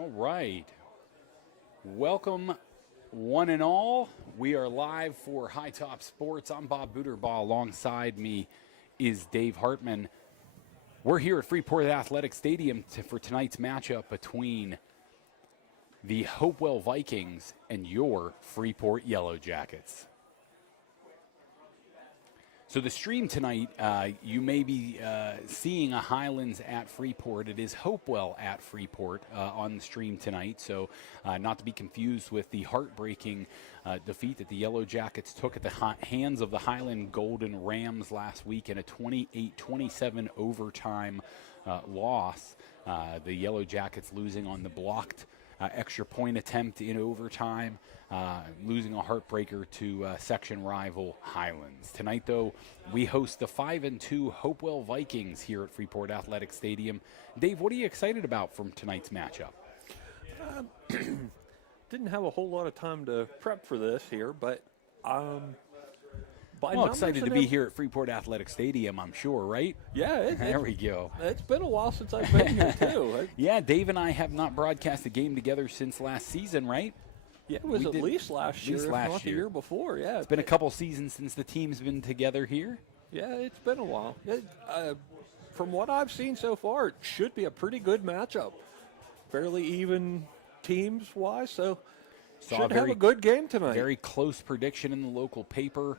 All right. Welcome, one and all. We are live for High Top Sports. I'm Bob Booterbaugh. Alongside me is Dave Hartman. We're here at Freeport Athletic Stadium for tonight's matchup between the Hopewell Vikings and your Freeport Yellowjackets. So the stream tonight, you may be seeing a Highlands at Freeport. It is Hopewell at Freeport on the stream tonight. So not to be confused with the heartbreaking defeat that the Yellowjackets took at the hands of the Highland Golden Rams last week in a 28-27 overtime loss. The Yellowjackets losing on the blocked extra point attempt in overtime, losing a heartbreaker to section rival Highlands. Tonight, though, we host the 5-2 Hopewell Vikings here at Freeport Athletic Stadium. Dave, what are you excited about from tonight's matchup? Didn't have a whole lot of time to prep for this here, but excited to be here at Freeport Athletic Stadium, I'm sure, right? Yeah. There we go. It's been a while since I've been here, too. Yeah, Dave and I have not broadcast a game together since last season, right? Yeah, it was at least last year, if not the year before. Yeah, it's been a couple seasons since the team's been together here. Yeah, it's been a while. From what I've seen so far, it should be a pretty good matchup. Fairly even teams-wise, so should have a good game tonight. Very close prediction in the local paper.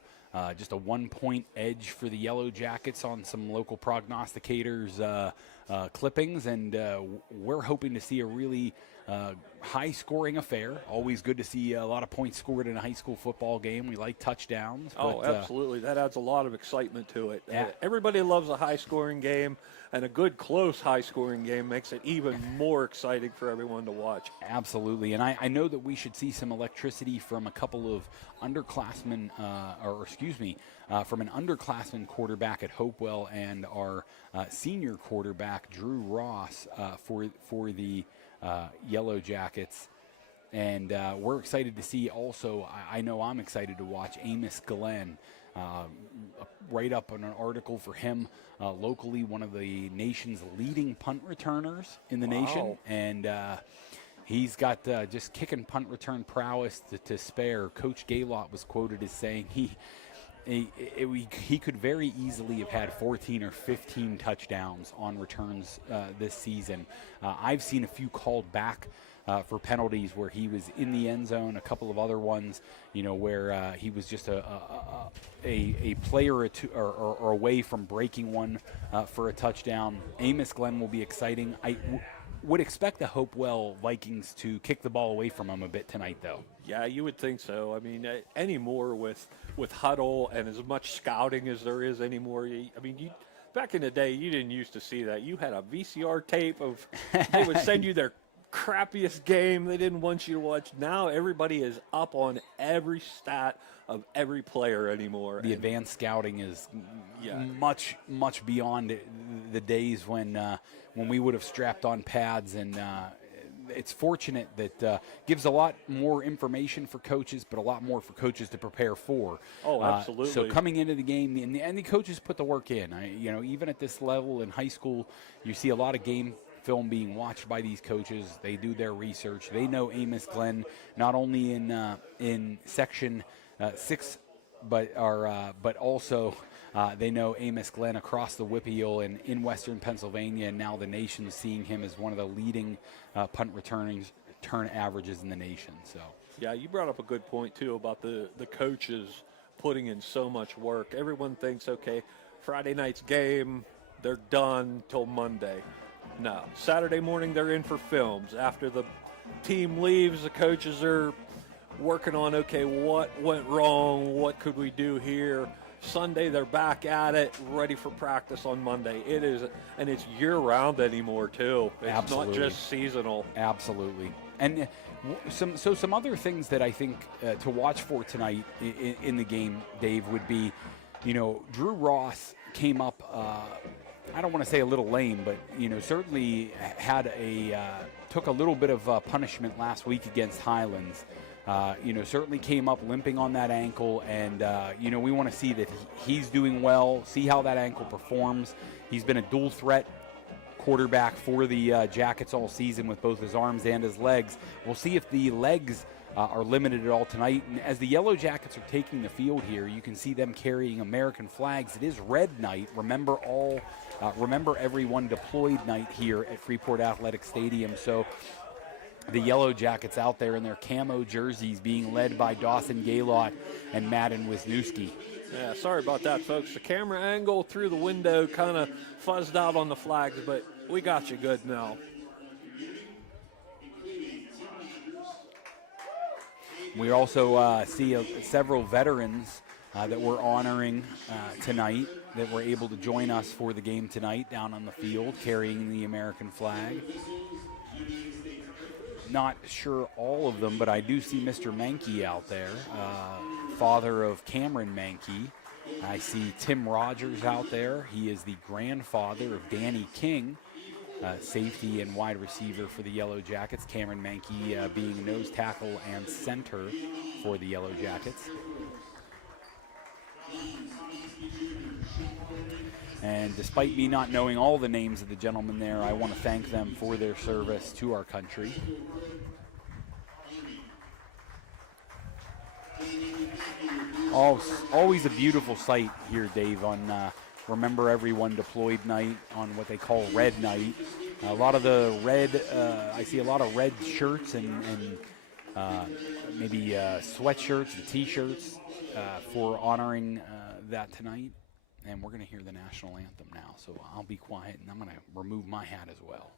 Just a 1-point edge for the Yellowjackets on some local prognosticators' clippings, and we're hoping to see a really high-scoring affair. Always good to see a lot of points scored in a high school football game. We like touchdowns. Oh, absolutely. That adds a lot of excitement to it. Yeah. Everybody loves a high-scoring game, and a good, close high-scoring game makes it even more exciting for everyone to watch. Absolutely, and I know that we should see some electricity from a couple of underclassmen, from an underclassman quarterback at Hopewell and our senior quarterback, Drew Ross, for the Yellowjackets. And we're excited to see also, I know I'm excited to watch Amos Glenn. Write up on an article for him locally, one of the nation's leading punt returners in the nation. And he's got just kicking punt return prowess to spare. Coach Gaylott was quoted as saying he could very easily have had 14 or 15 touchdowns on returns this season. I've seen a few called back for penalties where he was in the end zone, a couple of other ones, where he was just a player or two or away from breaking one for a touchdown. Amos Glenn will be exciting. I would expect the Hopewell Vikings to kick the ball away from him a bit tonight, though. Yeah, you would think so. I mean, anymore with huddle and as much scouting as there is anymore. Back in the day, you didn't used to see that. You had a VCR tape of they would send you their crappiest game they didn't want you to watch. Now everybody is up on every stat of every player anymore. The advanced scouting is much, much beyond the days when we would have strapped on pads, and it's fortunate that gives a lot more information for coaches, but a lot more for coaches to prepare for. Oh, absolutely. So coming into the game, and the coaches put the work in. Even at this level in high school, you see a lot of game film being watched by these coaches. They do their research. They know Amos Glenn not only in Section 6, but also they know Amos Glenn across the WPIAL and in Western Pennsylvania, and now the nation's seeing him as one of the leading punt return averages in the nation. So yeah, you brought up a good point too about the coaches putting in so much work. Everyone thinks, okay, Friday night's game, they're done till Monday. No, Saturday morning they're in for films. After the team leaves, the coaches are working on, okay, what went wrong? What could we do here? Sunday they're back at it, ready for practice on Monday. It is, and it's year-round anymore too. It's Absolutely. Not just seasonal. Absolutely. And some other things that I think to watch for tonight in the game, Dave, would be, Drew Ross came up. I don't want to say a little lame, but certainly had took a little bit of punishment last week against Highlands. Certainly came up limping on that ankle, and we want to see that he's doing well. See how that ankle performs. He's been a dual threat quarterback for the Jackets all season with both his arms and his legs. We'll see if the legs are limited at all tonight. And as the Yellowjackets are taking the field here, you can see them carrying American flags. It is red night. Remember everyone deployed night here at Freeport Athletic Stadium. So the Yellowjackets out there in their camo jerseys being led by Dawson Gaylott and Madden Wisniewski. Yeah, sorry about that, folks. The camera angle through the window kind of fuzzed out on the flags, but we got you good now. We also see several veterans that we're honoring tonight that were able to join us for the game tonight down on the field carrying the American flag. Not sure all of them, but I do see Mr. Mankey out there, father of Cameron Mankey. I see Tim Rogers out there. He is the grandfather of Danny King, safety and wide receiver for the Yellowjackets. Cameron Mankey being nose tackle and center for the Yellowjackets. And despite me not knowing all the names of the gentlemen there, I want to thank them for their service to our country. Always a beautiful sight here, Dave, on Remember Everyone Deployed night, on what they call Red Night. A lot of the red, I see a lot of red shirts and maybe sweatshirts and T-shirts for honoring that tonight. And we're going to hear the national anthem now, so I'll be quiet, and I'm going to remove my hat as well.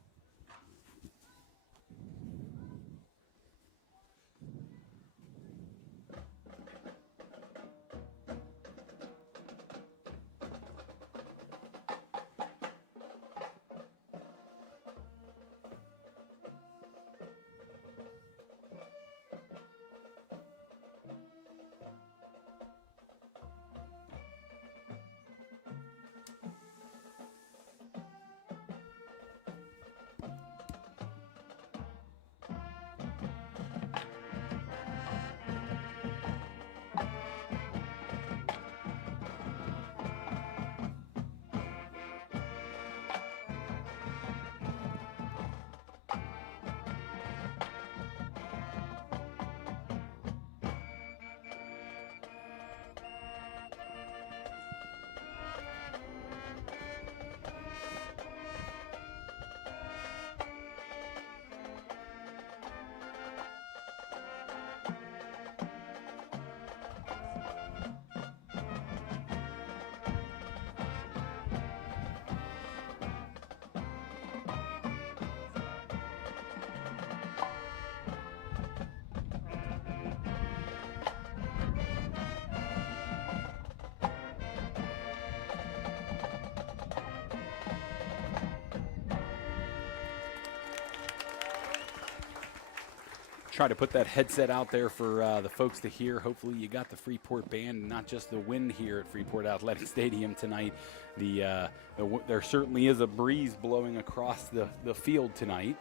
Try to put that headset out there for the folks to hear. Hopefully you got the Freeport band, not just the wind here at Freeport Athletic Stadium tonight. There certainly is a breeze blowing across the field tonight,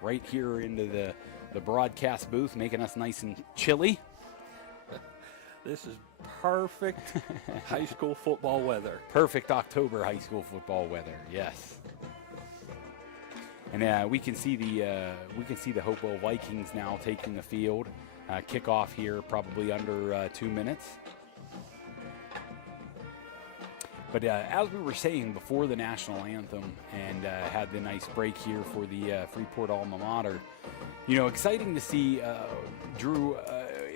right here into the broadcast booth, making us nice and chilly. This is perfect high school football weather. Perfect October high school football weather, yes. And we can see the Hopewell Vikings now taking the field. Kickoff here probably under 2 minutes. But as we were saying before the national anthem and had the nice break here for the Freeport alma mater, you know, exciting to see Drew.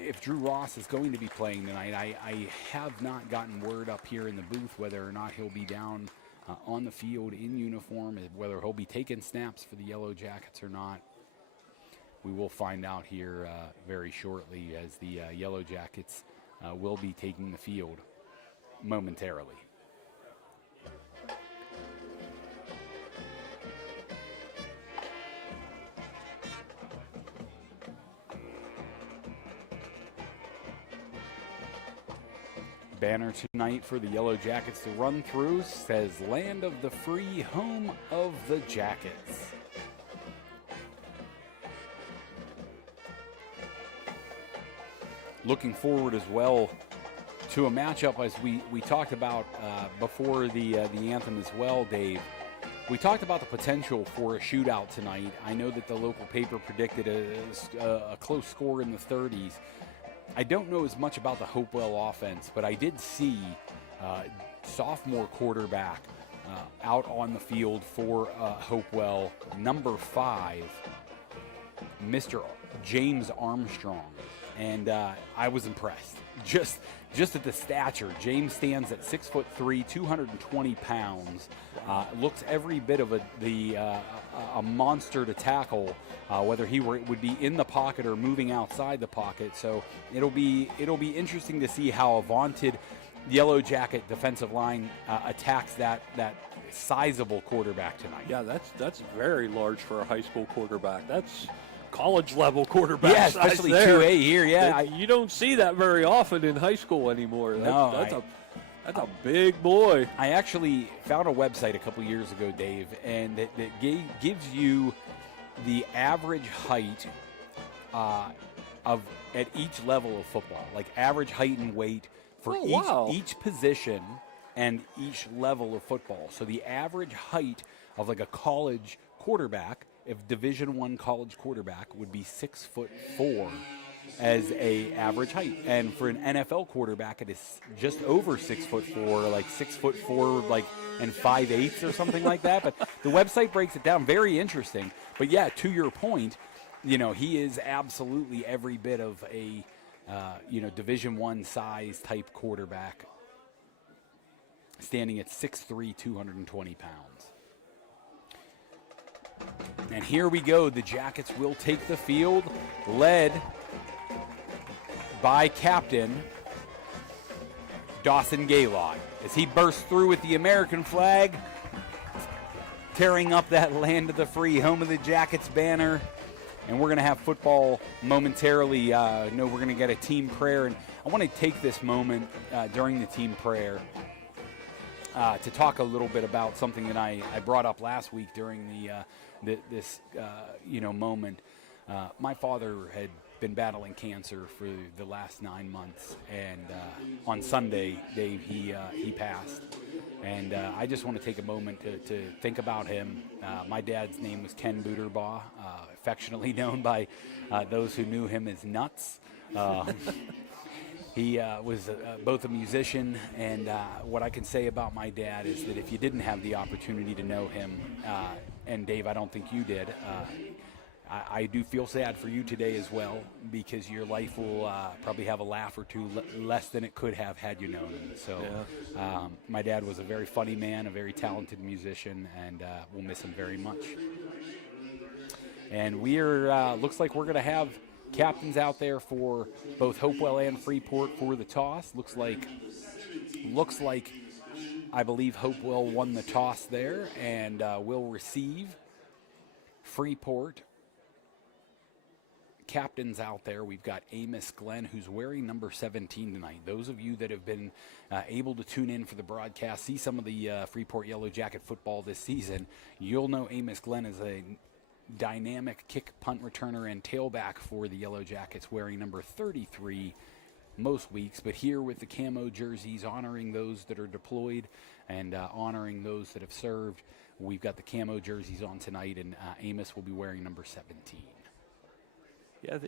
If Drew Ross is going to be playing tonight, I have not gotten word up here in the booth whether or not he'll be down on the field in uniform, whether he'll be taking snaps for the Yellowjackets or not. We will find out here very shortly, as the Yellowjackets will be taking the field momentarily. Banner tonight for the Yellowjackets to run through says "Land of the Free, Home of the Jackets." Looking forward as well to a matchup, as we talked about before the anthem as well, Dave. we talked about the potential for a shootout tonight. I know that the local paper predicted a close score in the 30s. I don't know as much about the Hopewell offense, but I did see sophomore quarterback out on the field for Hopewell, number 5, Mr. James Armstrong, and I was impressed. Just at the stature, James stands at 6'3", 220 pounds. Looks every bit of a monster to tackle, whether he would be in the pocket or moving outside the pocket. So it'll be interesting to see how a vaunted Yellowjacket defensive line attacks that sizable quarterback tonight. Yeah, that's very large for a high school quarterback. That's college level quarterback. Yeah, especially 2A here. Yeah, you don't see that very often in high school anymore. That's a big boy. I actually found a website a couple years ago, Dave, and that gives you the average height at each level of football, like average height and weight for each position and each level of football. So the average height of like a college quarterback, if Division I college quarterback, would be 6'4" as a average height, and for an NFL quarterback, it is just over 6'4", like 6'4", like and 5/8 or something like that. But the website breaks it down. Very interesting. But yeah, to your point, he is absolutely every bit of a Division I size type quarterback, standing at 6'3", 220 pounds. And here we go. The Jackets will take the field, led by captain Dawson Gaylord, as he bursts through with the American flag, tearing up that land of the free, home of the Jackets banner. And we're going to have football momentarily. We're going to get a team prayer. And I want to take this moment during the team prayer to talk a little bit about something that I brought up last week during this moment. My father had been battling cancer for the last 9 months, and on Sunday, Dave, he passed. And I just want to take a moment to think about him. My dad's name was Ken Booterbaugh, affectionately known by those who knew him as Nuts. He was both a musician, and what I can say about my dad is that if you didn't have the opportunity to know him, and Dave, I don't think you did, I do feel sad for you today as well, because your life will probably have a laugh or two less than it could have had you known him. So my dad was a very funny man, a very talented musician, and we'll miss him very much. And looks like we're going to have captains out there for both Hopewell and Freeport for the toss. Looks like I believe Hopewell won the toss there and will receive. Freeport captains out there. We've got Amos Glenn, who's wearing number 17 tonight. Those of you that have been able to tune in for the broadcast, see some of the Freeport Yellowjacket football this season, you'll know Amos Glenn is a dynamic kick, punt returner, and tailback for the Yellowjackets, wearing number 33 most weeks. But here with the camo jerseys, honoring those that are deployed and honoring those that have served, we've got the camo jerseys on tonight, and Amos will be wearing number 17. Yeah,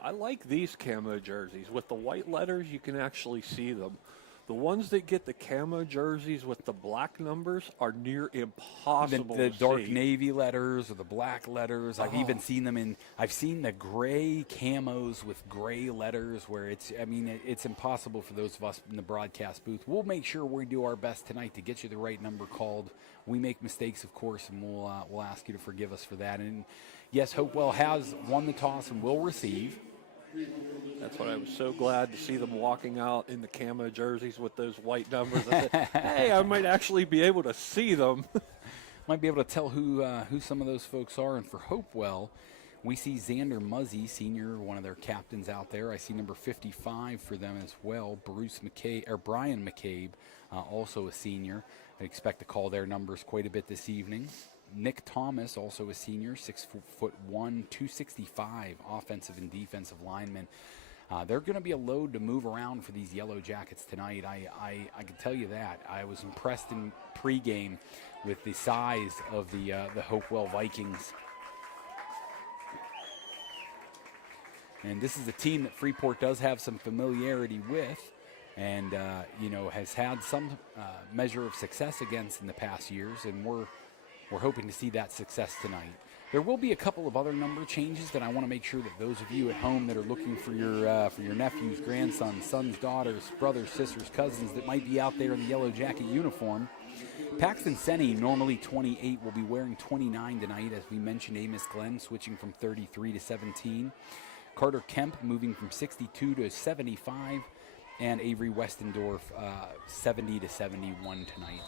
I like these camo jerseys. With the white letters, you can actually see them. The ones that get the camo jerseys with the black numbers are near impossible the to dark see. navy letters or the black letters. I've even seen them I've seen the gray camos with gray letters where it's impossible for those of us in the broadcast booth. We'll make sure we do our best tonight to get you the right number called. We make mistakes, of course, and we'll ask you to forgive us for that. And yes, Hopewell has won the toss and will receive. That's what I was so glad to see them walking out in the camo jerseys with those white numbers. I said, hey, I might actually be able to see them. Might be able to tell who some of those folks are. And for Hopewell, we see Xander Muzzy, senior, one of their captains out there. I see number 55 for them as well. Brian McCabe, also a senior. I expect to call their numbers quite a bit this evening. Nick Thomas, also a senior, 6'1", 265, offensive and defensive lineman. They're going to be a load to move around for these Yellowjackets tonight. I can tell you that. I was impressed in pregame with the size of the Hopewell Vikings. And this is a team that Freeport does have some familiarity with, and has had some measure of success against in the past years, and we're hoping to see that success tonight. There will be a couple of other number changes that I want to make sure that those of you at home that are looking for your nephews, grandsons, sons, daughters, brothers, sisters, cousins that might be out there in the Yellow Jacket uniform. Paxton Senni, normally 28, will be wearing 29 tonight. As we mentioned, Amos Glenn switching from 33 to 17. Carter Kemp moving from 62 to 75. And Avery Westendorf 70 to 71 tonight.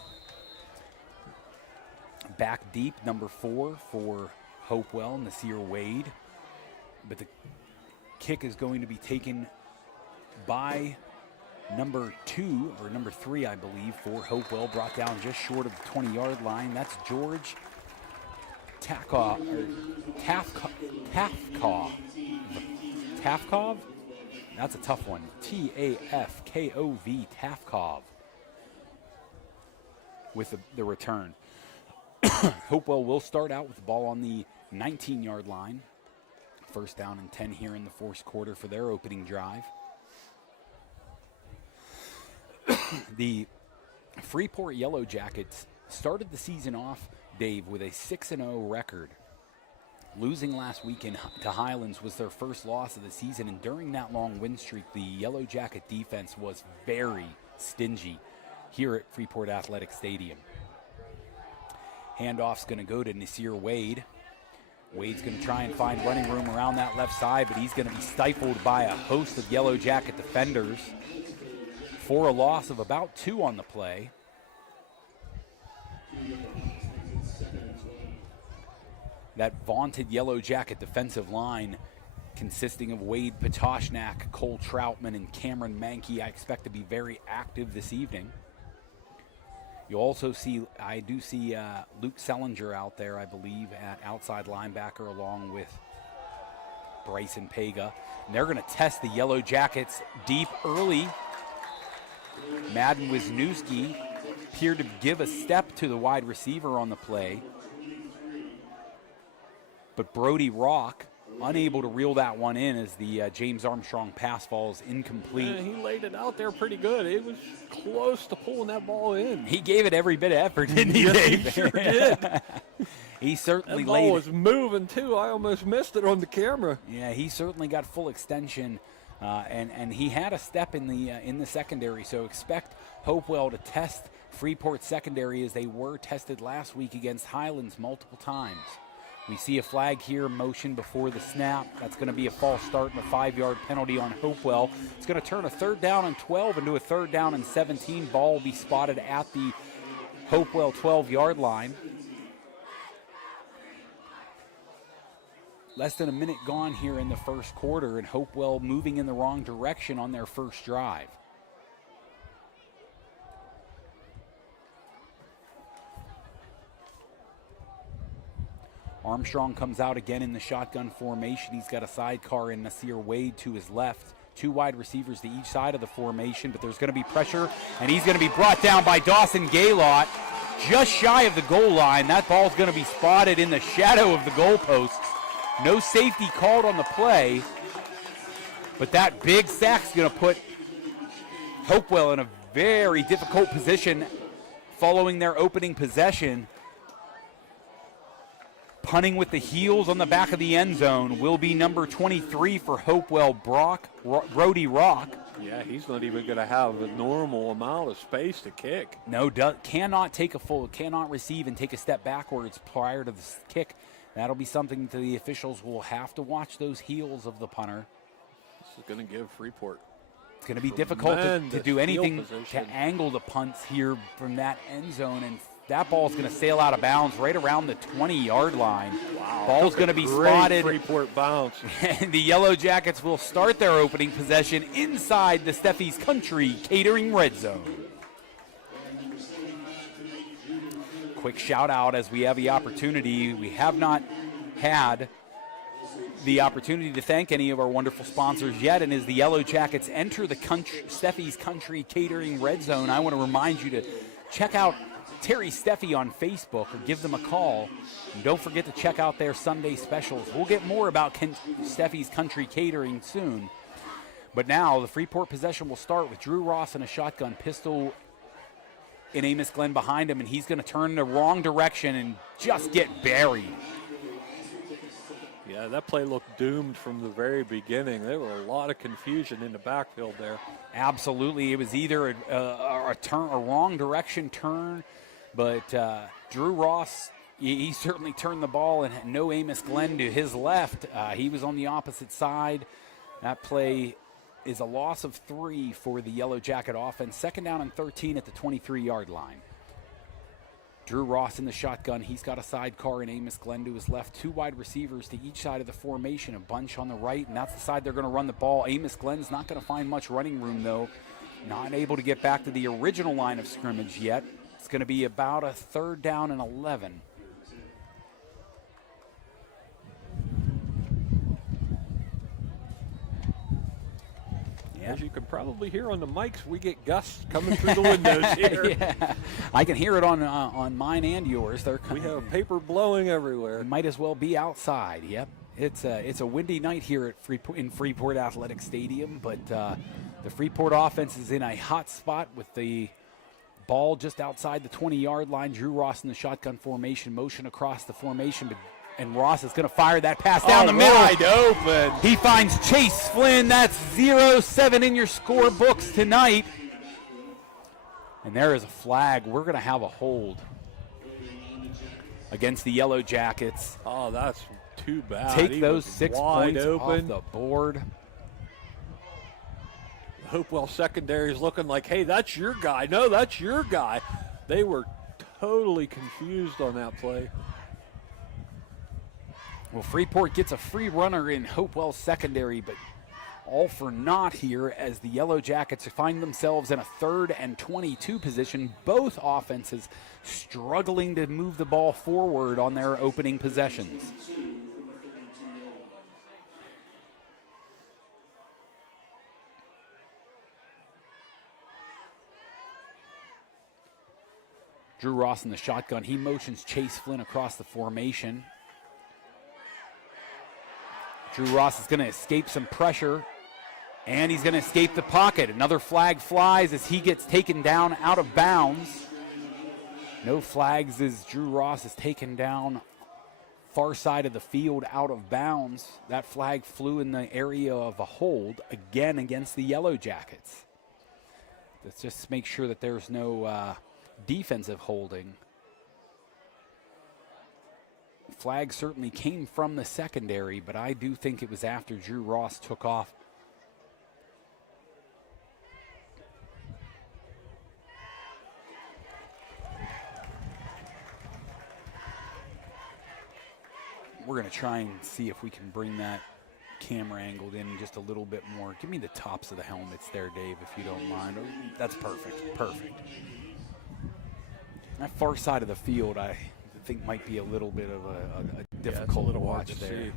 Back deep, number 4 for Hopewell, Nasir Wade. But the kick is going to be taken by number 2, or number 3, I believe, for Hopewell, brought down just short of the 20-yard line. That's George Tafkov. Tafkov? That's a tough one. Tafkov, Tafkov, with the return. Hopewell will start out with the ball on the 19-yard line. First down and 10 here in the fourth quarter for their opening drive. The Freeport Yellowjackets started the season off, Dave, with a 6-0 record. Losing last weekend to Highlands was their first loss of the season, and during that long win streak, the Yellowjacket defense was very stingy here at Freeport Athletic Stadium. Handoff's going to go to Nasir Wade. Wade's going to try and find running room around that left side, but he's going to be stifled by a host of Yellowjacket defenders for a loss of about 2 on the play. That vaunted Yellowjacket defensive line consisting of Wade Patoshnak, Cole Troutman, and Cameron Mankey, I expect to be very active this evening. You also see, I do see Luke Sellinger out there, I believe, at outside linebacker along with Bryson Pega. And they're going to test the Yellowjackets deep early. Madden Wisniewski appeared to give a step to the wide receiver on the play. But Brody Rock unable to reel that one in as the James Armstrong pass falls incomplete. He laid it out there pretty good. It was close to pulling that ball in. He gave it every bit of effort, didn't he, Dave? He sure did. He certainly that ball was moving, too. I almost missed it on the camera. Yeah, he certainly got full extension, and he had a step in the secondary, so expect Hopewell to test Freeport secondary as they were tested last week against Highlands multiple times. We see a flag here, motion before the snap. That's going to be a false start and a 5-yard penalty on Hopewell. It's going to turn a 3rd down and 12 into a 3rd down and 17. Ball will be spotted at the Hopewell 12-yard line. Less than a minute gone here in the first quarter, and Hopewell moving in the wrong direction on their first drive. Armstrong comes out again in the shotgun formation. He's got a sidecar in Nasir Wade to his left. 2 wide receivers to each side of the formation, but there's going to be pressure, and he's going to be brought down by Dawson Gaylott just shy of the goal line. That ball's going to be spotted in the shadow of the goalposts. No safety called on the play, but that big sack's going to put Hopewell in a very difficult position following their opening possession. Punting with the heels on the back of the end zone will be number 23 for Hopewell, Brody Rock. Yeah, he's not even going to have a normal amount of space to kick. No, cannot receive and take a step backwards prior to the kick. That'll be something that the officials will have to watch those heels of the punter. This is going to give Freeport. It's going to be difficult to do anything to angle the punts here from that end zone, and that ball's going to sail out of bounds right around the 20-yard line. Wow. Ball's going to be spotted. Freeport bounce. And the Yellowjackets will start their opening possession inside the Steffi's Country Catering red zone. Quick shout out as we have the opportunity. We have not had the opportunity to thank any of our wonderful sponsors yet, and as the Yellowjackets enter the Steffi's Country Catering red zone, I want to remind you to check out Terry Steffi on Facebook or give them a call. And don't forget to check out their Sunday specials. We'll get more about Steffi's Country Catering soon. But now the Freeport possession will start with Drew Ross in a shotgun pistol in Amos Glenn behind him, and he's going to turn the wrong direction and just get buried. Yeah, that play looked doomed from the very beginning. There were a lot of confusion in the backfield there. Absolutely. It was either a wrong direction turn, but Drew Ross, he certainly turned the ball, and no Amos Glenn to his left. He was on the opposite side. That play is a loss of 3 for the Yellow Jacket offense. 2nd down and 13 at the 23-yard line. Drew Ross in the shotgun. He's got a sidecar and Amos Glenn to his left. 2 wide receivers to each side of the formation. A bunch on the right, and that's the side they're going to run the ball. Amos Glenn's not going to find much running room, though. Not able to get back to the original line of scrimmage yet. It's going to be about a 3rd down and 11. As you can probably hear on the mics, we get gusts coming through the windows here. Yeah, I can hear it on mine and yours. We have paper blowing everywhere. It might as well be outside. Yep, it's a windy night here at Freeport Athletic Stadium, but the Freeport offense is in a hot spot with the ball just outside the 20-yard line. Drew Ross in the shotgun formation, motion across the formation, and Ross is going to fire that pass down the middle. Wide open. He finds Chase Flynn. That's 0-7 in your scorebooks tonight. And there is a flag. We're going to have a hold against the Yellow Jackets. Oh, that's too bad. Take those 6 points open off the board. Hopewell secondary is looking like, hey, that's your guy. No, that's your guy. They were totally confused on that play. Well, Freeport gets a free runner in Hopewell secondary, but all for naught here as the Yellow Jackets find themselves in a 3rd and 22 position. Both offenses struggling to move the ball forward on their opening possessions. Drew Ross in the shotgun. He motions Chase Flynn across the formation. Drew Ross is going to escape some pressure, and he's going to escape the pocket. Another flag flies as he gets taken down out of bounds. No flags as Drew Ross is taken down far side of the field out of bounds. That flag flew in the area of a hold, again against the Yellow Jackets. Let's just make sure that there's no defensive holding. Flag certainly came from the secondary, but I do think it was after Drew Ross took off. We're going to try and see if we can bring that camera angled in just a little bit more. Give me the tops of the helmets there, Dave, if you don't mind. That's perfect. Perfect. That far side of the field, I think might be a little bit of a difficult to watch there.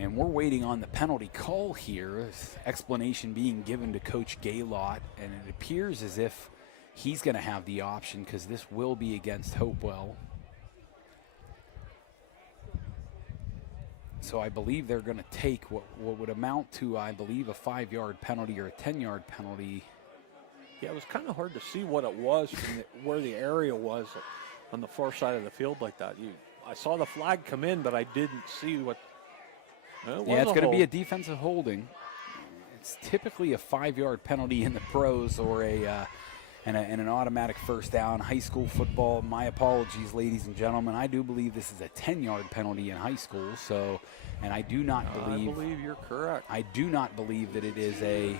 And we're waiting on the penalty call here. Explanation being given to Coach Gaylott, and it appears as if he's going to have the option because this will be against Hopewell. So I believe they're going to take what would amount to, I believe, a 5-yard penalty or a 10-yard penalty. Yeah, it was kind of hard to see what it was from where the area was on the far side of the field like that. I saw the flag come in, but I didn't see what. Yeah, it's going to be a defensive holding. It's typically a 5-yard penalty in the pros or and an automatic first down. High school football, my apologies, ladies and gentlemen. I do believe this is a 10-yard penalty in high school. So, and I do not believe. I believe you're correct. I do not believe that it is a.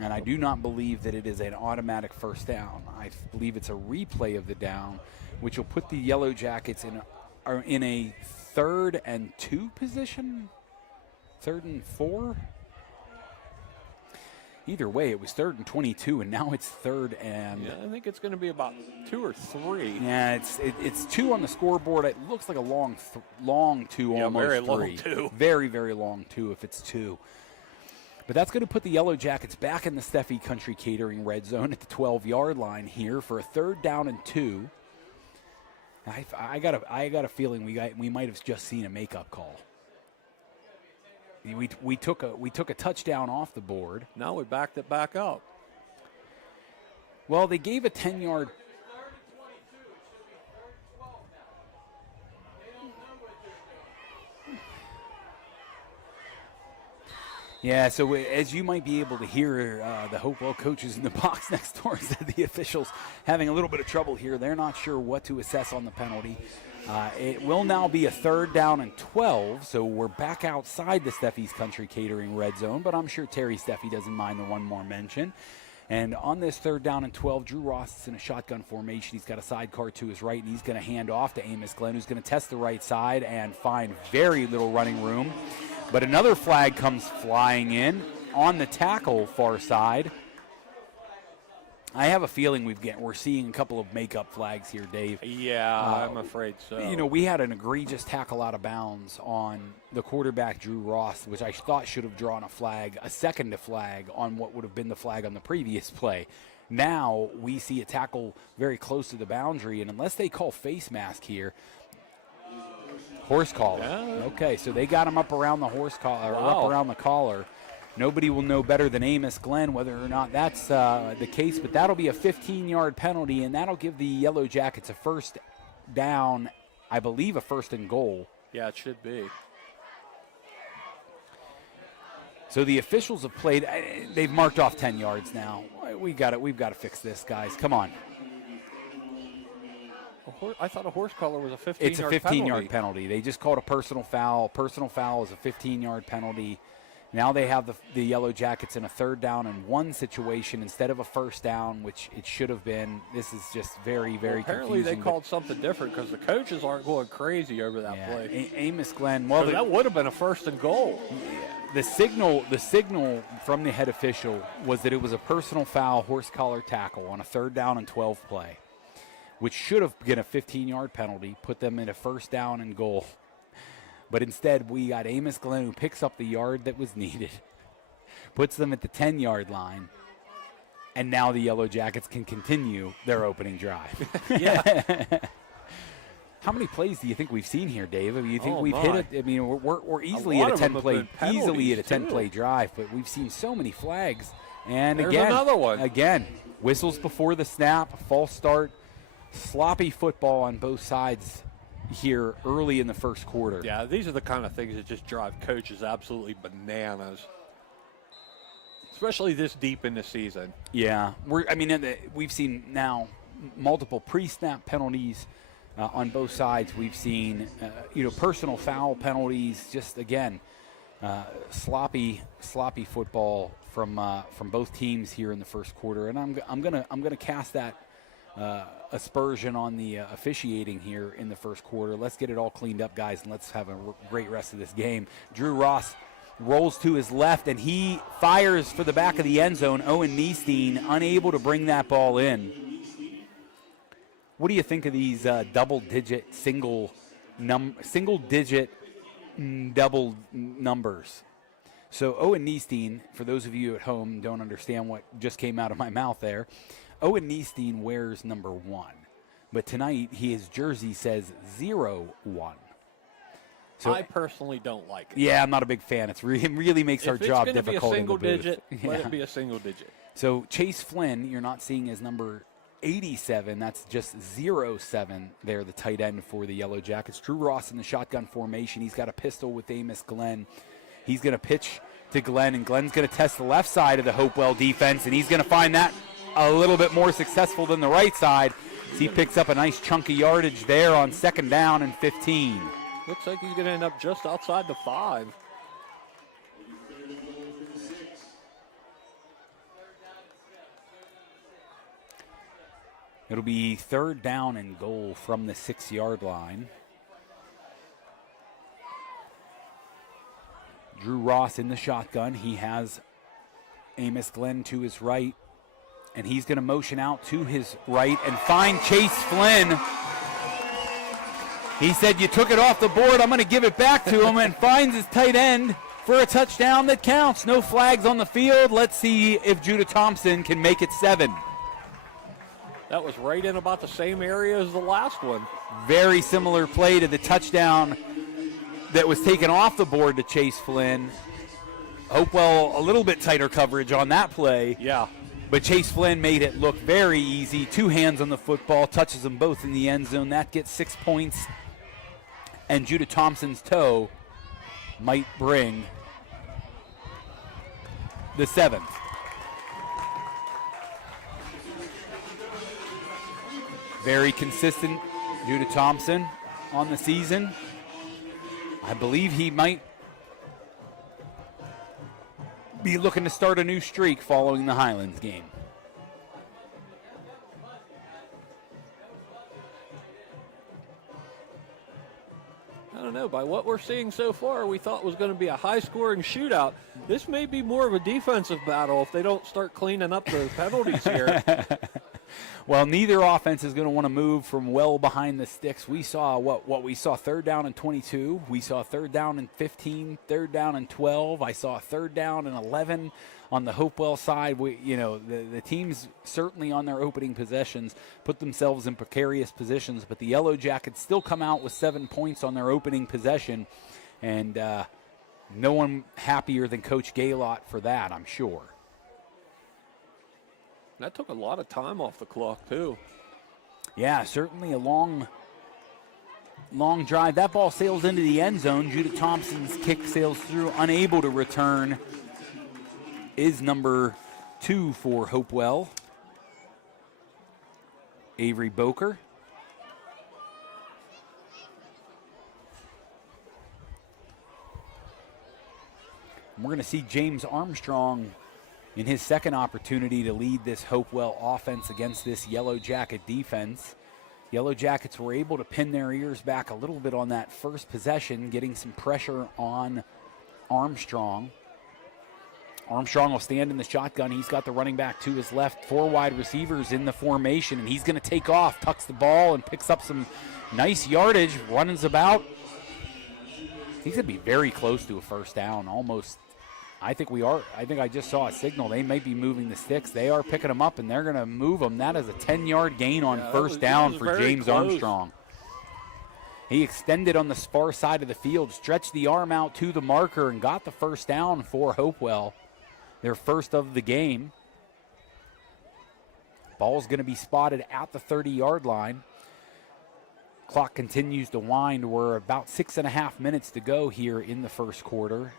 And I do not believe that it is an automatic first down. I believe it's a replay of the down, which will put the Yellow Jackets in a 3rd and 2 position, 3rd and 4. Either way, it was 3rd and 22, and now it's 3rd and. Yeah, I think it's going to be about 2 or 3. Yeah, it's 2 on the scoreboard. It looks like a long 2, almost very 3. Long 2. Very, very long 2 if it's 2. But that's going to put the Yellowjackets back in the Steffi Country Catering red zone at the 12-yard line here for a 3rd down and 2. I got a feeling we might have just seen a makeup call. We took a touchdown off the board. Now we backed it back up. Well, they gave a 10-yard. Yeah, so as you might be able to hear, the Hopewell coaches in the box next door said the officials having a little bit of trouble here. They're not sure what to assess on the penalty. It will now be a 3rd down and 12, so we're back outside the Steffi's Country Catering red zone, but I'm sure Terry Steffi doesn't mind the one more mention. And on this 3rd down and 12, Drew Ross is in a shotgun formation. He's got a sidecar to his right, and he's going to hand off to Amos Glenn, who's going to test the right side and find very little running room. But another flag comes flying in on the tackle far side. I have a feeling we're seeing a couple of makeup flags here, Dave. Yeah, I'm afraid so. You know, we had an egregious tackle out of bounds on the quarterback, Drew Ross, which I thought should have drawn a second flag on what would have been the flag on the previous play. Now we see a tackle very close to the boundary, and unless they call face mask here, horse collar. Yeah. Okay, so they got him up around the horse collar, Wow. or up around the collar. Nobody will know better than Amos Glenn whether or not that's the case, but that'll be a 15-yard penalty, and that'll give the Yellowjackets a 1st down, I believe a 1st and goal. Yeah, it should be. So the officials have played. They've marked off 10 yards now. We've got to fix this, guys. Come on. I thought a horse collar was a 15-yard penalty. It's a 15-yard penalty. They just called a personal foul. Personal foul is a 15-yard penalty. Now they have the Yellowjackets in a 3rd down and 1 situation instead of a 1st down, which it should have been. This is just very, very apparently confusing. They called something different because the coaches aren't going crazy over that play. Amos Glenn. Well, that would have been a 1st and goal. The signal from the head official was that it was a personal foul, horse collar tackle on a 3rd down and 12 play, which should have been a 15-yard penalty, put them in a 1st down and goal. But instead, we got Amos Glenn, who picks up the yard that was needed, puts them at the 10-yard line, and now the Yellowjackets can continue their opening drive. Yeah. How many plays do you think we've seen here, Dave? I mean, you think Oh, we've my. hit it? I mean, we're easily at a 10-play drive, but we've seen so many flags. And There's again, another one. Again, whistles before the snap, false start, sloppy football on both sides here early in the 1st quarter. Yeah, these are the kind of things that just drive coaches absolutely bananas, especially this deep in the season. Yeah, we've seen now multiple pre-snap penalties on both sides. We've seen personal foul penalties. Just again, sloppy football from both teams here in the 1st quarter. And I'm gonna cast that aspersion on the officiating here in the 1st quarter. Let's get it all cleaned up, guys, and let's have a great rest of this game. Drew Ross rolls to his left, and he fires for the back of the end zone. Owen Niestein unable to bring that ball in. What do you think of these double-digit, single-digit double numbers? So Owen Niestein, for those of you at home don't understand what just came out of my mouth there, Owen Niestein wears number 1. But tonight, his jersey says 0-1. So I personally don't like it. Yeah, I'm not a big fan. It really makes our job difficult. If it's going to be a single digit, Yeah. let it be a single digit. So Chase Flynn, you're not seeing his number 87. That's just 07 there, the tight end for the Yellowjackets. Drew Ross in the shotgun formation. He's got a pistol with Amos Glenn. He's going to pitch to Glenn, and Glenn's going to test the left side of the Hopewell defense, and he's going to find that a little bit more successful than the right side. So he picks up a nice chunk of yardage there on 2nd down and 15. Looks like he's going to end up just outside the 5. It'll be 3rd down and goal from the 6-yard line. Drew Ross in the shotgun. He has Amos Glenn to his right, and he's going to motion out to his right and find Chase Flynn. He said, "You took it off the board. I'm going to give it back to him," and finds his tight end for a touchdown that counts. No flags on the field. Let's see if Judah Thompson can make it 7. That was right in about the same area as the last one. Very similar play to the touchdown that was taken off the board to Chase Flynn. Hopewell, a little bit tighter coverage on that play. Yeah. But Chase Flynn made it look very easy. 2 hands on the football, touches them both in the end zone. That gets 6 points. And Judah Thompson's toe might bring the 7th. Very consistent, Judah Thompson on the season. I believe he might be looking to start a new streak following the Highlands game. I don't know. By what we're seeing so far, we thought was going to be a high-scoring shootout. This may be more of a defensive battle if they don't start cleaning up the penalties here. Well, neither offense is going to want to move from well behind the sticks. We saw what we saw, 3rd down and 22. We saw 3rd down and 15, 3rd down and 12. I saw 3rd down and 11 on the Hopewell side. The teams certainly on their opening possessions put themselves in precarious positions, but the Yellowjackets still come out with 7 points on their opening possession, and no one happier than Coach Gaylott for that, I'm sure. That took a lot of time off the clock, too. Yeah, certainly a long drive. That ball sails into the end zone. Judah Thompson's kick sails through, unable to return. Is number 2 for Hopewell, Avery Boker. And we're going to see James Armstrong in his second opportunity to lead this Hopewell offense against this Yellowjacket defense. Yellowjackets were able to pin their ears back a little bit on that first possession, getting some pressure on Armstrong. Armstrong will stand in the shotgun. He's got the running back to his left, 4 wide receivers in the formation, and he's going to take off, tucks the ball, and picks up some nice yardage, runs about. He's going to be very close to a first down, almost. I think I just saw a signal. They may be moving the sticks. They are picking them up, and they're going to move them. That is a 10-yard gain on first down for James Armstrong. He extended on the far side of the field, stretched the arm out to the marker, and got the first down for Hopewell, their first of the game. Ball's going to be spotted at the 30-yard line. Clock continues to wind. We're about 6.5 minutes to go here in the first quarter.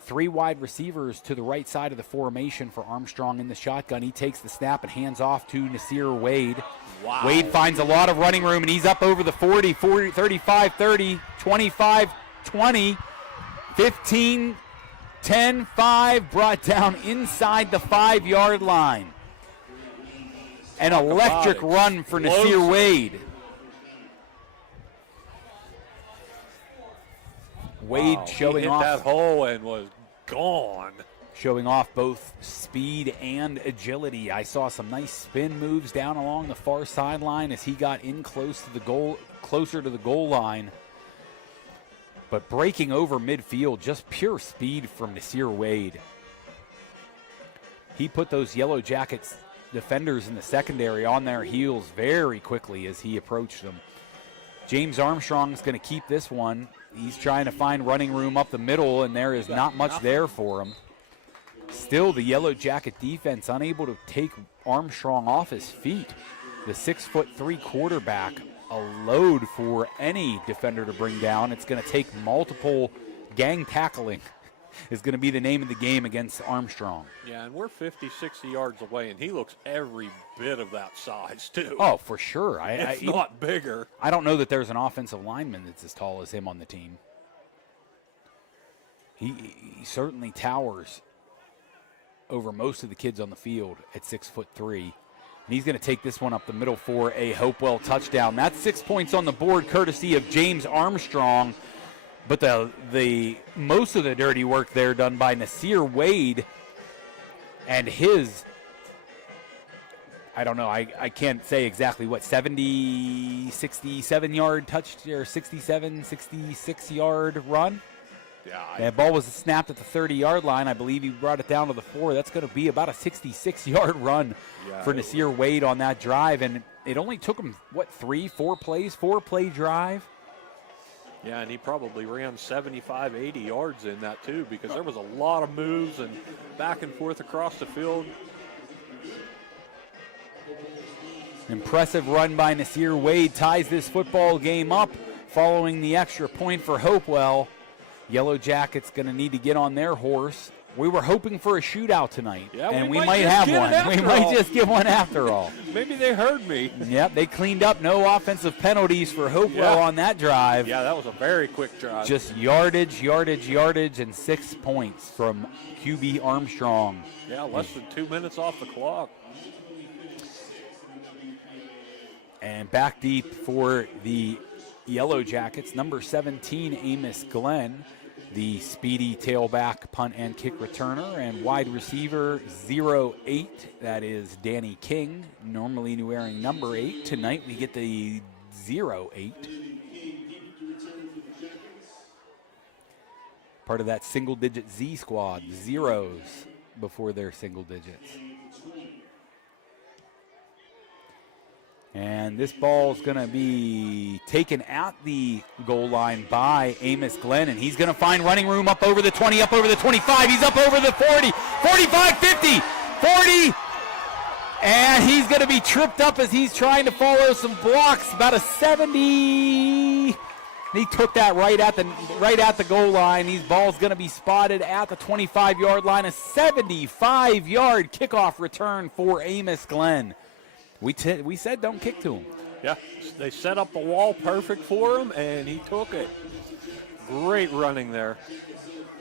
3 wide receivers to the right side of the formation for Armstrong in the shotgun. He takes the snap and hands off to Nasir Wade. Wow. Wade finds a lot of running room, and he's up over the 40, 35, 30, 25, 20, 15, 10, 5, brought down inside the 5-yard line. An electric run for Nasir Wade. Wade showing off. He hit that hole and was gone. Showing off both speed and agility. I saw some nice spin moves down along the far sideline as he got in closer to the goal line. But breaking over midfield, just pure speed from Nasir Wade. He put those Yellowjackets defenders in the secondary on their heels very quickly as he approached them. James Armstrong's going to keep this one. He's trying to find running room up the middle, and there is not much there for him. Still, the Yellowjacket defense unable to take Armstrong off his feet. The 6'3" quarterback, a load for any defender to bring down. It's going to take multiple gang tackling is going to be the name of the game against Armstrong. Yeah, and we're 50, 60 yards away, and he looks every bit of that size, too. Oh, for sure. If not bigger. I don't know that there's an offensive lineman that's as tall as him on the team. He certainly towers over most of the kids on the field at 6'3". And he's going to take this one up the middle for a Hopewell touchdown. That's 6 points on the board, courtesy of James Armstrong. But the most of the dirty work there done by Nasir Wade and his, I don't know, I can't say exactly what, 67 yard touch or 67, 66 yard run. Yeah, That ball was snapped at the 30-yard line. I believe he brought it down to the 4. That's going to be about a 66-yard run for Nasir Wade on that drive. And it only took him, 4 plays, 4-play drive? Yeah, and he probably ran 75, 80 yards in that too, because there was a lot of moves and back and forth across the field. Impressive run by Nasir Wade ties this football game up following the extra point for Hopewell. Yellowjackets going to need to get on their horse. We were hoping for a shootout tonight, and we might have one. We might just get one after all. Maybe they heard me. Yep, they cleaned up. No offensive penalties for Hopewell on that drive. Yeah, that was a very quick drive. Just yardage, and 6 points from QB Armstrong. Yeah, less than 2 minutes off the clock. And back deep for the Yellowjackets, number 17, Amos Glenn, the speedy tailback, punt, and kick returner, and wide receiver 08, that is Danny King, normally wearing number 8. Tonight we get the 08. Part of that single-digit Z squad, zeros before their single digits. And this ball's going to be taken at the goal line by Amos Glenn, and he's going to find running room up over the 20, up over the 25. He's up over the 40, 45, 50, 40, and he's going to be tripped up as he's trying to follow some blocks. About a 70. He took that right at the goal line. These balls going to be spotted at the 25-yard line. A 75-yard kickoff return for Amos Glenn. We said don't kick to him. Yeah, they set up the wall perfect for him, and he took it. Great running there.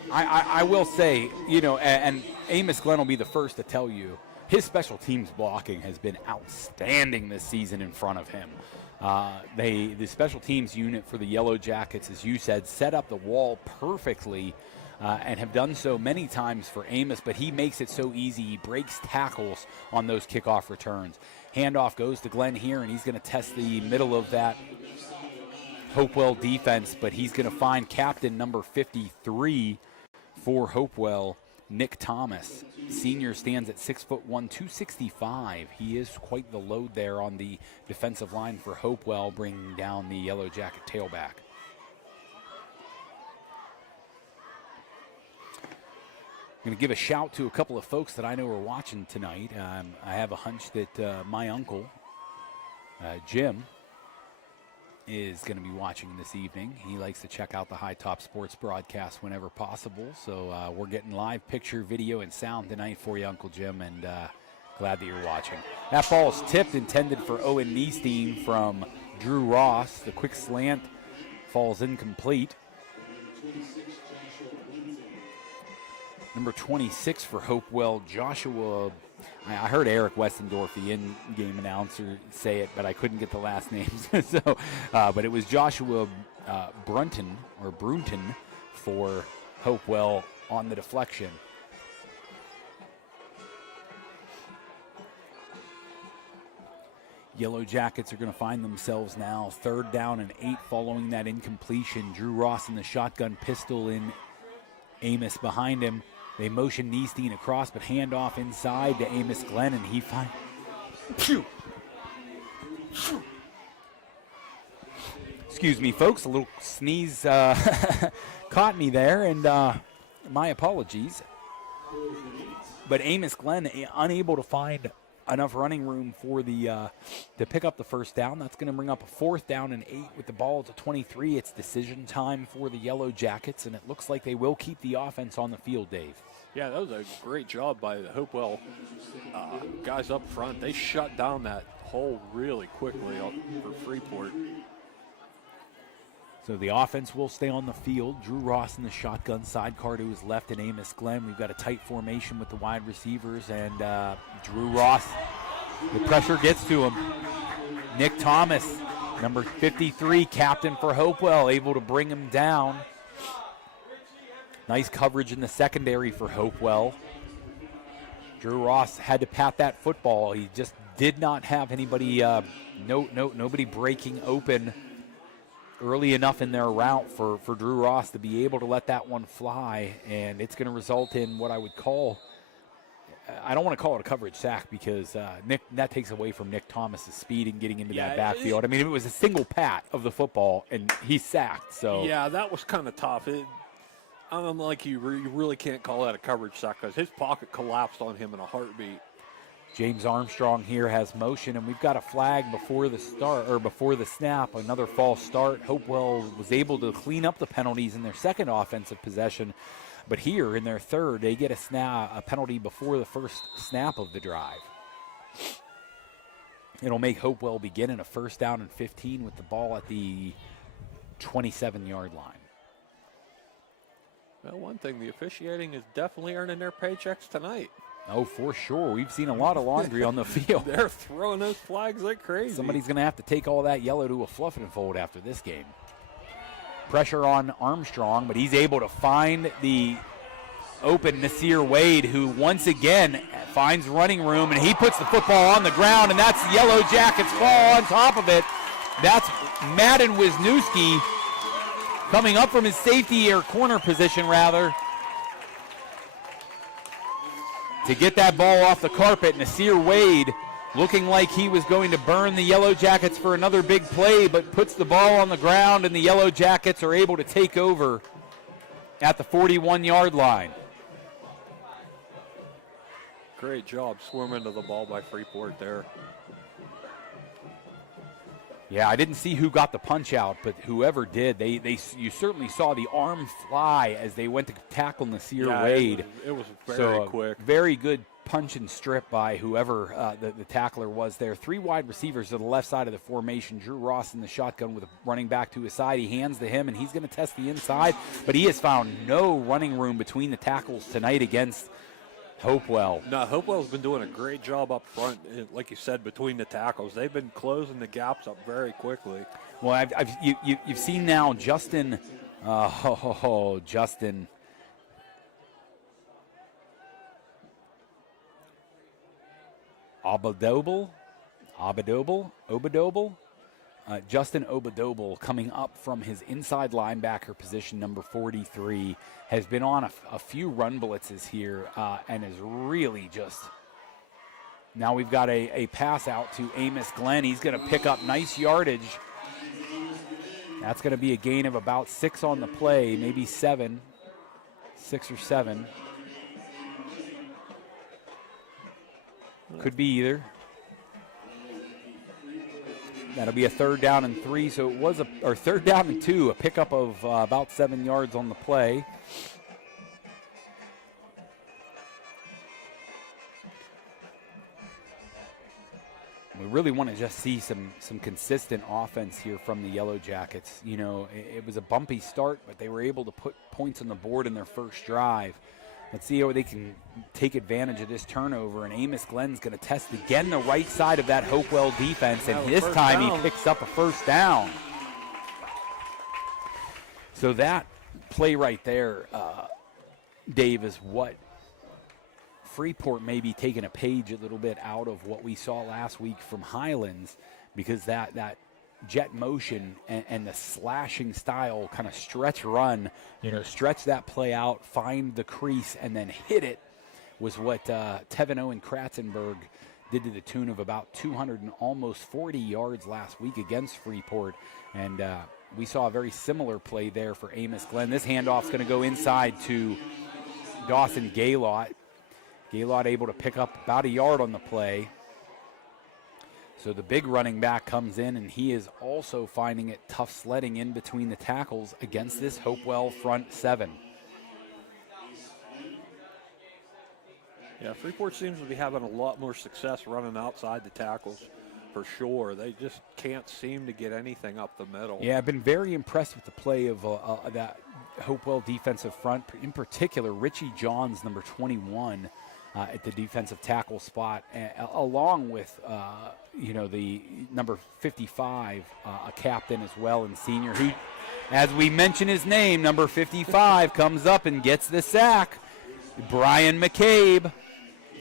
I will say, and Amos Glenn will be the first to tell you, his special teams blocking has been outstanding this season in front of him. The special teams unit for the Yellowjackets, as you said, set up the wall perfectly and have done so many times for Amos, but he makes it so easy. He breaks tackles on those kickoff returns. Handoff goes to Glenn here, and he's going to test the middle of that Hopewell defense, but he's going to find captain number 53 for Hopewell, Nick Thomas. Senior stands at 6'1", 265. He is quite the load there on the defensive line for Hopewell, bringing down the Yellowjacket tailback. I'm going to give a shout to a couple of folks that I know are watching tonight. I have a hunch that my uncle, Jim, is going to be watching this evening. He likes to check out the High Top Sports broadcast whenever possible. So we're getting live picture, video, and sound tonight for you, Uncle Jim, and glad that you're watching. That ball is tipped, intended for Owen Niestein from Drew Ross. The quick slant falls incomplete. Number 26 for Hopewell, Joshua. I heard Eric Westendorf, the in-game announcer, say it, but I couldn't get the last names. But it was Joshua Brunton for Hopewell on the deflection. Yellowjackets are going to find themselves now 3rd down and 8 following that incompletion. Drew Ross in the shotgun pistol in Amos behind him. They motion Niestein across, but handoff inside to Amos Glenn, and he finds. Excuse me, folks. A little sneeze caught me there, and my apologies. But Amos Glenn unable to find enough running room for the to pick up the first down. That's going to bring up a 4th down and 8 with the ball at 23. It's decision time for the Yellowjackets, and it looks like they will keep the offense on the field, Dave. Yeah, that was a great job by the Hopewell guys up front. They shut down that hole really quickly for Freeport. So the offense will stay on the field. Drew Ross in the shotgun, sidecar to his left, and Amos Glenn. We've got a tight formation with the wide receivers, and Drew Ross, the pressure gets to him. Nick Thomas, number 53, captain for Hopewell, able to bring him down. Nice coverage in the secondary for Hopewell. Drew Ross had to pat that football. He just did not have anybody, nobody breaking open early enough in their route for Drew Ross to be able to let that one fly, and it's going to result in what I would call, I don't want to call it a coverage sack because that takes away from Nick Thomas's speed and getting into that backfield. I mean, it was a single pat of the football, and he's sacked. So yeah, that was kind of tough. I'm like you really can't call that a coverage sack because his pocket collapsed on him in a heartbeat. James Armstrong here has motion, and we've got a flag before the start or before the snap. Another false start. Hopewell was able to clean up the penalties in their second offensive possession, but here in their third, they get a penalty before the first snap of the drive. It'll make Hopewell begin in a 1st down and 15 with the ball at the 27-yard line. Well, one thing, the officiating is definitely earning their paychecks tonight. Oh, for sure. We've seen a lot of laundry on the field. They're throwing those flags like crazy. Somebody's going to have to take all that yellow to a fluff and fold after this game. Pressure on Armstrong, but he's able to find the open Nasir Wade, who once again finds running room, and he puts the football on the ground, and that's Yellowjackets fall on top of it. That's Madden Wisniewski coming up from his safety or corner position, rather, to get that ball off the carpet. Nasir Wade looking like he was going to burn the Yellowjackets for another big play, but puts the ball on the ground, and the Yellowjackets are able to take over at the 41-yard line. Great job swimming to the ball by Freeport there. Yeah, I didn't see who got the punch out, but whoever did, you certainly saw the arm fly as they went to tackle Nasir Wade. It was very quick. Very good punch and strip by whoever the tackler was there. 3 wide receivers to the left side of the formation. Drew Ross in the shotgun with a running back to his side. He hands to him, and he's going to test the inside, but he has found no running room between the tackles tonight against Hopewell. No, Hopewell's been doing a great job up front, like you said, between the tackles. They've been closing the gaps up very quickly. Well, you've seen now Justin Justin Obadobel. Justin Obadobel coming up from his inside linebacker position, number 43, has been on a few run blitzes here and is really just... Now we've got a pass out to Amos Glenn. He's going to pick up nice yardage. That's going to be a gain of about 6 on the play, maybe 7, 6 or 7. Could be either. That'll be a 3rd down and 3, so it was or 3rd down and 2, a pickup of about 7 yards on the play. We really want to just see some consistent offense here from the Yellowjackets. You know, it was a bumpy start, but they were able to put points on the board in their first drive. Let's see how they can take advantage of this turnover, and Amos Glenn's going to test again the right side of that Hopewell defense, and this time he picks up a 1st down. So that play right there, Dave, is what Freeport may be taking a page a little bit out of what we saw last week from Highlands, because that jet motion and the slashing style kind of stretch run, stretch that play out, find the crease, and then hit it, was what Tevin Owen Kratzenberg did to the tune of about 240 yards last week against Freeport. And we saw a very similar play there for Amos Glenn. This handoff's going to go inside to Dawson Gaylott. Gaylott able to pick up about a yard on the play. So the big running back comes in, and he is also finding it tough sledding in between the tackles against this Hopewell front 7. Yeah, Freeport seems to be having a lot more success running outside the tackles, for sure. They just can't seem to get anything up the middle. Yeah, I've been very impressed with the play of that Hopewell defensive front, in particular Richie Johns, number 21, at the defensive tackle spot, along with the number 55, a captain as well and senior, who, as we mention his name, number 55, comes up and gets the sack. Brian McCabe.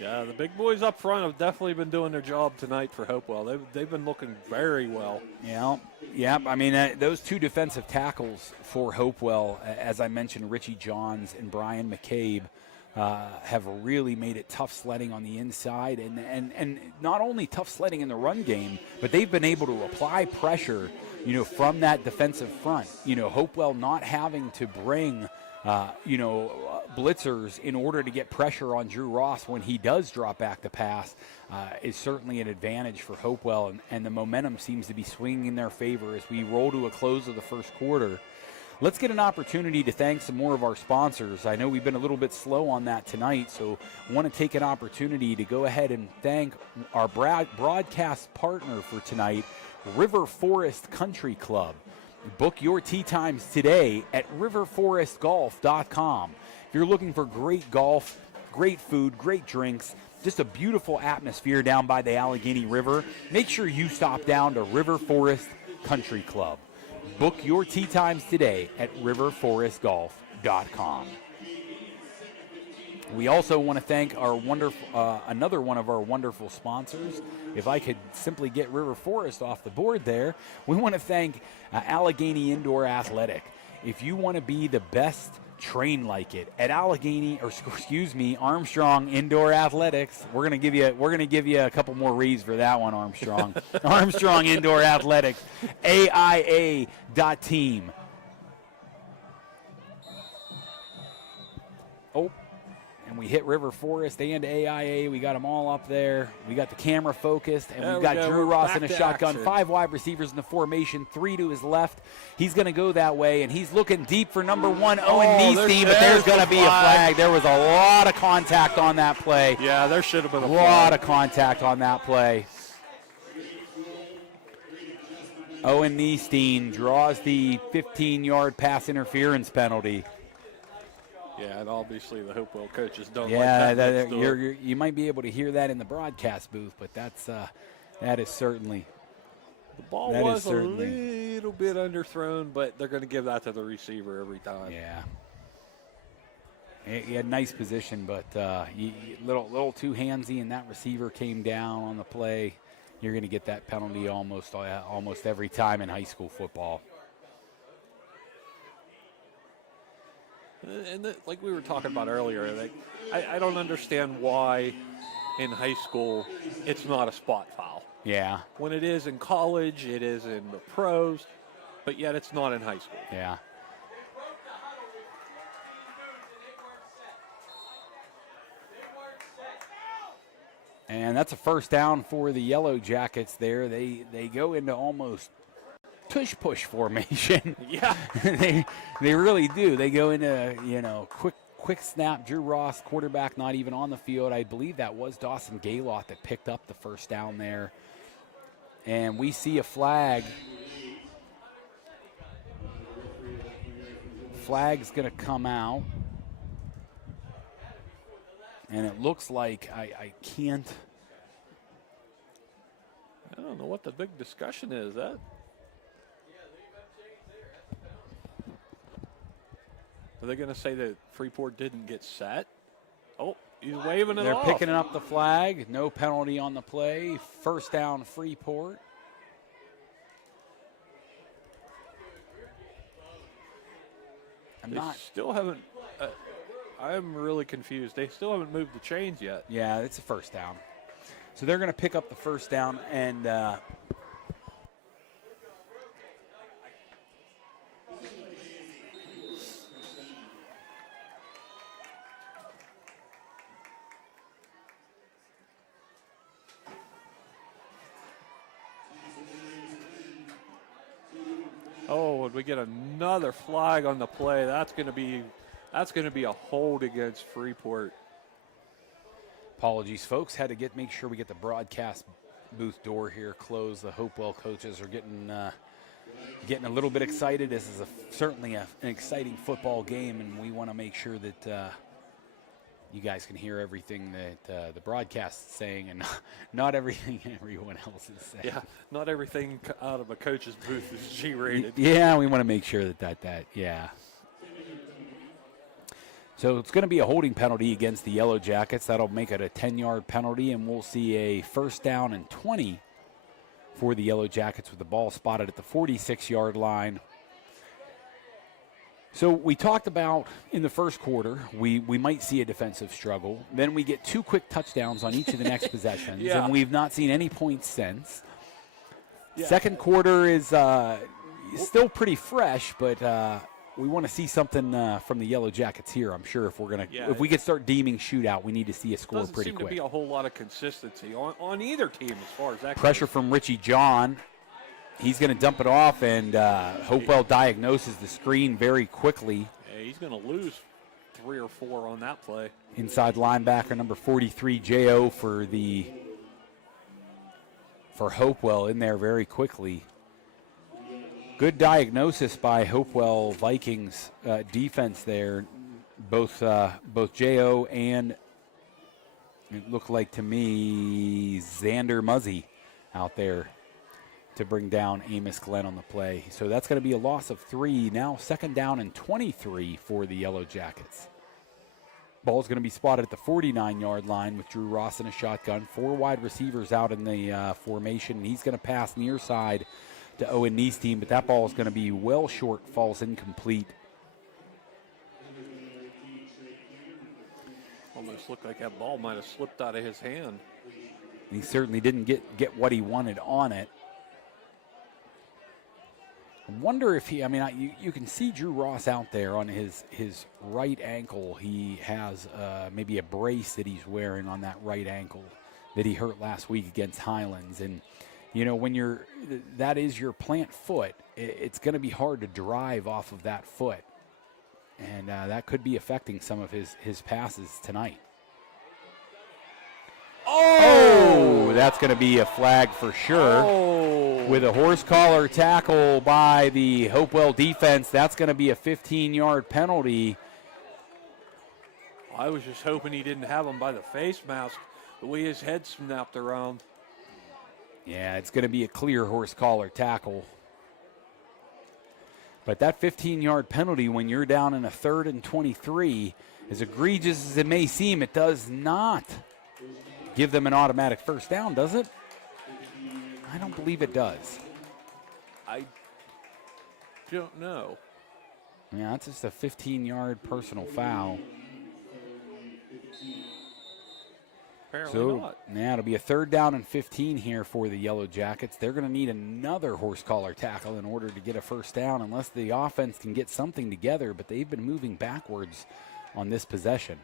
Yeah, the big boys up front have definitely been doing their job tonight for Hopewell. They've been looking very well. Yeah. I mean, those two defensive tackles for Hopewell, as I mentioned, Richie Johns and Brian McCabe, have really made it tough sledding on the inside, and not only tough sledding in the run game, but they've been able to apply pressure, from that defensive front. Hopewell not having to bring, blitzers in order to get pressure on Drew Ross when he does drop back to pass is certainly an advantage for Hopewell, and the momentum seems to be swinging in their favor as we roll to a close of the first quarter. Let's get an opportunity to thank some more of our sponsors. I know we've been a little bit slow on that tonight, so I want to take an opportunity to go ahead and thank our broadcast partner for tonight, River Forest Country Club. Book your tee times today at riverforestgolf.com. If you're looking for great golf, great food, great drinks, just a beautiful atmosphere down by the Allegheny River, make sure you stop down to River Forest Country Club. Book your tee times today at riverforestgolf.com. We also want to thank our another one of our wonderful sponsors. If I could simply get River Forest off the board there, we want to thank Allegheny Indoor Athletic. If you want to be the best, train like it at Armstrong Indoor Athletics. We're gonna give you a couple more reads for that one, Armstrong. Armstrong Indoor Athletics, AIA.team. And we hit River Forest and AIA. We got them all up there. We got the camera focused, and we've got Drew Ross in a shotgun. Action. 5 wide receivers in the formation, 3 to his left. He's going to go that way, and he's looking deep for number 1, Owen Neesteen, but there's going to be a flag. There was a lot of contact on that play. Yeah, there should have been a flag. A lot of contact on that play. Owen Neesteen draws the 15-yard pass interference penalty. Yeah, and obviously the Hopewell coaches don't like that. You might be able to hear that in the broadcast booth, but that is certainly. The ball was a little bit underthrown, but they're going to give that to the receiver every time. Yeah. He had nice position, but little too handsy, and that receiver came down on the play. You're going to get that penalty almost every time in high school football. And like we were talking about earlier, I don't understand why in high school it's not a spot foul. Yeah. When it is in college, it is in the pros, but yet it's not in high school. Yeah. And that's a first down for the Yellowjackets there. They go into almost tush-push formation. Yeah. they really do. They go into, quick snap. Drew Ross, quarterback, not even on the field. I believe that was Dawson Gaylott that picked up the first down there. And we see a flag. Flag's going to come out. And it looks like I can't. I don't know what the big discussion is. Are they going to say that Freeport didn't get set? Oh, he's waving it off. They're picking up the flag. No penalty on the play. First down, Freeport. Still haven't. I'm really confused. They still haven't moved the chains yet. Yeah, it's a first down. So they're going to pick up the first down and. Oh, and we get another flag on the play. That's going to be a hold against Freeport. Apologies, folks. Had to make sure we get the broadcast booth door here closed. The Hopewell coaches are getting a little bit excited. This is certainly an exciting football game, and we want to make sure that you guys can hear everything that the broadcast is saying, and not everything everyone else is saying. Yeah, not everything out of a coach's booth is G-rated. Yeah, we want to make sure that yeah. So it's going to be a holding penalty against the Yellowjackets. That'll make it a 10-yard penalty, and we'll see a first down and 20 for the Yellowjackets with the ball spotted at the 46-yard line. So we talked about in the first quarter, we might see a defensive struggle. Then we get 2 quick touchdowns on each of the next possessions, and we've not seen any points since. Yeah. Second quarter is still pretty fresh, but we want to see something from the Yellowjackets here. I'm sure if we could start deeming shootout, we need to see a score pretty quick. Doesn't seem to be a whole lot of consistency on either team as far as that pressure goes. From Richie John. He's going to dump it off, and Hopewell diagnoses the screen very quickly. Yeah, he's going to lose 3 or 4 on that play. Inside linebacker number 43, J.O. for Hopewell in there very quickly. Good diagnosis by Hopewell Vikings defense there. Both J.O. and it looked like to me Xander Muzzy out there to bring down Amos Glenn on the play. So that's going to be a loss of 3. Now second down and 23 for the Yellowjackets. Ball's going to be spotted at the 49-yard line with Drew Ross in a shotgun. 4 wide receivers out in the formation. He's going to pass near side to Owen Nee's team, but that ball is going to be well short, falls incomplete. Almost looked like that ball might have slipped out of his hand. He certainly didn't get what he wanted on it. I wonder if you can see Drew Ross out there on his right ankle. He has maybe a brace that he's wearing on that right ankle that he hurt last week against Highlands. And, when that is your plant foot, it's going to be hard to drive off of that foot. And that could be affecting some of his passes tonight. Oh, that's going to be a flag for sure. Oh. With a horse collar tackle by the Hopewell defense, that's going to be a 15-yard penalty. I was just hoping he didn't have him by the face mask, the way his head snapped around. Yeah, it's going to be a clear horse collar tackle. But that 15-yard penalty when you're down in a 3rd and 23, as egregious as it may seem, it does not give them an automatic first down, does it? I don't believe it does. I don't know. Yeah, that's just a 15-yard personal foul. Apparently not. Yeah, it'll be a 3rd down and 15 here for the Yellowjackets. They're going to need another horse collar tackle in order to get a first down unless the offense can get something together, but they've been moving backwards on this possession.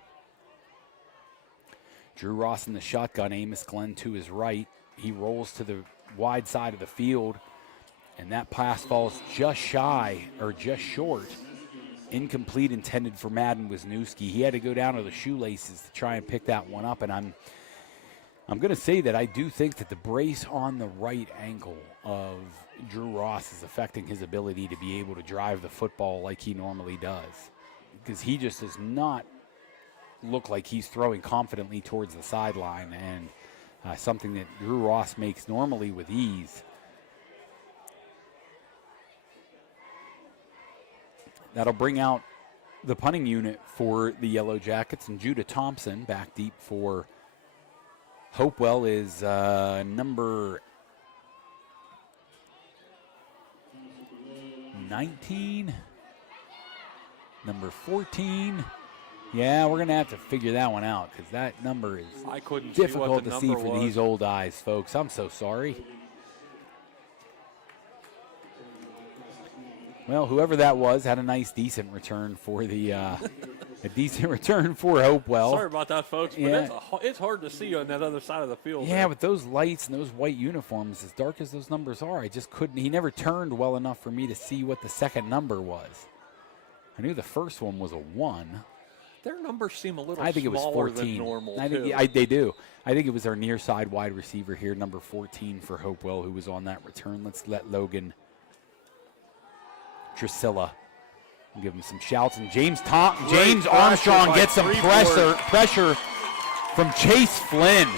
Drew Ross in the shotgun, Amos Glenn to his right. He rolls to the wide side of the field, and that pass falls just shy or just short. Incomplete, intended for Madden Wisniewski. He had to go down to the shoelaces to try and pick that one up, and I'm going to say that I do think that the brace on the right ankle of Drew Ross is affecting his ability to be able to drive the football like he normally does, because he just does not look like he's throwing confidently towards the sideline, and something that Drew Ross makes normally with ease. That'll bring out the punting unit for the Yellowjackets, and Judah Thompson back deep for Hopewell is number 19, number 14. Yeah, we're going to have to figure that one out because that number is difficult to see for these old eyes, folks. I'm so sorry. Well, whoever that was had a nice, decent return for the Hopewell. Sorry about that, folks, but it's hard to see on that other side of the field. Yeah, with those lights and those white uniforms, as dark as those numbers are, I just couldn't. He never turned well enough for me to see what the second number was. I knew the first one was a 1. Their numbers seem a little I think it was 14. Than normal, they do. I think it was our near side wide receiver here, number 14 for Hopewell, who was on that return. Let's let Logan Drusilla give him some shouts. And James Armstrong gets some pressure from Chase Flynn.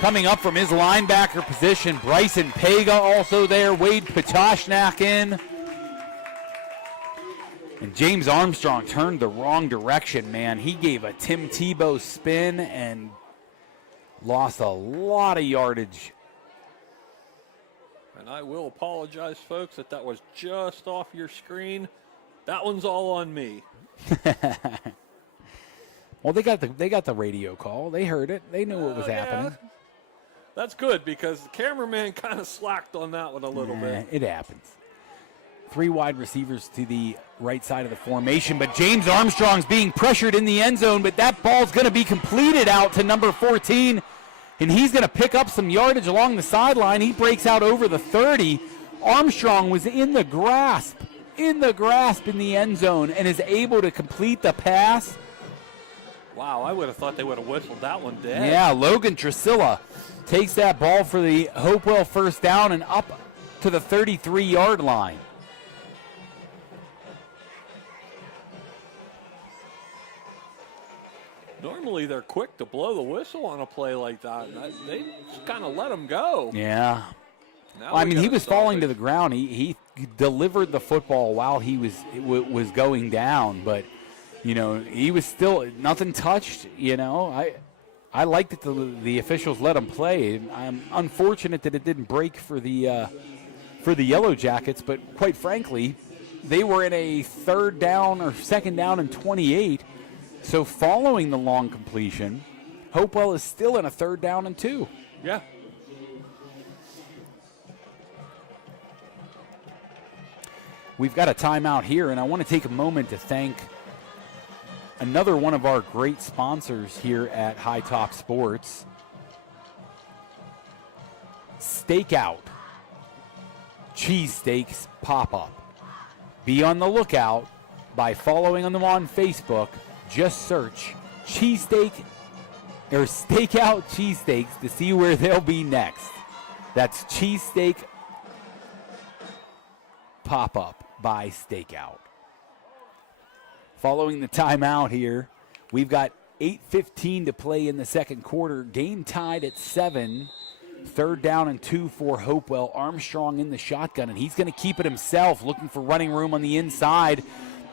Coming up from his linebacker position, Bryson Pega also there, Wade Patoshnak in. And James Armstrong turned the wrong direction, man. He gave a Tim Tebow spin and lost a lot of yardage. And I will apologize, folks, that was just off your screen. That one's all on me. Well, they got the radio call. They heard it. They knew what was happening. That's good because the cameraman kind of slacked on that one a little bit. It happens. 3 wide receivers to the right side of the formation, but James Armstrong's being pressured in the end zone, but that ball's going to be completed out to number 14, and he's going to pick up some yardage along the sideline. He breaks out over the 30. Armstrong was in the grasp in the end zone and is able to complete the pass. Wow, I would have thought they would have whistled that one dead. Yeah, Logan Tresilla takes that ball for the Hopewell first down and up to the 33-yard line. Normally they're quick to blow the whistle on a play like that. They just kind of let him go. Yeah. Well, I mean, he was falling to the ground. He delivered the football while he was going down, but you know, he was still nothing touched. You know, I liked that the officials let him play. I'm unfortunate that it didn't break for the Yellowjackets, but quite frankly, they were in a third down or second down and 28. So following the long completion, Hopewell is still in a third down and 2. Yeah. We've got a timeout here, and I want to take a moment to thank another one of our great sponsors here at High Top Sports, Stakeout Cheesesteaks Pop-Up. Be on the lookout by following them on Facebook. Just search cheesesteak or Stakeout Cheesesteaks to see where they'll be next. That's Cheesesteak Pop-Up by Stakeout. Following the timeout here, we've got 8:15 to play in the second quarter. Game tied at 7. Third down and 2 for Hopewell. Armstrong in the shotgun, and he's going to keep it himself, looking for running room on the inside.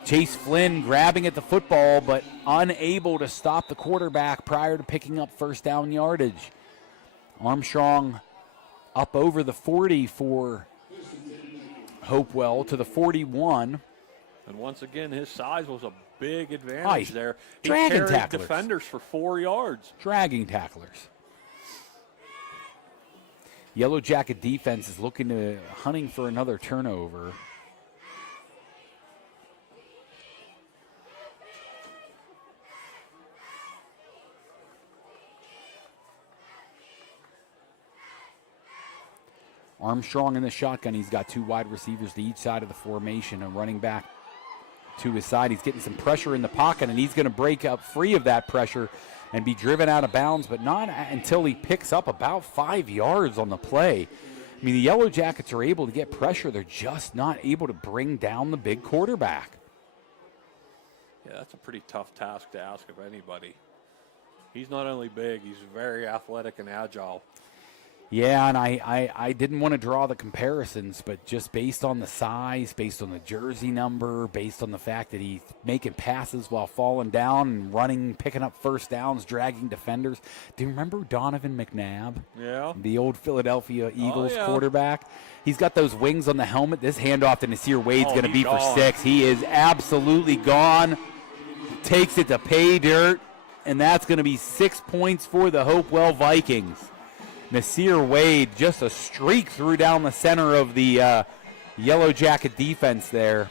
Chase Flynn grabbing at the football, but unable to stop the quarterback prior to picking up first down yardage. Armstrong up over the 40 for Hopewell to the 41. And once again, his size was a big advantage there. He dragging carried tacklers. Defenders for 4 yards. Dragging tacklers. Yellowjacket defense is hunting for another turnover. Armstrong in the shotgun. He's got 2 wide receivers to each side of the formation, and running back to his side. He's getting some pressure in the pocket, and he's going to break up free of that pressure and be driven out of bounds, but not until he picks up about 5 yards on the play. I mean, the Yellowjackets are able to get pressure. They're just not able to bring down the big quarterback. Yeah, that's a pretty tough task to ask of anybody. He's not only big, he's very athletic and agile. Yeah, and I didn't want to draw the comparisons, but just based on the size, based on the jersey number, based on the fact that he's making passes while falling down and running, picking up first downs, dragging defenders. Do you remember Donovan McNabb? Yeah. The old Philadelphia Eagles quarterback? He's got those wings on the helmet. This handoff to Nasir Wade's going to be for 6. He is absolutely gone. Takes it to pay dirt, and that's going to be 6 points for the Hopewell Vikings. Nasir Wade, just a streak through down the center of the Yellowjacket defense there.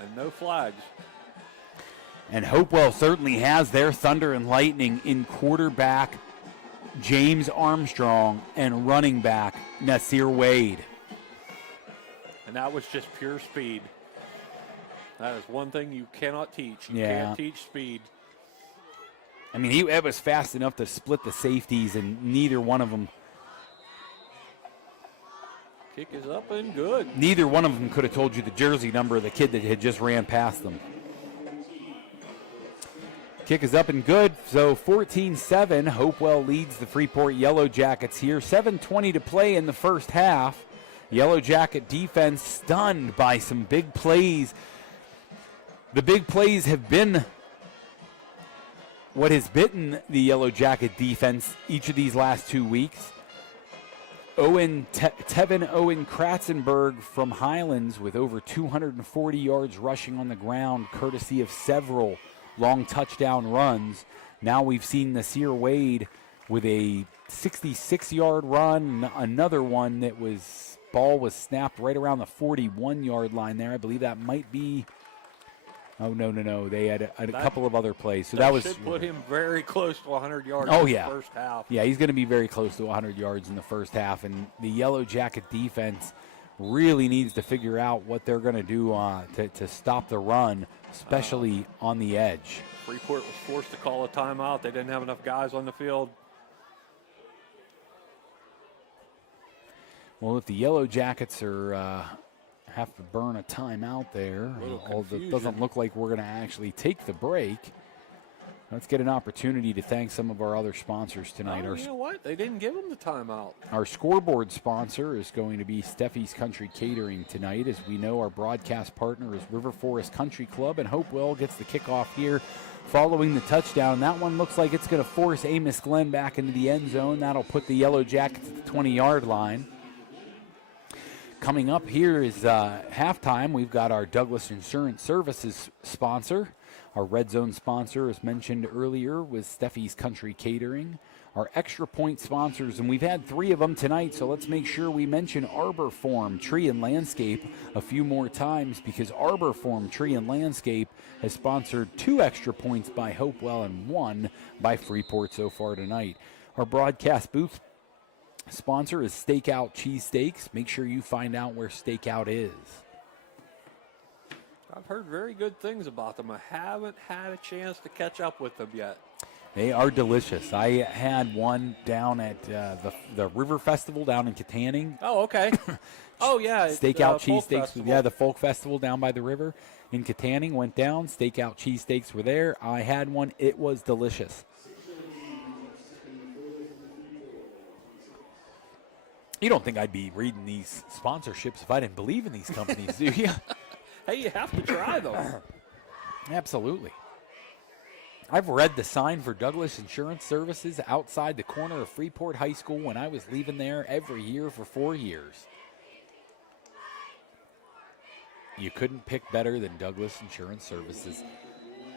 And no flags. And Hopewell certainly has their thunder and lightning in quarterback James Armstrong and running back Nasir Wade. And that was just pure speed. That is one thing you cannot teach. You Yeah. can't teach speed. I mean, it was fast enough to split the safeties, and neither one of them. Kick is up and good. Neither one of them could have told you the jersey number of the kid that had just ran past them. Kick is up and good, so 14-7. Hopewell leads the Freeport Yellowjackets here. 7:20 to play in the first half. Yellowjacket defense stunned by some big plays The big plays have been what has bitten the Yellow Jacket defense each of these last 2 weeks. Tevin Owen Kratzenberg from Highlands with over 240 yards rushing on the ground, courtesy of several long touchdown runs. Now we've seen Nasir Wade with a 66-yard run, another one that ball was snapped right around the 41-yard line there. I believe that might be. Oh, no. They had a couple of other plays. So that was should put him very close to 100 yards in the first half. Yeah, he's going to be very close to 100 yards in the first half. And the Yellow Jacket defense really needs to figure out what they're going to do to stop the run, especially on the edge. Freeport was forced to call a timeout. They didn't have enough guys on the field. Well, if the Yellow Jackets have to burn a timeout there, although it doesn't look like we're going to actually take the break, let's get an opportunity to thank some of our other sponsors tonight. You know what? They didn't give them the timeout. Our scoreboard sponsor is going to be Steffi's Country Catering tonight. As we know, our broadcast partner is River Forest Country Club, and Hopewell gets the kickoff here following the touchdown. That one looks like it's going to force Amos Glenn back into the end zone. That'll put the Yellow Jackets at the 20-yard line. Coming up here is halftime. We've got our Douglas Insurance Services sponsor. Our Red Zone sponsor, as mentioned earlier, was Steffi's Country Catering. Our Extra Point sponsors, and we've had 3 of them tonight, so let's make sure we mention Arbor Form Tree and Landscape a few more times, because Arbor Form Tree and Landscape has sponsored 2 Extra Points by Hopewell and 1 by Freeport so far tonight. Our broadcast booth sponsor is Stakeout Cheesesteaks. Make sure you find out where Stakeout is. I've heard very good things about them. I haven't had a chance to catch up with them yet. They are delicious. I had one down at the River Festival down in Katanning. Oh, okay. Oh, yeah. Stakeout Cheesesteaks. Yeah, the Folk Festival down by the river in Katanning went down. Stakeout Cheesesteaks were there. I had one. It was delicious. You don't think I'd be reading these sponsorships if I didn't believe in these companies, do you? Hey, you have to try them. Absolutely. I've read the sign for Douglas Insurance Services outside the corner of Freeport High School when I was leaving there every year for 4 years. You couldn't pick better than Douglas Insurance Services.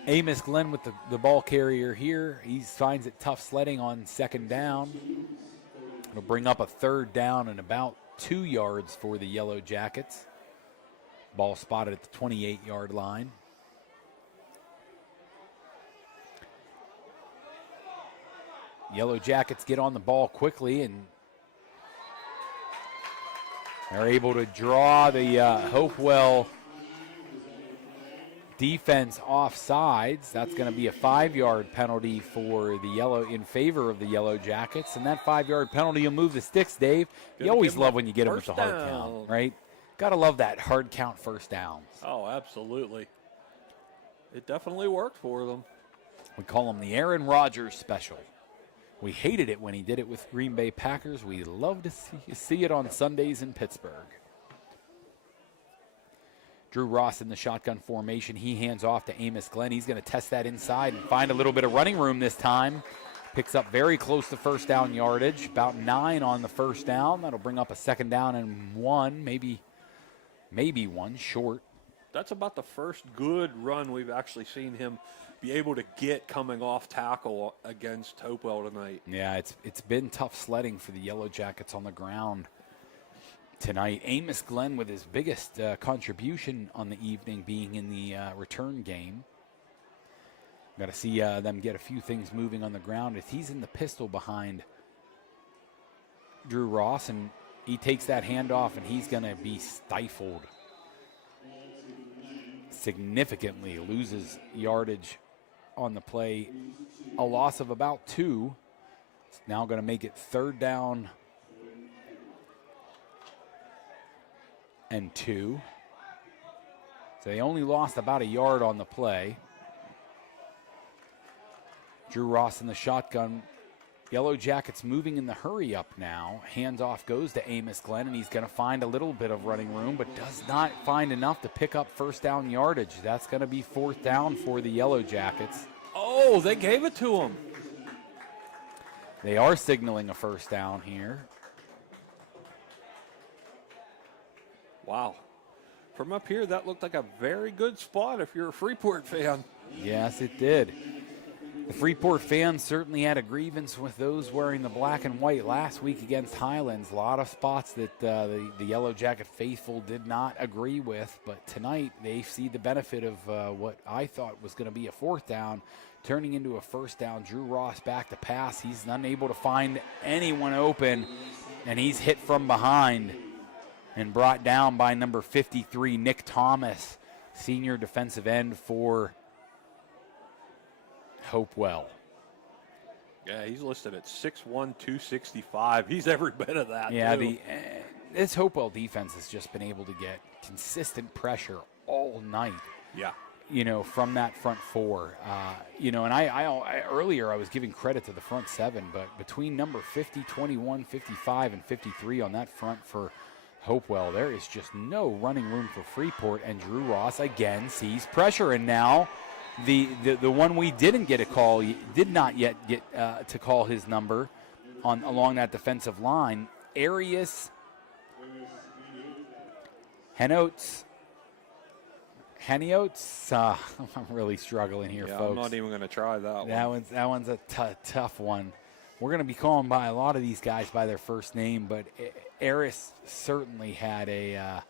Amos Glenn with the ball carrier here. He finds it tough sledding on second down. It'll bring up a third down and about 2 yards for the Yellow Jackets. Ball spotted at the 28-yard line. Yellow Jackets get on the ball quickly, and they're able to draw the Hopewell defense off sides. That's going to be a 5-yard penalty in favor of the Yellow Jackets, and that 5-yard penalty will move the sticks, Dave. You always love when you get them with the hard count, right? Got to love that hard count first downs. Oh, absolutely. It definitely worked for them. We call him the Aaron Rodgers special. We hated it when he did it with Green Bay Packers. We love to see it on Sundays in Pittsburgh. Drew Ross in the shotgun formation. He hands off to Amos Glenn. He's going to test that inside and find a little bit of running room this time. Picks up very close to first down yardage. About 9 on the first down. That'll bring up a second down and 1, maybe 1 short. That's about the first good run we've actually seen him be able to get coming off tackle against Hopewell tonight. Yeah, it's been tough sledding for the Yellow Jackets on the ground tonight. Amos Glenn with his biggest contribution on the evening being in the return game. Got to see them get a few things moving on the ground as he's in the pistol behind Drew Ross, and he takes that handoff and he's going to be stifled significantly, loses yardage on the play, a loss of about 2. It's now going to make it third down and 2. So they only lost about a yard on the play. Drew Ross in the shotgun Yellowjackets moving in the hurry up now. Handoff goes to Amos Glenn, and he's going to find a little bit of running room, but does not find enough to pick up first down yardage. That's going to be 4th down for the Yellowjackets. Oh, they gave it to him. They are signaling a first down here. Wow. From up here, that looked like a very good spot if you're a Freeport fan. Yes, it did. The Freeport fans certainly had a grievance with those wearing the black and white last week against Highlands. A lot of spots that the Yellowjacket faithful did not agree with, but tonight they see the benefit of what I thought was going to be a 4th down, turning into a first down. Drew Ross back to pass. He's unable to find anyone open, and he's hit from behind and brought down by number 53, Nick Thomas, senior defensive end for Hopewell. Yeah, he's listed at 6'1", 265. He's every bit of that. Yeah, too. this Hopewell defense has just been able to get consistent pressure all night. Yeah. From that front four. And I earlier I was giving credit to the front seven, but between number 50, 21, 55, and 53 on that front for Hopewell, there is just no running room for Freeport, and Drew Ross again sees pressure, and now the one we didn't get a call, did not yet get to call his number along that defensive line, Arius Heniotes. I'm really struggling here, folks. I'm not even going to try that one. That one's a tough one. We're going to be calling by a lot of these guys by their first name, but Arius certainly had a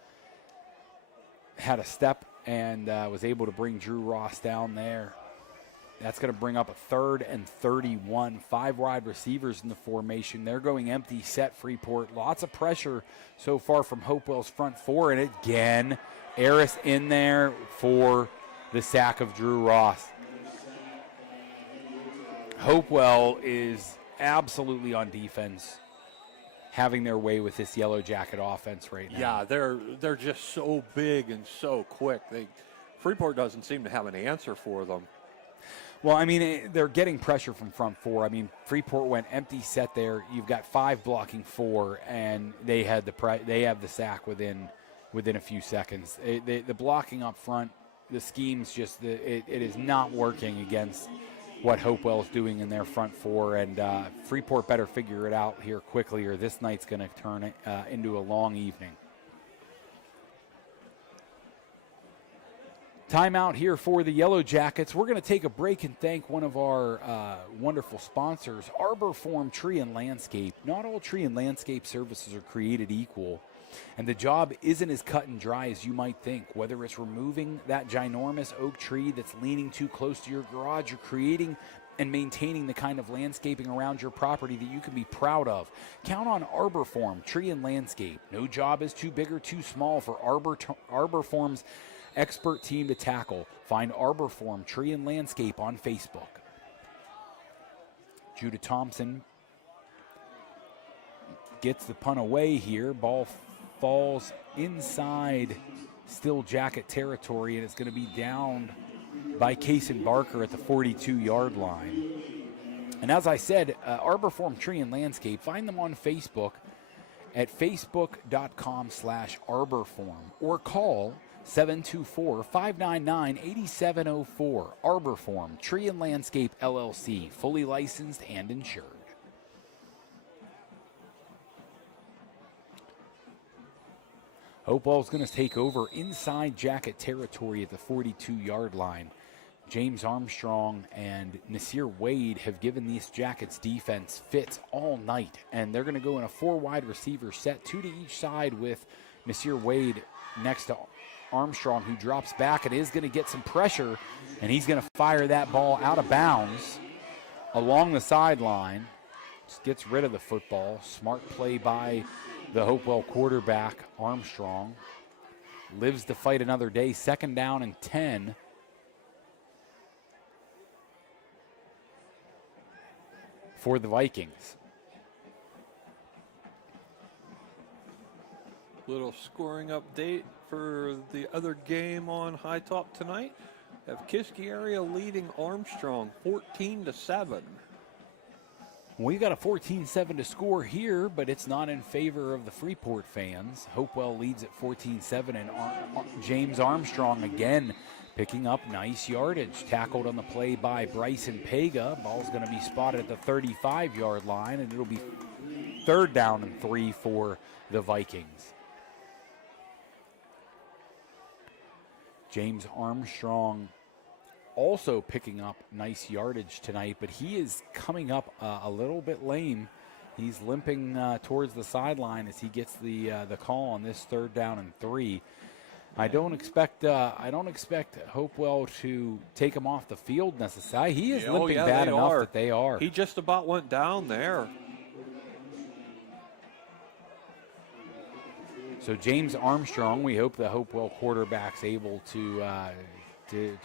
step and was able to bring Drew Ross down there. That's going to bring up a 3rd and 31. 5 wide receivers in the formation. They're going empty set, Freeport. Lots of pressure so far from Hopewell's front four. And again, Arius in there for the sack of Drew Ross. Hopewell is absolutely on defense, having their way with this Yellowjacket offense right now. Yeah, they're just so big and so quick. Freeport doesn't seem to have an answer for them. Well, I mean, they're getting pressure from front four. I mean, Freeport went empty set there. You've got 5 blocking 4, and they have the sack within a few seconds. The blocking up front, the schemes it is not working against what Hopewell is doing in their front four, and Freeport better figure it out here quickly, or this night's going to turn it into a long evening. Timeout here for the Yellowjackets. We're going to take a break and thank one of our wonderful sponsors, Arbor Form Tree and Landscape. Not all tree and landscape services are created equal, and the job isn't as cut and dry as you might think. Whether it's removing that ginormous oak tree that's leaning too close to your garage, or creating and maintaining the kind of landscaping around your property that you can be proud of, count on Arbor Form Tree and Landscape. No job is too big or too small for Arbor Form's expert team to tackle. Find Arbor Form Tree and Landscape on Facebook. Judah Thompson gets the punt away here. Ball falls inside Still Jacket territory, and it's going to be downed by Kaysen Barker at the 42-yard line. And as I said, Arbor Form Tree and Landscape, find them on Facebook at facebook.com/arborform, or call 724-599-8704. Arbor Form Tree and Landscape LLC, fully licensed and insured. Hopewell's going to take over inside Jacket territory at the 42-yard line. James Armstrong and Nasir Wade have given these Jackets defense fits all night, and they're going to go in a 4 wide receiver set, 2 to each side, with Nasir Wade next to Armstrong, who drops back and is going to get some pressure, and he's going to fire that ball out of bounds along the sideline. Just gets rid of the football. Smart play by the Hopewell quarterback, Armstrong. Lives to fight another day. 2nd down and 10. For the Vikings. Little scoring update for the other game on High Top tonight. Have Kiski area leading Armstrong 14-7. We've got a 14-7 to score here, but it's not in favor of the Freeport fans. Hopewell leads at 14-7, and James Armstrong again picking up nice yardage. Tackled on the play by Bryson Pega. Ball's going to be spotted at the 35-yard line, and it'll be 3rd down and 3 for the Vikings. James Armstrong also picking up nice yardage tonight, but he is coming up a little bit lame. He's limping towards the sideline as he gets the call on this 3rd down and 3. I don't expect Hopewell to take him off the field necessarily. He is limping bad enough that they are. He just about went down there. So James Armstrong, we hope the Hopewell quarterback's able to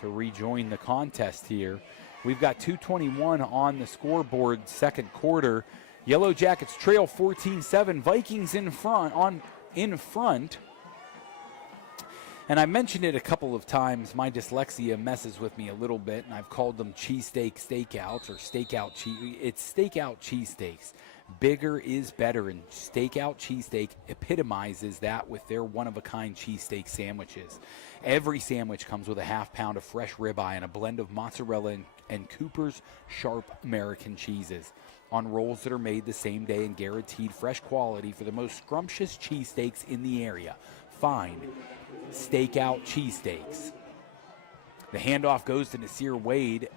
rejoin the contest here. We've got 2:21 on the scoreboard, 2nd quarter. Yellowjackets trail 14-7. Vikings in front. And I mentioned it a couple of times. My dyslexia messes with me a little bit, and I've called them cheesesteak stakeouts or stakeout cheese. It's stakeout cheesesteaks. Bigger is better, and Stakeout Cheesesteak epitomizes that with their one-of-a-kind cheesesteak sandwiches. Every sandwich comes with a half pound of fresh ribeye and a blend of mozzarella and Cooper's sharp American cheeses on rolls that are made the same day and guaranteed fresh quality for the most scrumptious cheesesteaks in the area. Find Stakeout Cheesesteaks. The handoff goes to Nasir Wade,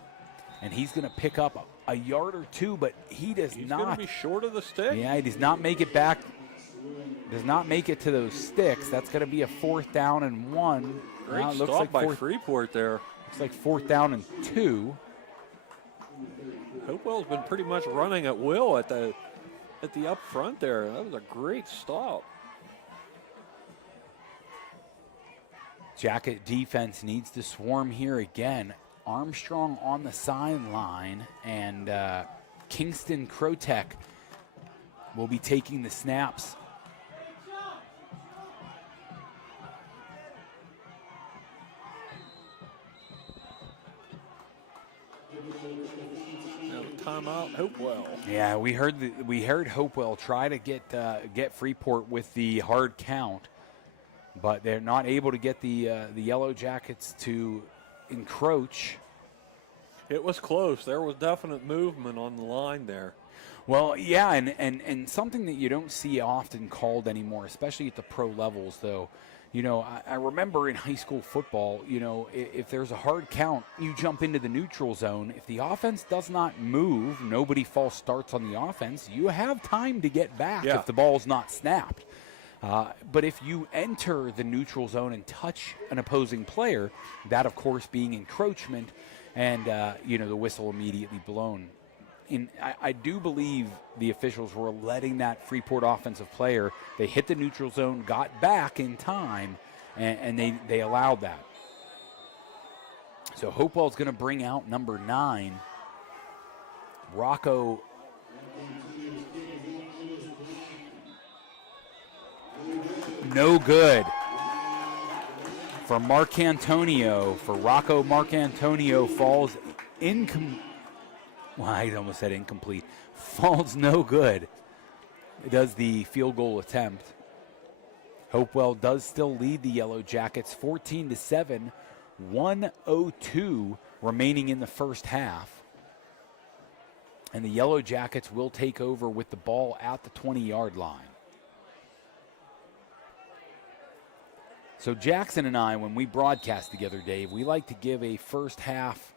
and he's going to pick up a yard or two, but he does not. He's going to be short of the stick. Yeah, he does not make it back. Does not make it to those sticks. That's going to be a 4th down and 1. Great stop by Freeport there. Looks like 4th down and 2. Hopewell's been pretty much running at will at the up front there. That was a great stop. Jacket defense needs to swarm here again. Armstrong on the sideline, and Kingston Krotek will be taking the snaps. Now timeout, Hopewell. Yeah, we heard Hopewell try to get Freeport with the hard count, but they're not able to get the Yellowjackets to encroach. It was close. There was definite movement on the line there. Well, yeah, and something that you don't see often called anymore, especially at the pro levels, though. You know, I remember in high school football, you know, if there's a hard count, you jump into the neutral zone. If the offense does not move, nobody false starts on the offense, you have time to get back if the ball's not snapped. But if you enter the neutral zone and touch an opposing player, that, of course, being encroachment, and, the whistle immediately blown. I do believe the officials were letting that Freeport offensive player, they hit the neutral zone, got back in time, and they allowed that. So Hopewell's going to bring out number 9, Rocco. No good for Mark Antonio. For Rocco, Mark Antonio falls I almost said incomplete. Falls no good. It does the field goal attempt. Hopewell does still lead the Yellowjackets 14-7, 1:02 remaining in the first half. And the Yellowjackets will take over with the ball at the 20-yard line. So Jackson and I, when we broadcast together, Dave, we like to give a first half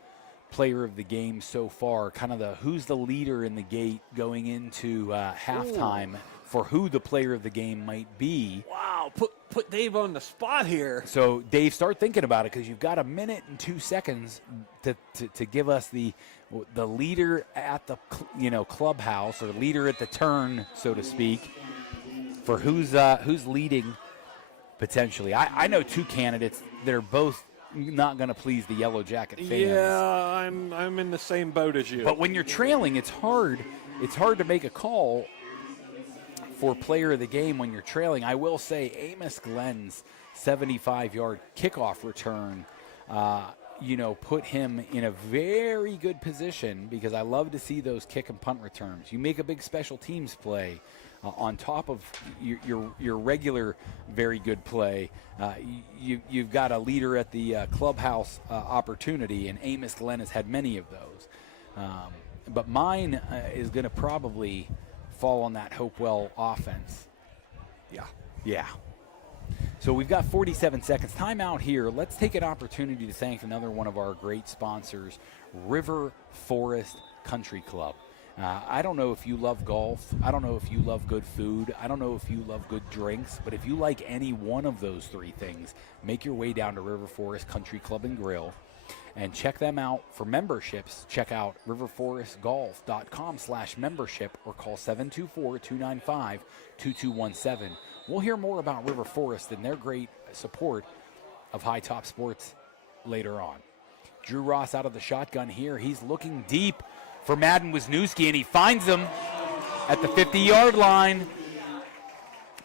player of the game so far, kind of who's the leader in the gate going into halftime for who the player of the game might be. Wow, put Dave on the spot here. So Dave, start thinking about it, because you've got 1 minute and 2 seconds to give us the leader at the clubhouse, or leader at the turn, so to speak, for who's leading potentially. I know 2 candidates that are both not going to please the Yellowjacket fans. Yeah, I'm in the same boat as you. But when you're trailing, it's hard to make a call for player of the game when you're trailing. I will say Amos Glenn's 75-yard kickoff return, put him in a very good position, because I love to see those kick and punt returns. You make a big special teams play on top of your regular very good play. You've got a leader at the clubhouse opportunity, and Amos Glenn has had many of those. But mine is going to probably fall on that Hopewell offense. Yeah. So we've got 47 seconds. Timeout here. Let's take an opportunity to thank another one of our great sponsors, River Forest Country Club. I don't know if you love golf. I don't know if you love good food. I don't know if you love good drinks. But if you like any one of those three things, make your way down to River Forest Country Club and Grill and check them out. For memberships, check out riverforestgolf.com/membership or call 724-295-2217. We'll hear more about River Forest and their great support of High Top Sports later on. Drew Ross out of the shotgun here. He's looking deep for Madden Wisniewski, and he finds him at the 50-yard line.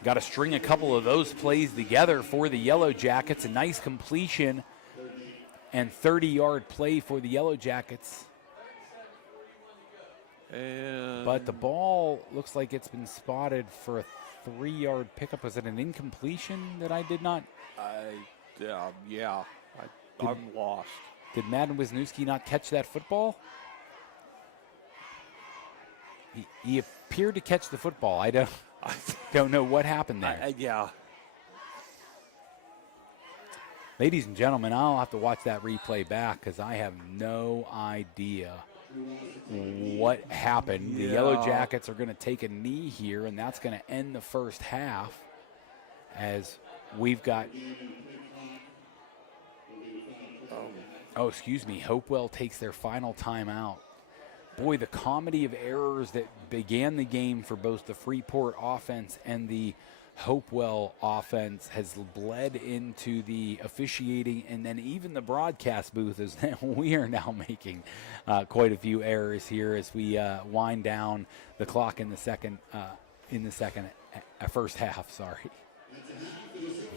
Got to string a couple of those plays together for the Yellowjackets. A nice completion and 30-yard play for the Yellowjackets. But the ball looks like it's been spotted for a 3-yard pickup. Was it an incompletion that I did not? I'm lost. Did Madden Wisniewski not catch that football? He appeared to catch the football. I don't know what happened there. Ladies and gentlemen, I'll have to watch that replay back because I have no idea what happened. The Yellowjackets are going to take a knee here, and that's going to end the first half as we've got Hopewell takes their final timeout. Boy, the comedy of errors that began the game for both the Freeport offense and the Hopewell offense has bled into the officiating, and then even the broadcast booth is we are now making quite a few errors here as we wind down the clock in the first half.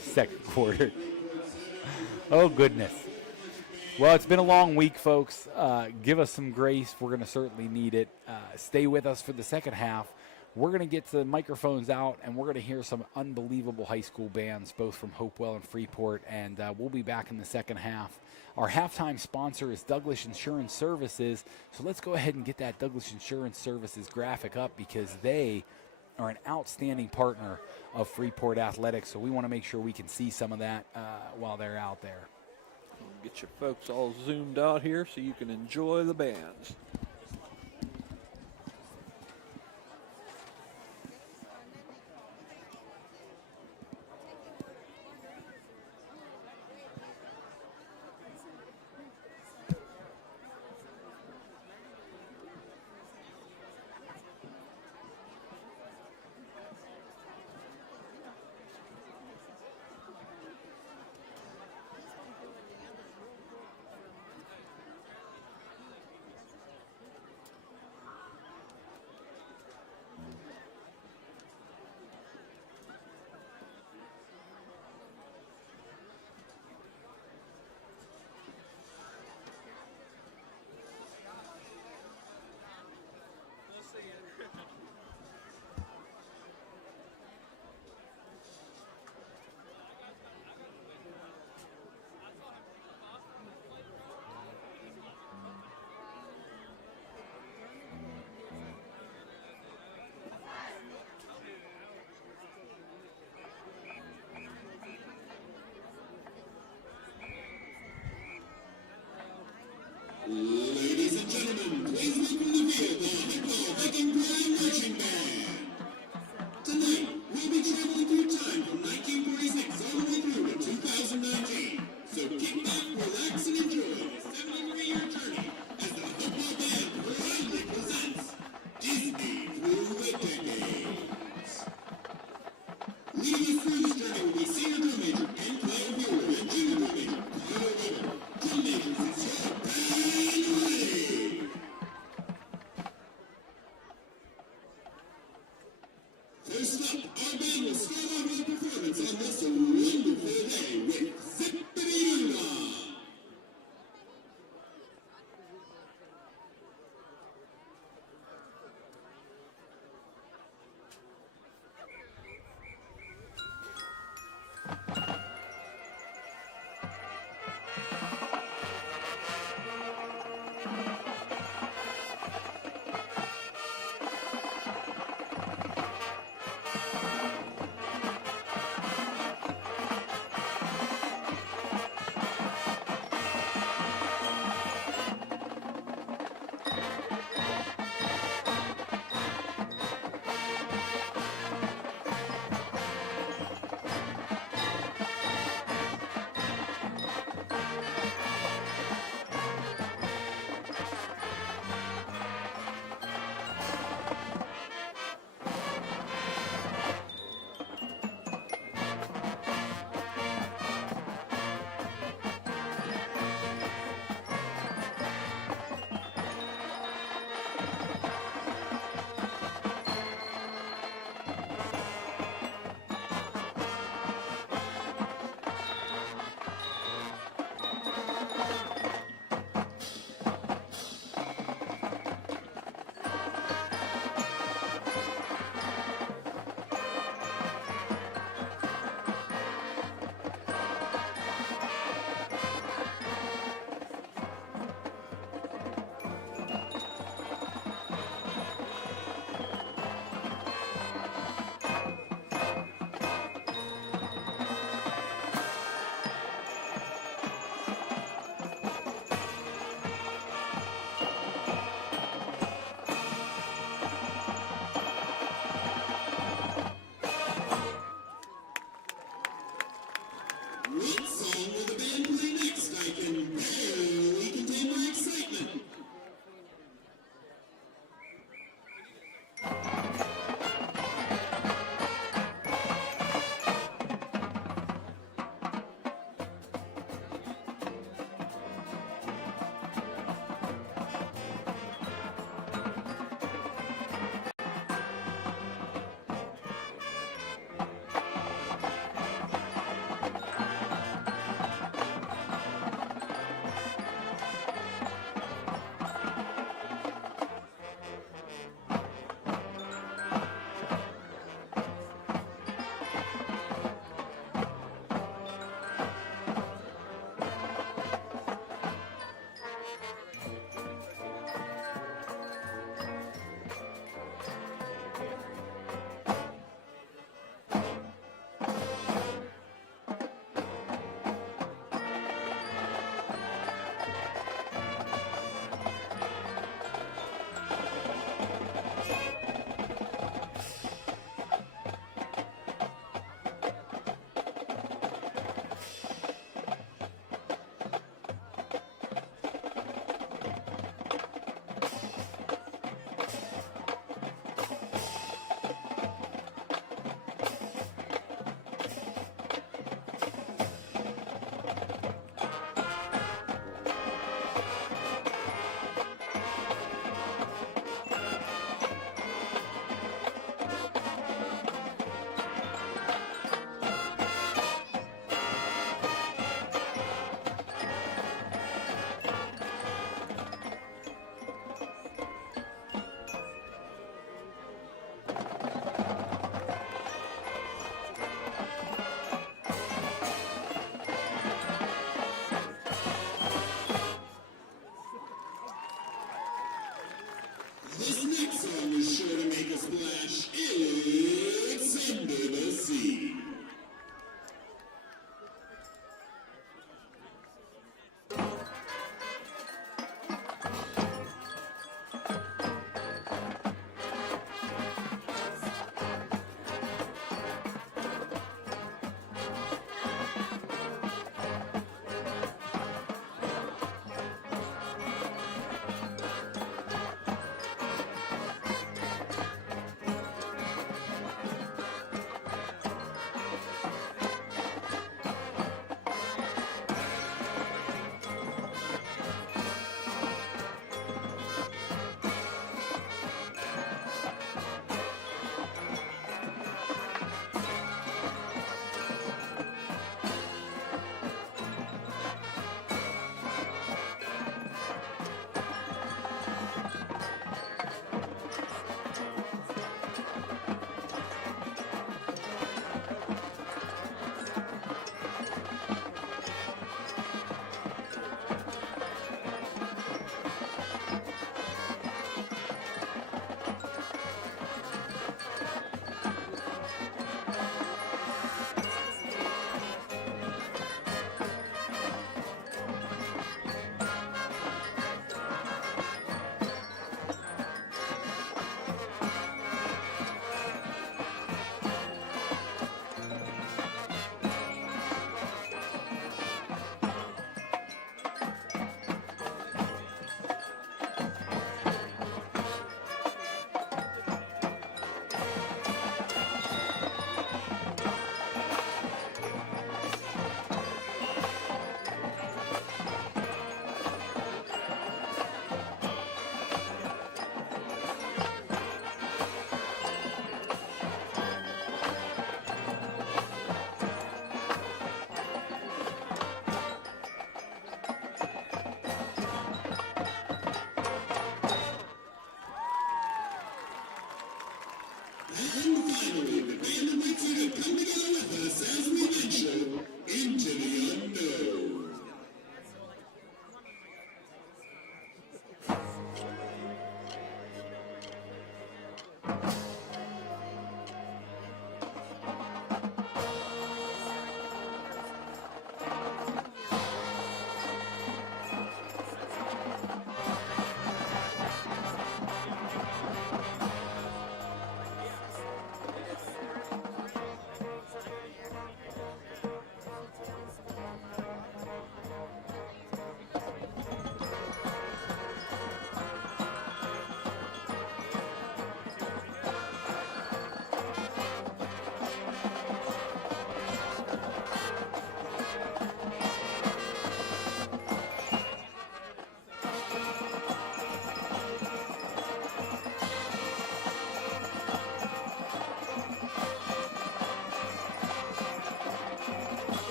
Second quarter. Oh goodness. Well, it's been a long week, folks. Give us some grace. We're going to certainly need it. Stay with us for the second half. We're going to get the microphones out, and we're going to hear some unbelievable high school bands, both from Hopewell and Freeport, and we'll be back in the second half. Our halftime sponsor is Douglas Insurance Services, so let's go ahead and get that Douglas Insurance Services graphic up because they are an outstanding partner of Freeport Athletics, so we want to make sure we can see some of that while they're out there. Get your folks all zoomed out here so you can enjoy the bands. Ladies and gentlemen, please welcome the field the Hopewell Viking Pride Marching Band. Tonight, we'll be traveling through time from 1946 all the way through to 2019. So kick back, relax, and enjoy the 73-year journey as the Hopewell Band proudly presents Disney Through the Decades. Leading us through this journey will be senior drum major Ken Cloud Wheeler and junior drum major Cloud Weber. Drum majors, it's your band ready. First up, our band will start off with a performance on this wonderful day with Zippity-Doo-Dah.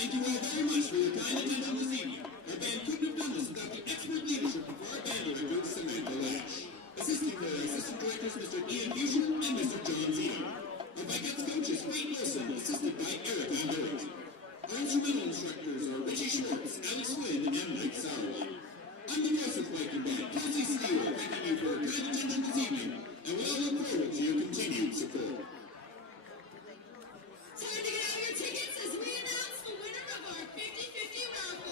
Thank you all very much for your kind attention this evening. Our band couldn't have done this without the expert leadership of our band director, Samantha Lash. Assisting her are assistant directors Mr. Ian Fuchsia and Mr. John Zito. Our Vikings coach is Wayne Wilson, assisted by Eric Andrews. Our instrumental instructors are Richie Schwartz, Alex Flynn, and Mike Sauerland. I'm the voice of Viking Band, Kelsey Steele, thanking you for your kind attention this evening, and we all look forward to your continued support. Time to get out your tickets as we announce the winner of our 50-50 raffle.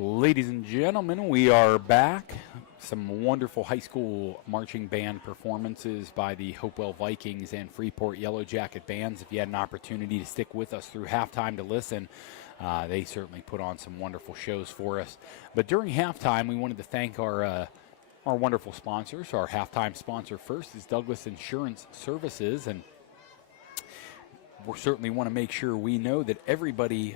Ladies and gentlemen, we are back. Some wonderful high school marching band performances by the Hopewell Vikings and Freeport Yellowjacket bands. If you had an opportunity to stick with us through halftime to listen, they certainly put on some wonderful shows for us. But during halftime, we wanted to thank our wonderful sponsors. Our halftime sponsor first is Douglas Insurance Services, and we certainly want to make sure we know that everybody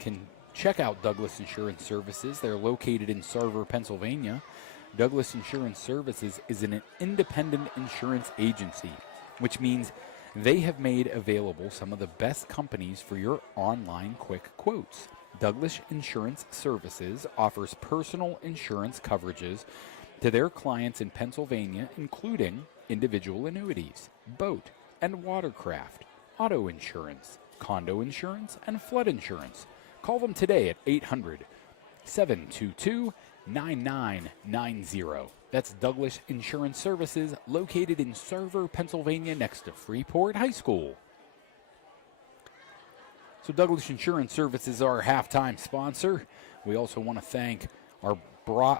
can check out Douglas Insurance Services. They're located in Sarver, Pennsylvania. Douglas Insurance Services is an independent insurance agency, which means they have made available some of the best companies for your online quick quotes. Douglas Insurance Services offers personal insurance coverages to their clients in Pennsylvania, including individual annuities, boat and watercraft, auto insurance, condo insurance, and flood insurance. Call them today at 800-722-9990. That's Douglas Insurance Services, located in Sarver, Pennsylvania, next to Freeport High School. So Douglas Insurance Services is our halftime sponsor. We also want to thank our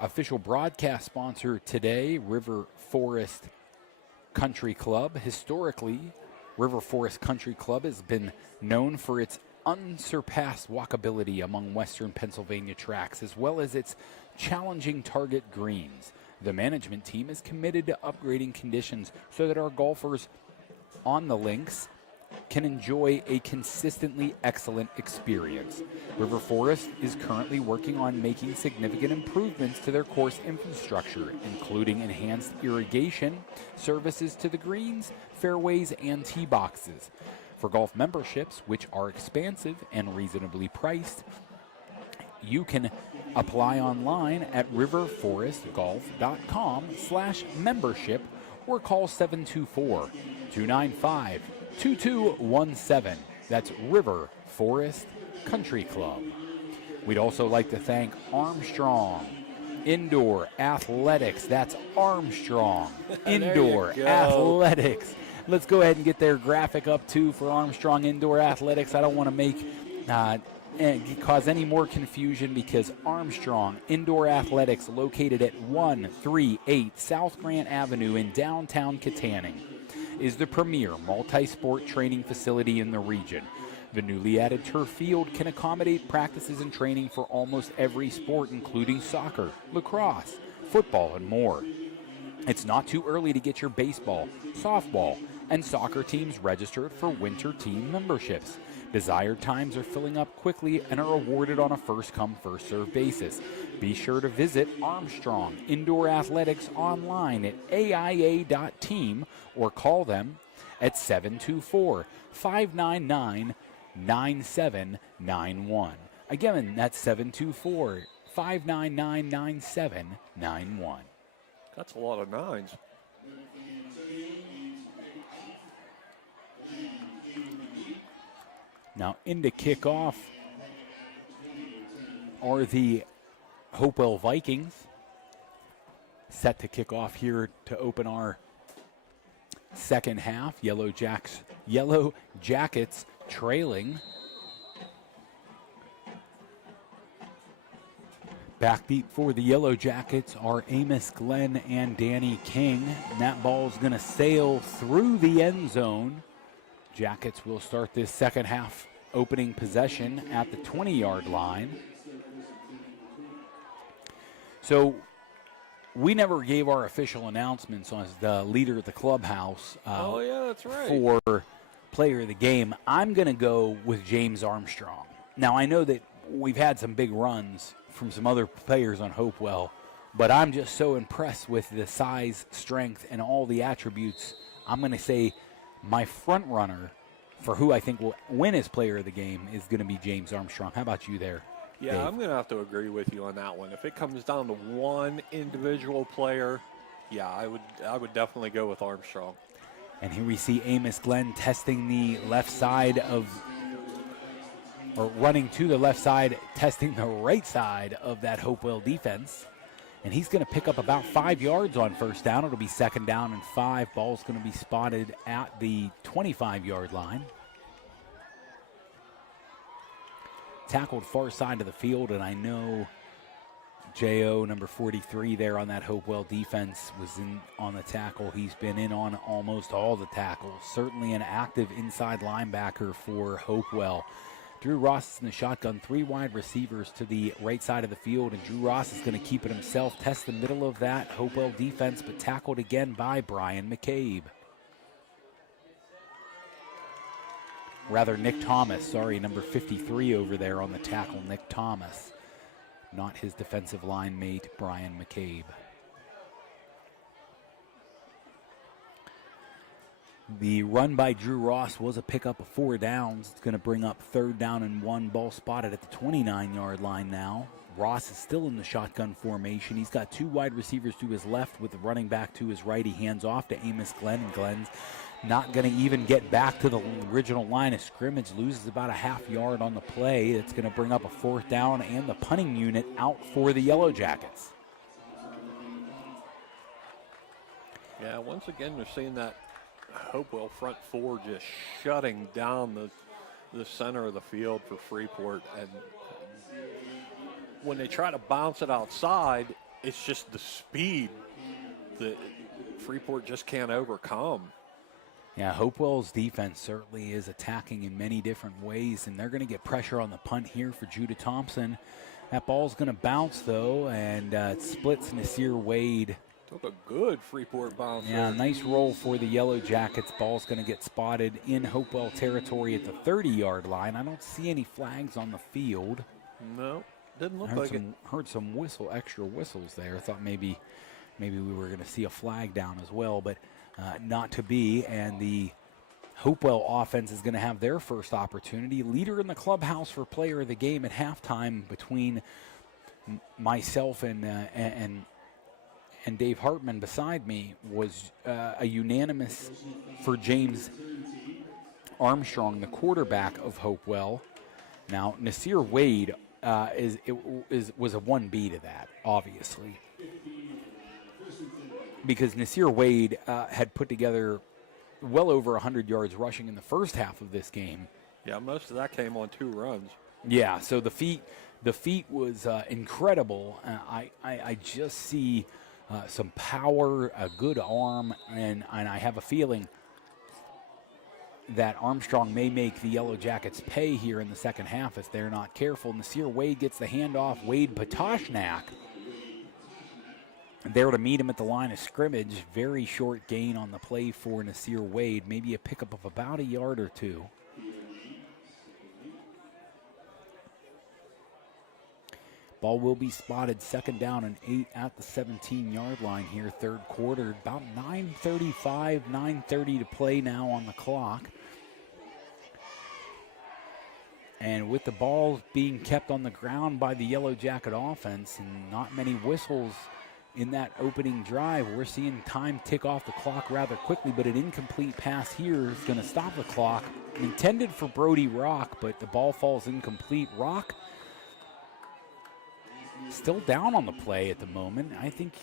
official broadcast sponsor today, River Forest Country Club. Historically, River Forest Country Club has been known for its unsurpassed walkability among western Pennsylvania tracks, as well as its challenging target greens. The management team is committed to upgrading conditions so that our golfers on the links can enjoy a consistently excellent experience. River Forest is currently working on making significant improvements to their course infrastructure, including enhanced irrigation, services to the greens, fairways, and tee boxes. For golf memberships, which are expansive and reasonably priced, you can apply online at riverforestgolf.com/membership or call 724-295-2217. That's River Forest Country Club. We'd also like to thank Armstrong Indoor Athletics. That's Armstrong Indoor Athletics. Let's go ahead and get their graphic up, too, for Armstrong Indoor Athletics. I don't want to make cause any more confusion, because Armstrong Indoor Athletics, located at 138 South Grant Avenue in downtown Katanning, is the premier multi-sport training facility in the region. The newly added turf field can accommodate practices and training for almost every sport, including soccer, lacrosse, football, and more. It's not too early to get your baseball, softball, and soccer teams registered for winter team memberships. Desired times are filling up quickly and are awarded on a first-come, first-served basis. Be sure to visit Armstrong Indoor Athletics online at aia.team or call them at 724-599-9791. Again, that's 724-599-9791. That's a lot of nines. Now, into kickoff are the Hopewell Vikings, set to kick off here to open our second half. Yellowjackets trailing. Backbeat for the Yellowjackets are Amos Glenn and Danny King. And that ball's going to sail through the end zone. Jackets will start this second half opening possession at the 20-yard line. So we never gave our official announcements on the leader of the clubhouse. Oh, yeah, that's right. For player of the game. I'm going to go with James Armstrong. Now, I know that we've had some big runs from some other players on Hopewell, but I'm just so impressed with the size, strength, and all the attributes. I'm going to say my front runner for who I think will win as player of the game is going to be James Armstrong. How about you there, Yeah, Dave? I'm going to have to agree with you on that one. If it comes down to one individual player, yeah, I would definitely go with Armstrong. And here we see Amos Glenn testing the left side or running to the left side, testing the right side of that Hopewell defense. And he's going to pick up about 5 yards on first down. It'll be second down and 5. Ball's going to be spotted at the 25-yard line. Tackled far side of the field, and I know J.O., number 43 there on that Hopewell defense, was in on the tackle. He's been in on almost all the tackles. Certainly an active inside linebacker for Hopewell. Drew Ross is in the shotgun, 3 wide receivers to the right side of the field, and Drew Ross is going to keep it himself, test the middle of that Hopewell defense, but tackled again by Brian McCabe. Rather, Nick Thomas, sorry, number 53 over there on the tackle, Nick Thomas. Not his defensive line mate, Brian McCabe. The run by Drew Ross was a pickup of 4 downs. It's going to bring up 3rd down and 1, ball spotted at the 29-yard line now. Ross is still in the shotgun formation. He's got 2 wide receivers to his left with the running back to his right. He hands off to Amos Glenn, and Glenn's not going to even get back to the original line of scrimmage. Loses about a half yard on the play. It's going to bring up a 4th down and the punting unit out for the Yellowjackets. Yeah, once again, they're seeing that Hopewell front 4 just shutting down the center of the field for Freeport. And when they try to bounce it outside, it's just the speed that Freeport just can't overcome. Yeah, Hopewell's defense certainly is attacking in many different ways, and they're going to get pressure on the punt here for Judah Thompson. That ball's going to bounce, though, and it splits Nasir Wade. Took a good Freeport bounce. Yeah, nice roll for the Yellowjackets. Ball's going to get spotted in Hopewell territory at the 30-yard line. I don't see any flags on the field. No, didn't look like it. Heard some extra whistles there. I thought maybe we were going to see a flag down as well, but not to be. And the Hopewell offense is going to have their first opportunity. Leader in the clubhouse for player of the game at halftime between myself and Dave Hartman beside me was a unanimous for James Armstrong, the quarterback of Hopewell. Now, Nasir Wade was a 1B to that, obviously, because Nasir Wade had put together well over 100 yards rushing in the first half of this game. Yeah, most of that came on 2 runs. Yeah, so the feat was incredible. I just see some power, a good arm, and I have a feeling that Armstrong may make the Yellowjackets pay here in the second half if they're not careful. Nasir Wade gets the handoff. Wade Patoshnak there to meet him at the line of scrimmage. Very short gain on the play for Nasir Wade, maybe a pickup of about a yard or 2. Ball will be spotted 2nd down and 8 at the 17-yard line here, 3rd quarter. About 9:30 to play now on the clock. And with the ball being kept on the ground by the Yellowjacket offense and not many whistles in that opening drive, we're seeing time tick off the clock rather quickly, but an incomplete pass here is going to stop the clock. Intended for Brody Rock, but the ball falls incomplete. Rock still down on the play at the moment. I think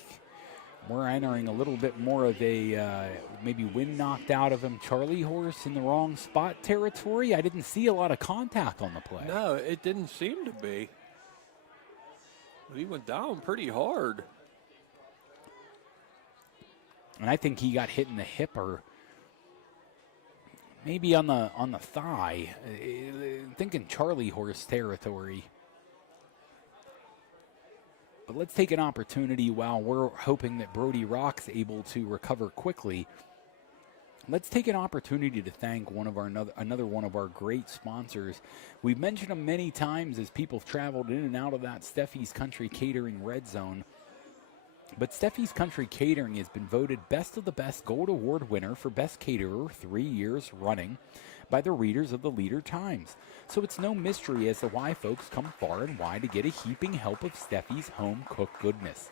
we're entering a little bit more of a maybe wind knocked out of him, Charlie horse in the wrong spot territory. I didn't see a lot of contact on the play. No, it didn't seem to be. He went down pretty hard. And I think he got hit in the hip or maybe on the thigh. Thinking Charlie horse territory. But let's take an opportunity while we're hoping that Brody Rock's able to recover quickly. Let's take an opportunity to thank another one of our great sponsors. We've mentioned them many times as people have traveled in and out of that Steffi's Country Catering Red Zone. But Steffi's Country Catering has been voted Best of the Best Gold Award winner for Best Caterer 3 years running by the readers of the Leader Times. So it's no mystery as to why folks come far and wide to get a heaping help of Steffi's home-cooked goodness.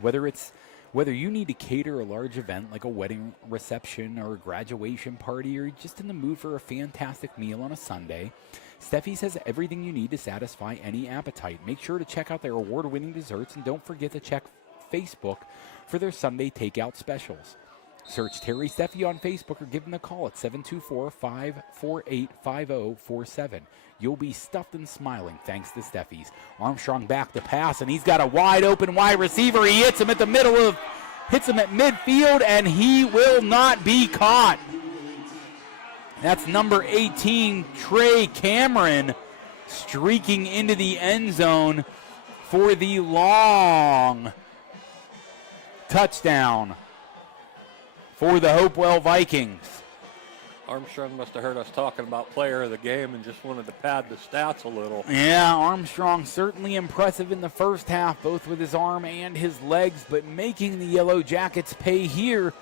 Whether you need to cater a large event like a wedding reception or a graduation party, or just in the mood for a fantastic meal on a Sunday, Steffi's has everything you need to satisfy any appetite. Make sure to check out their award-winning desserts, and don't forget to check Facebook for their Sunday takeout specials. Search Terry Steffi on Facebook or give him a call at 724-548-5047. You'll be stuffed and smiling thanks to Steffi's. Armstrong back to pass, and he's got a wide open wide receiver. He hits him at midfield, and he will not be caught. That's number 18, Trey Cameron, streaking into the end zone for the long touchdown for the Hopewell Vikings. Armstrong must have heard us talking about player of the game and just wanted to pad the stats a little. Yeah, Armstrong certainly impressive in the first half, both with his arm and his legs, but making the Yellowjackets pay here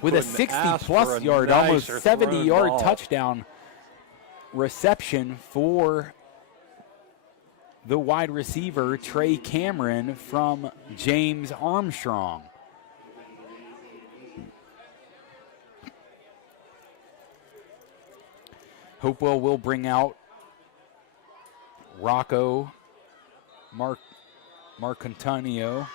with a 60-plus yard, almost 70-yard touchdown reception for the wide receiver, Trey Cameron, from James Armstrong. Hopewell will bring out Rocco Marcantonio.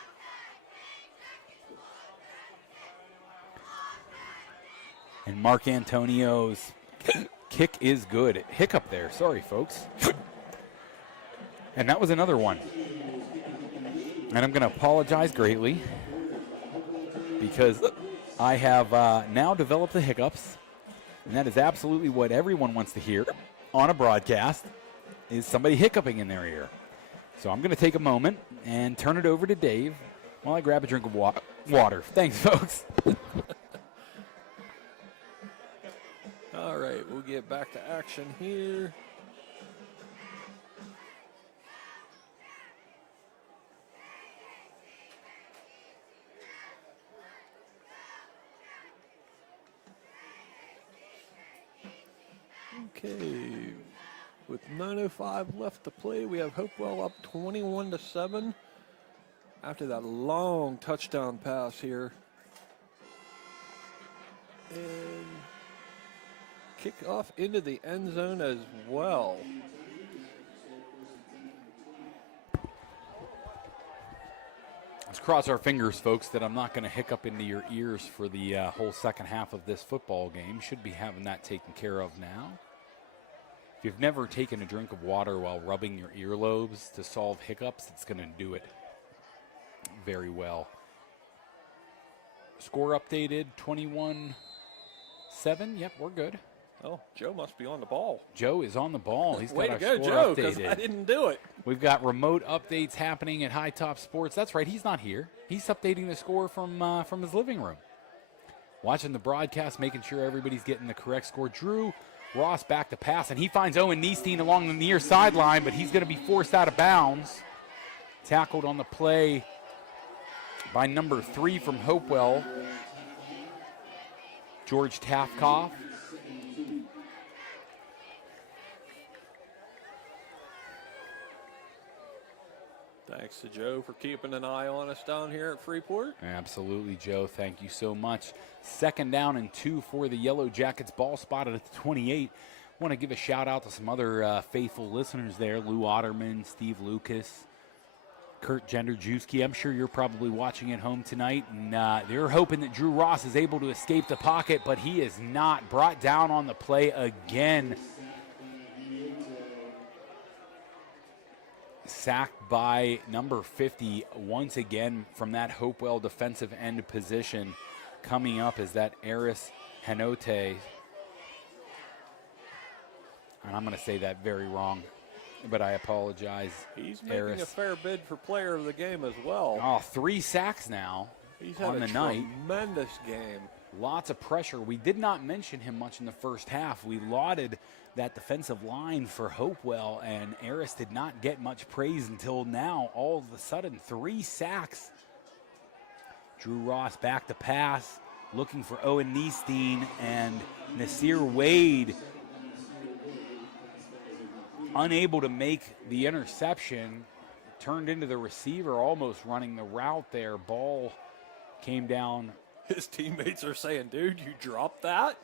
And Mark Antonio's kick is good. Hiccup there. Sorry, folks. And that was another one. And I'm going to apologize greatly because I have now developed the hiccups. And that is absolutely what everyone wants to hear on a broadcast, is somebody hiccuping in their ear. So I'm going to take a moment and turn it over to Dave while I grab a drink of water. Thanks, folks. All right, we'll get back to action here. Okay, with 9:05 left to play, we have Hopewell up 21-7 after that long touchdown pass here. And kick off into the end zone as well. Let's cross our fingers, folks, that I'm not going to hiccup into your ears for the whole second half of this football game. Should be having that taken care of now. If you've never taken a drink of water while rubbing your earlobes to solve hiccups, it's going to do it very well. Score updated, 21-7. Yep, we're good. Oh, Joe must be on the ball. Joe is on the ball. He's Way got to our go, score Joe, because updated. I didn't do it. We've got remote updates happening at High Top Sports. That's right, he's not here. He's updating the score from his living room. Watching the broadcast, making sure everybody's getting the correct score. Drew Ross back to pass, and he finds Owen Niestein along the near sideline, but he's going to be forced out of bounds. Tackled on the play by number 3 from Hopewell, George Tafkoff. Thanks to Joe for keeping an eye on us down here at Freeport. Absolutely, Joe. Thank you so much. 2nd down and 2 for the Yellowjackets. Ball spotted at the 28. Want to give a shout out to some other faithful listeners there. Lou Otterman, Steve Lucas, Kurt Jenderjewski. I'm sure you're probably watching at home tonight. And they're hoping that Drew Ross is able to escape the pocket, but he is not. Brought down on the play again. Sacked by number 50 once again from that Hopewell defensive end position. Coming up is that Eris Hanote. And I'm going to say that very wrong, but I apologize. He's making a fair bid for player of the game as well. Oh, 3 sacks now. He's had on a the night. Tremendous game. Lots of pressure. We did not mention him much in the first half. We lauded that defensive line for Hopewell, and Eris did not get much praise until now. All of a sudden, 3 sacks. Drew Ross back to pass, looking for Owen Niestein, and Nasir Wade unable to make the interception. Turned into the receiver, almost running the route there. Ball came down. His teammates are saying, dude, you dropped that?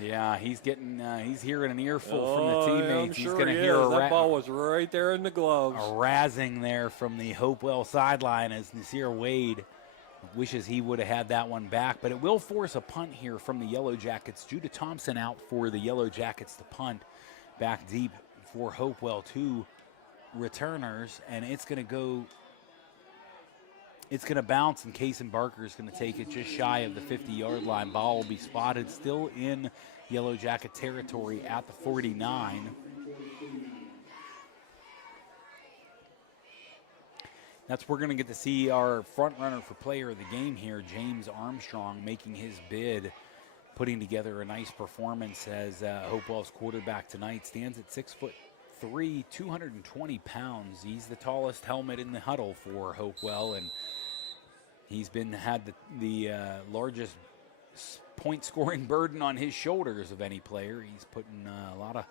Yeah, he's getting, he's hearing an earful from the teammates. I'm sure he's going to hear that ball was right there in the gloves. A razzing there from the Hopewell sideline as Nasir Wade Wishes he would have had that one back, but it will force a punt here from the Yellowjackets. Judah Thompson out for the Yellowjackets to punt. Back deep for Hopewell, 2 returners, and it's going to bounce, and Kaysen Barker is going to take it just shy of the 50-yard line. Ball will be spotted still in Yellowjacket territory at the 49. We're going to get to see our front runner for player of the game here, James Armstrong, making his bid, putting together a nice performance as Hopewell's quarterback tonight. Stands at 6'3", 220 pounds. He's the tallest helmet in the huddle for Hopewell, and he's had the largest point scoring burden on his shoulders of any player. He's putting a lot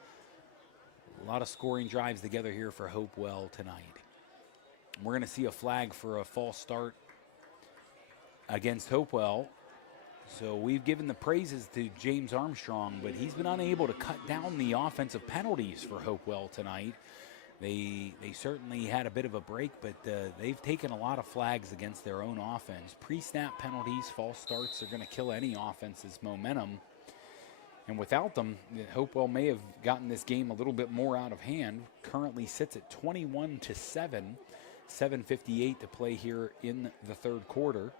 of scoring drives together here for Hopewell tonight. We're going to see a flag for a false start against Hopewell. So we've given the praises to James Armstrong, but he's been unable to cut down the offensive penalties for Hopewell tonight. They certainly had a bit of a break, but they've taken a lot of flags against their own offense. Pre-snap penalties, false starts are going to kill any offense's momentum. And without them, Hopewell may have gotten this game a little bit more out of hand. Currently sits at 21-7. 7:58 to play here in the third quarter.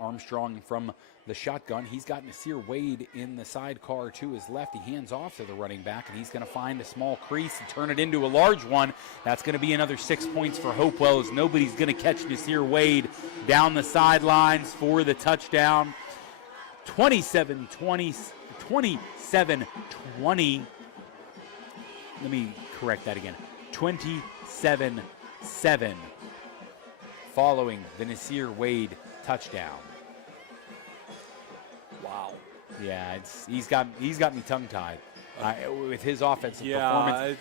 Armstrong from the shotgun. He's got Nasir Wade in the sidecar to his left. He hands off to the running back, and he's going to find a small crease and turn it into a large one. That's going to be another 6 points for Hopewell, as nobody's going to catch Nasir Wade down the sidelines for the touchdown. 27-20. Let me correct that again. 27-7 following the Nasir Wade touchdown. Wow. Yeah, he's got me tongue-tied with his offensive performance.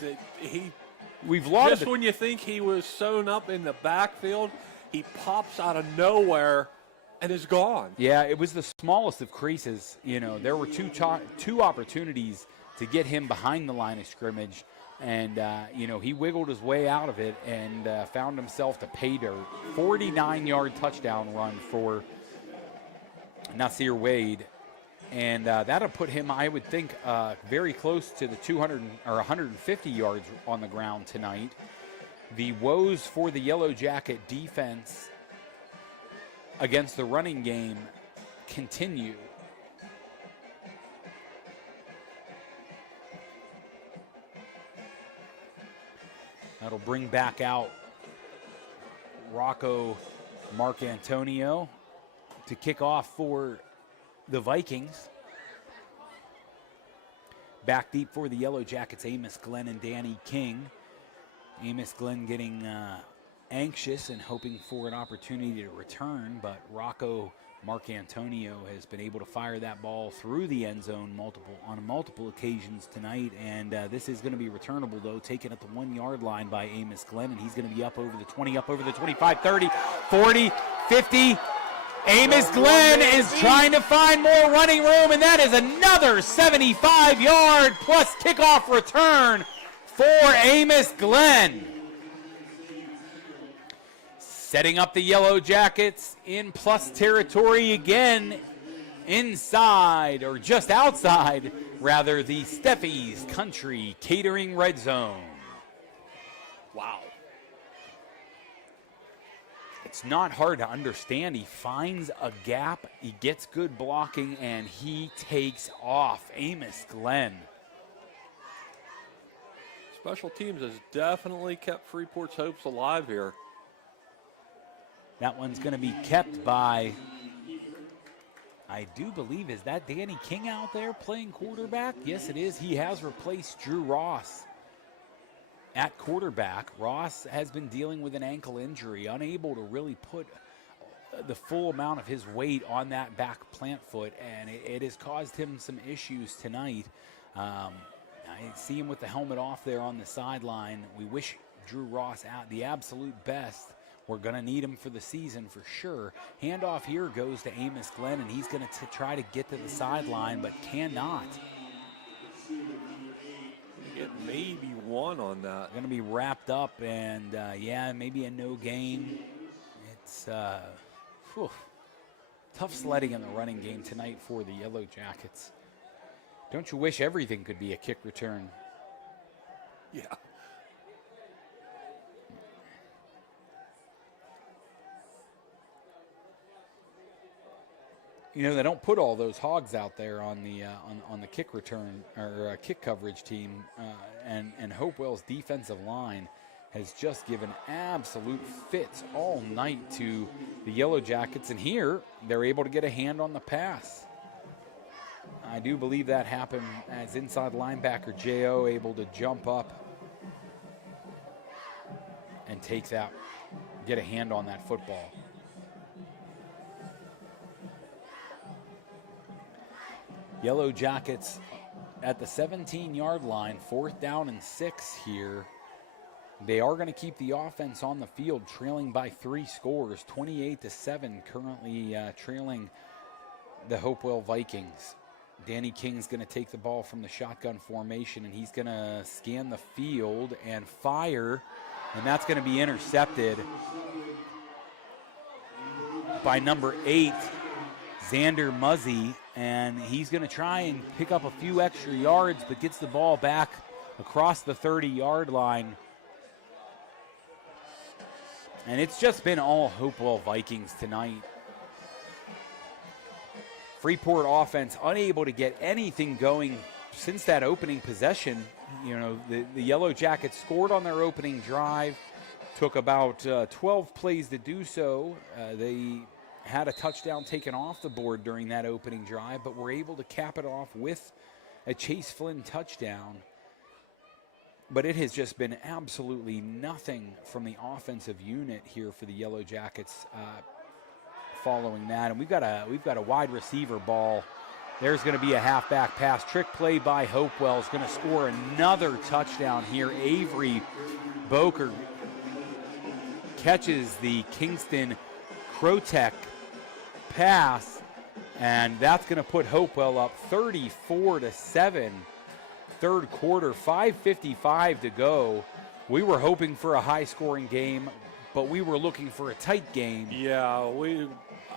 We've lost. Just when you think he was sewn up in the backfield, he pops out of nowhere and is gone. Yeah, it was the smallest of creases. You know, there were two opportunities to get him behind the line of scrimmage. And, he wiggled his way out of it and found himself to pay dirt. 49-yard touchdown run for Nasir Wade. And that'll put him, I would think, very close to the 200 or 150 yards on the ground tonight. The woes for the Yellowjacket defense against the running game continue. That'll bring back out Rocco Marcantonio to kick off for the Vikings. Back deep for the Yellowjackets, Amos Glenn and Danny King. Amos Glenn getting anxious and hoping for an opportunity to return, but Rocco Marcantonio has been able to fire that ball through the end zone on multiple occasions tonight, and this is going to be returnable, though, taken at the 1 yard line by Amos Glenn, and he's going to be up over the 20, up over the 25, 30, 40, 50. Amos Glenn is trying to find more running room, and that is another 75-yard plus kickoff return for Amos Glenn. Setting up the Yellowjackets in plus territory again, inside, or just outside, rather, the Steffi's Country Catering Red Zone. Wow. It's not hard to understand. He finds a gap, he gets good blocking, and he takes off. Amos Glenn. Special teams has definitely kept Freeport's hopes alive here. That one's going to be kept by, I do believe, is that Danny King out there playing quarterback? Yes, it is. He has replaced Drew Ross at quarterback. Ross has been dealing with an ankle injury, unable to really put the full amount of his weight on that back plant foot, and it has caused him some issues tonight. I see him with the helmet off there on the sideline. We wish Drew Ross out the absolute best. We're going to need him for the season for sure. Handoff here goes to Amos Glenn, and he's going to try to get to the sideline, but cannot. Get maybe one on that. Going to be wrapped up, and maybe a no gain. It's whew, tough sledding in the running game tonight for the Yellowjackets. Don't you wish everything could be a kick return? Yeah. You know, they don't put all those hogs out there on the on the kick return or kick coverage team, and Hopewell's defensive line has just given absolute fits all night to the Yellowjackets, and here they're able to get a hand on the pass. I do believe that happened as inside linebacker J.O. able to jump up and take that, get a hand on that football. Yellowjackets at the 17-yard line, 4th down and 6 here. They are going to keep the offense on the field, trailing by 3 scores, 28-7, currently trailing the Hopewell Vikings. Danny King's going to take the ball from the shotgun formation, and he's going to scan the field and fire, and that's going to be intercepted by number 8, Xander Muzzy, and he's going to try and pick up a few extra yards, but gets the ball back across the 30-yard line. And it's just been all Hopewell Vikings tonight. Freeport offense unable to get anything going since that opening possession. You know, the Yellowjackets scored on their opening drive, took about 12 plays to do so. They had a touchdown taken off the board during that opening drive, but were able to cap it off with a Chase Flynn touchdown. But it has just been absolutely nothing from the offensive unit here for the Yellowjackets following that. And we've got a wide receiver ball. There's going to be a halfback pass. Trick play by Hopewell is going to score another touchdown here. Avery Boker catches the Kingston Crotech pass, and that's going to put Hopewell up 34-7. Third quarter, 5:55 to go. We were hoping for a high-scoring game, but we were looking for a tight game. Yeah,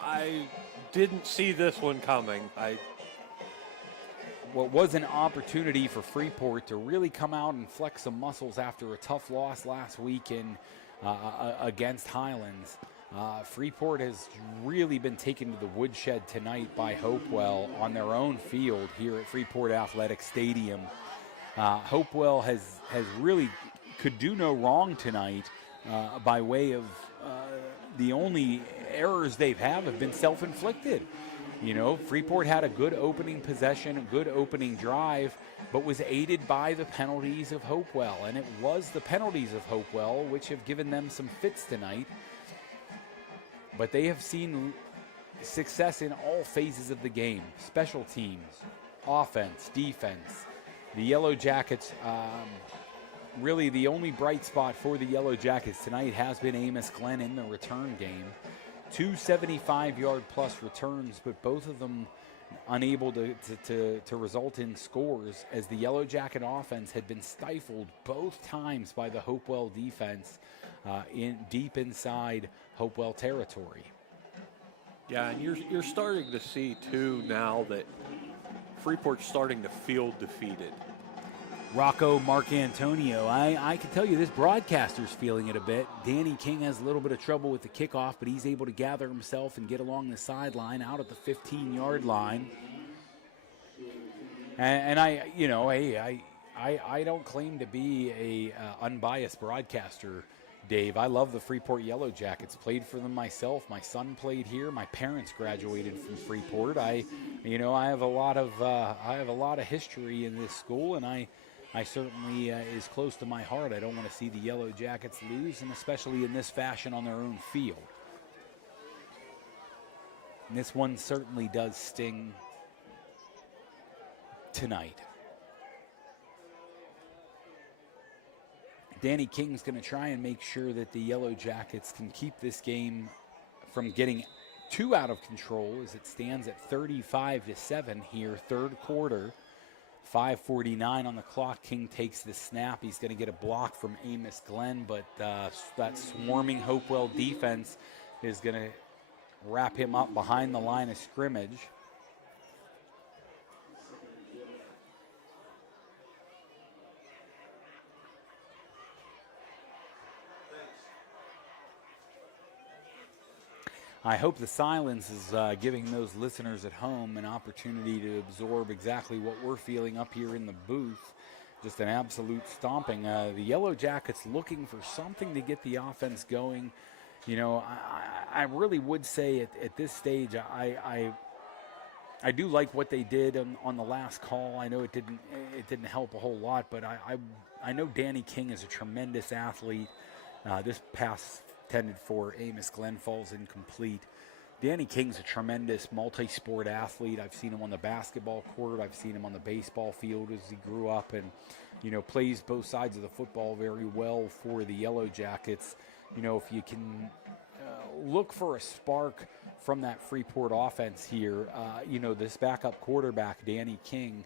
I didn't see this one coming. What was an opportunity for Freeport to really come out and flex some muscles after a tough loss last week against Highlands. Freeport has really been taken to the woodshed tonight by Hopewell on their own field here at Freeport Athletic Stadium. Hopewell has really could do no wrong tonight by way of the only errors they've have been self-inflicted. You know, Freeport had a good opening possession, a good opening drive, but was aided by the penalties of Hopewell. And it was the penalties of Hopewell which have given them some fits tonight. But they have seen success in all phases of the game. Special teams, offense, defense. The Yellowjackets, really the only bright spot for the Yellowjackets tonight has been Amos Glenn in the return game. 2 75-yard plus returns, but both of them unable to result in scores, as the Yellowjacket offense had been stifled both times by the Hopewell defense deep inside Hopewell territory. Yeah, and you're starting to see too now that Freeport's starting to feel defeated. Rocco Marcantonio, I can tell you this broadcaster's feeling it a bit. Danny King has a little bit of trouble with the kickoff, but he's able to gather himself and get along the sideline out at the 15-yard line. And I don't claim to be a unbiased broadcaster, Dave. I love the Freeport Yellowjackets. Played for them myself. My son played here. My parents graduated from Freeport. I have a lot of history in this school, and I certainly is close to my heart. I don't want to see the Yellowjackets lose, and especially in this fashion on their own field. And this one certainly does sting tonight. Danny King's going to try and make sure that the Yellowjackets can keep this game from getting too out of control, as it stands at 35-7 here, third quarter. 5:49 on the clock. King takes the snap. He's going to get a block from Amos Glenn, but that swarming Hopewell defense is going to wrap him up behind the line of scrimmage. I hope the silence is giving those listeners at home an opportunity to absorb exactly what we're feeling up here in the booth. Just an absolute stomping. The Yellowjackets looking for something to get the offense going. You know, I really would say at this stage, I do like what they did on the last call. I know it didn't help a whole lot, but I know Danny King is a tremendous athlete. This pass intended for Amos Glenn falls incomplete. Danny King's a tremendous multi-sport athlete. I've seen him on the basketball court. I've seen him on the baseball field as he grew up, and, you know, plays both sides of the football very well for the Yellowjackets. You know, if you can look for a spark from that Freeport offense here, you know, this backup quarterback, Danny King,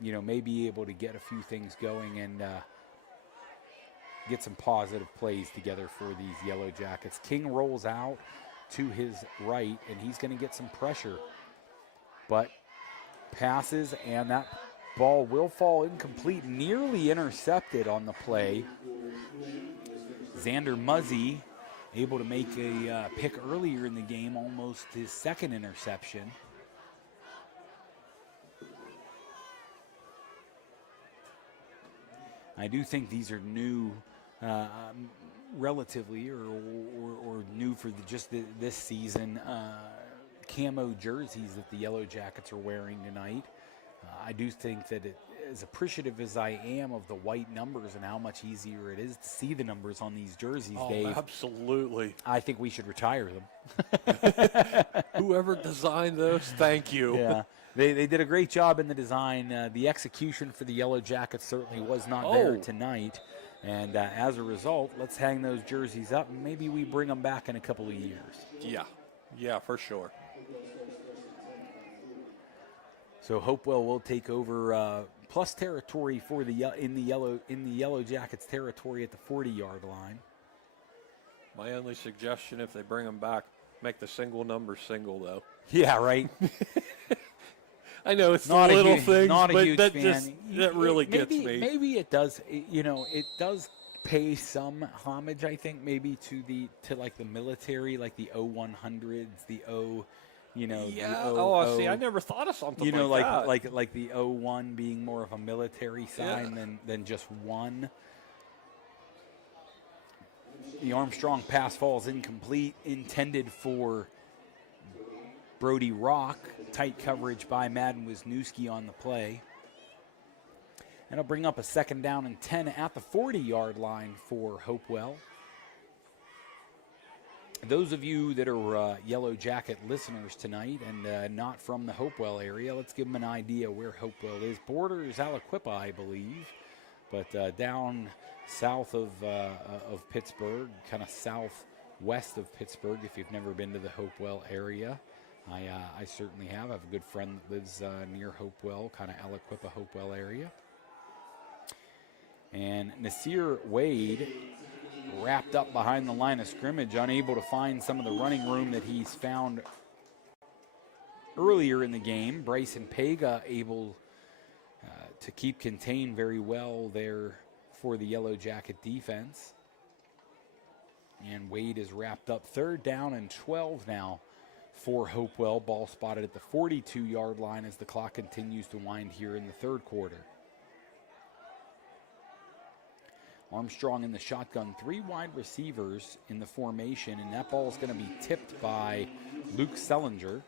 you know, may be able to get a few things going and get some positive plays together for these Yellowjackets. King rolls out to his right, and he's going to get some pressure. But passes, and that ball will fall incomplete, nearly intercepted on the play. Xander Muzzy able to make a pick earlier in the game, almost his second interception. I do think these are new, relatively, or new for this season, camo jerseys that the Yellowjackets are wearing tonight. I do think that as appreciative as I am of the white numbers and how much easier it is to see the numbers on these jerseys, Dave. Absolutely. I think we should retire them. Whoever designed those, thank you. Yeah. They did a great job in the design. The execution for the Yellowjackets certainly was not there tonight. And as a result, let's hang those jerseys up, and maybe we bring them back in a couple of years. Yeah, for sure. So Hopewell will take over plus territory for in the Yellowjackets territory at the 40-yard line. My only suggestion, if they bring them back, make the single number single, though. Yeah, right. I know it's not the little huge, things, not a but huge that fan. that really gets me. Maybe it does. You know, it does pay some homage, I think, maybe to like the military, like the O-100s, the O. You know, yeah. See, I never thought of something. You know, like that. like the O-1 being more of a military sign than just one. The Armstrong pass falls incomplete, intended for Brody Rock. Tight coverage by Madden Wisniewski on the play. And it'll bring up a 2nd down and 10 at the 40-yard line for Hopewell. Those of you that are Yellow Jacket listeners tonight and not from the Hopewell area, let's give them an idea where Hopewell is. Borders Aliquippa, I believe, but down south of Pittsburgh, kind of southwest of Pittsburgh, if you've never been to the Hopewell area. I certainly have. I have a good friend that lives near Hopewell, kind of Aliquippa, Hopewell area. And Nasir Wade wrapped up behind the line of scrimmage, unable to find some of the running room that he's found earlier in the game. Bryson Pega able to keep contained very well there for the Yellow Jacket defense. And Wade is wrapped up. 3rd down and 12 now for Hopewell. Ball spotted at the 42-yard line as the clock continues to wind here in the 3rd quarter. Armstrong in the shotgun, 3 wide receivers in the formation, and that ball is going to be tipped by Luke Sellinger.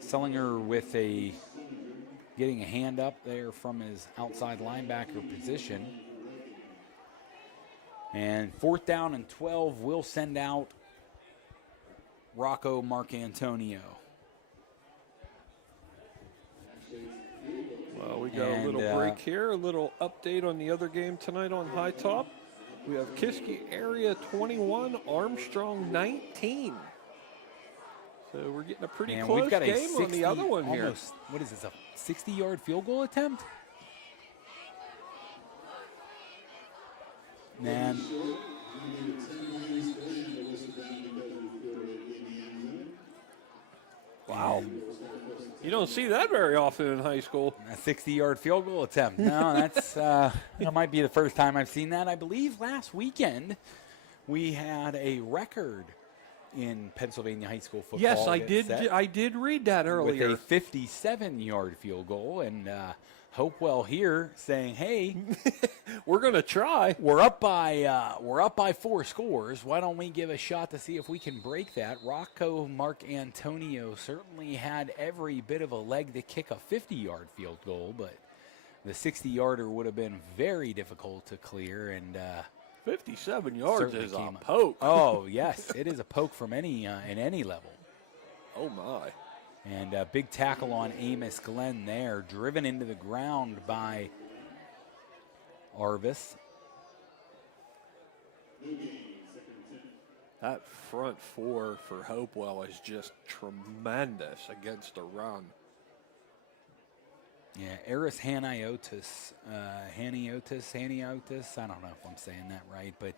Sellinger with getting a hand up there from his outside linebacker position. And 4th down and 12 will send out Rocco Marcantonio. Well, we got a little break here, a little update on the other game tonight on High Top. We have Kiski area 21, Armstrong 19. So we're getting a pretty close we've got game on the other one here. What is this, a 60-yard field goal attempt? Man. Wow. You don't see that very often in high school. A 60-yard field goal attempt. No, that's that might be the first time I've seen that. I believe last weekend we had a record in Pennsylvania high school football. Yes, I did read that earlier. With a 57-yard field goal, and Hopewell here saying, "Hey, we're going to try. We're up by 4 scores. Why don't we give a shot to see if we can break that?" Rocco Mark Antonio certainly had every bit of a leg to kick a 50-yard field goal, but the 60-yarder would have been very difficult to clear, and 57 yards is a up. poke. Oh, yes, it is a poke from in any level. Oh, my. And a big tackle on Amos Glenn there, driven into the ground by Arvis. That front four for Hopewell is just tremendous against the run. Yeah, Eris Haniotis, I don't know if I'm saying that right, but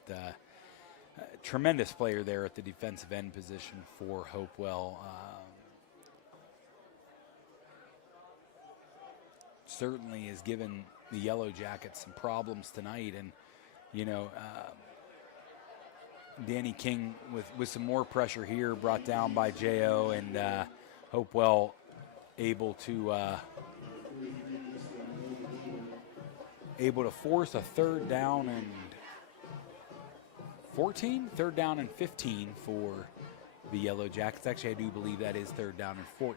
tremendous player there at the defensive end position for Hopewell. Certainly has given the Yellowjackets some problems tonight, and Danny King with some more pressure here, brought down by J.O., and Hopewell able to force a third down and 15 for the Yellowjackets. Actually, I do believe that is third down and 14.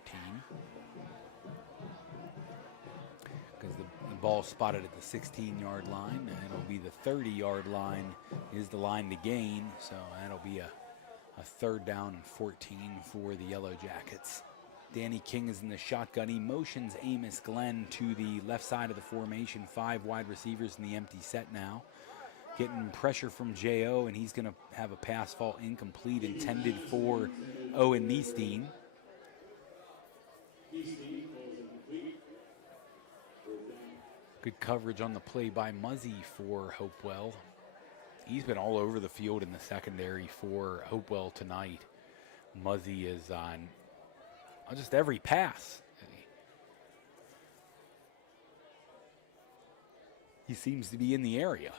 Because the ball spotted at the 16-yard line, and it'll be the 30-yard line is the line to gain. So that'll be a third down and 14 for the Yellowjackets. Danny King is in the shotgun. He motions Amos Glenn to the left side of the formation. 5 wide receivers in the empty set now. Getting pressure from J.O., and he's going to have a pass fall incomplete intended for Owen Niestein. Good coverage on the play by Muzzy for Hopewell. He's been all over the field in the secondary for Hopewell tonight. Muzzy is on just every pass. He seems to be in the area.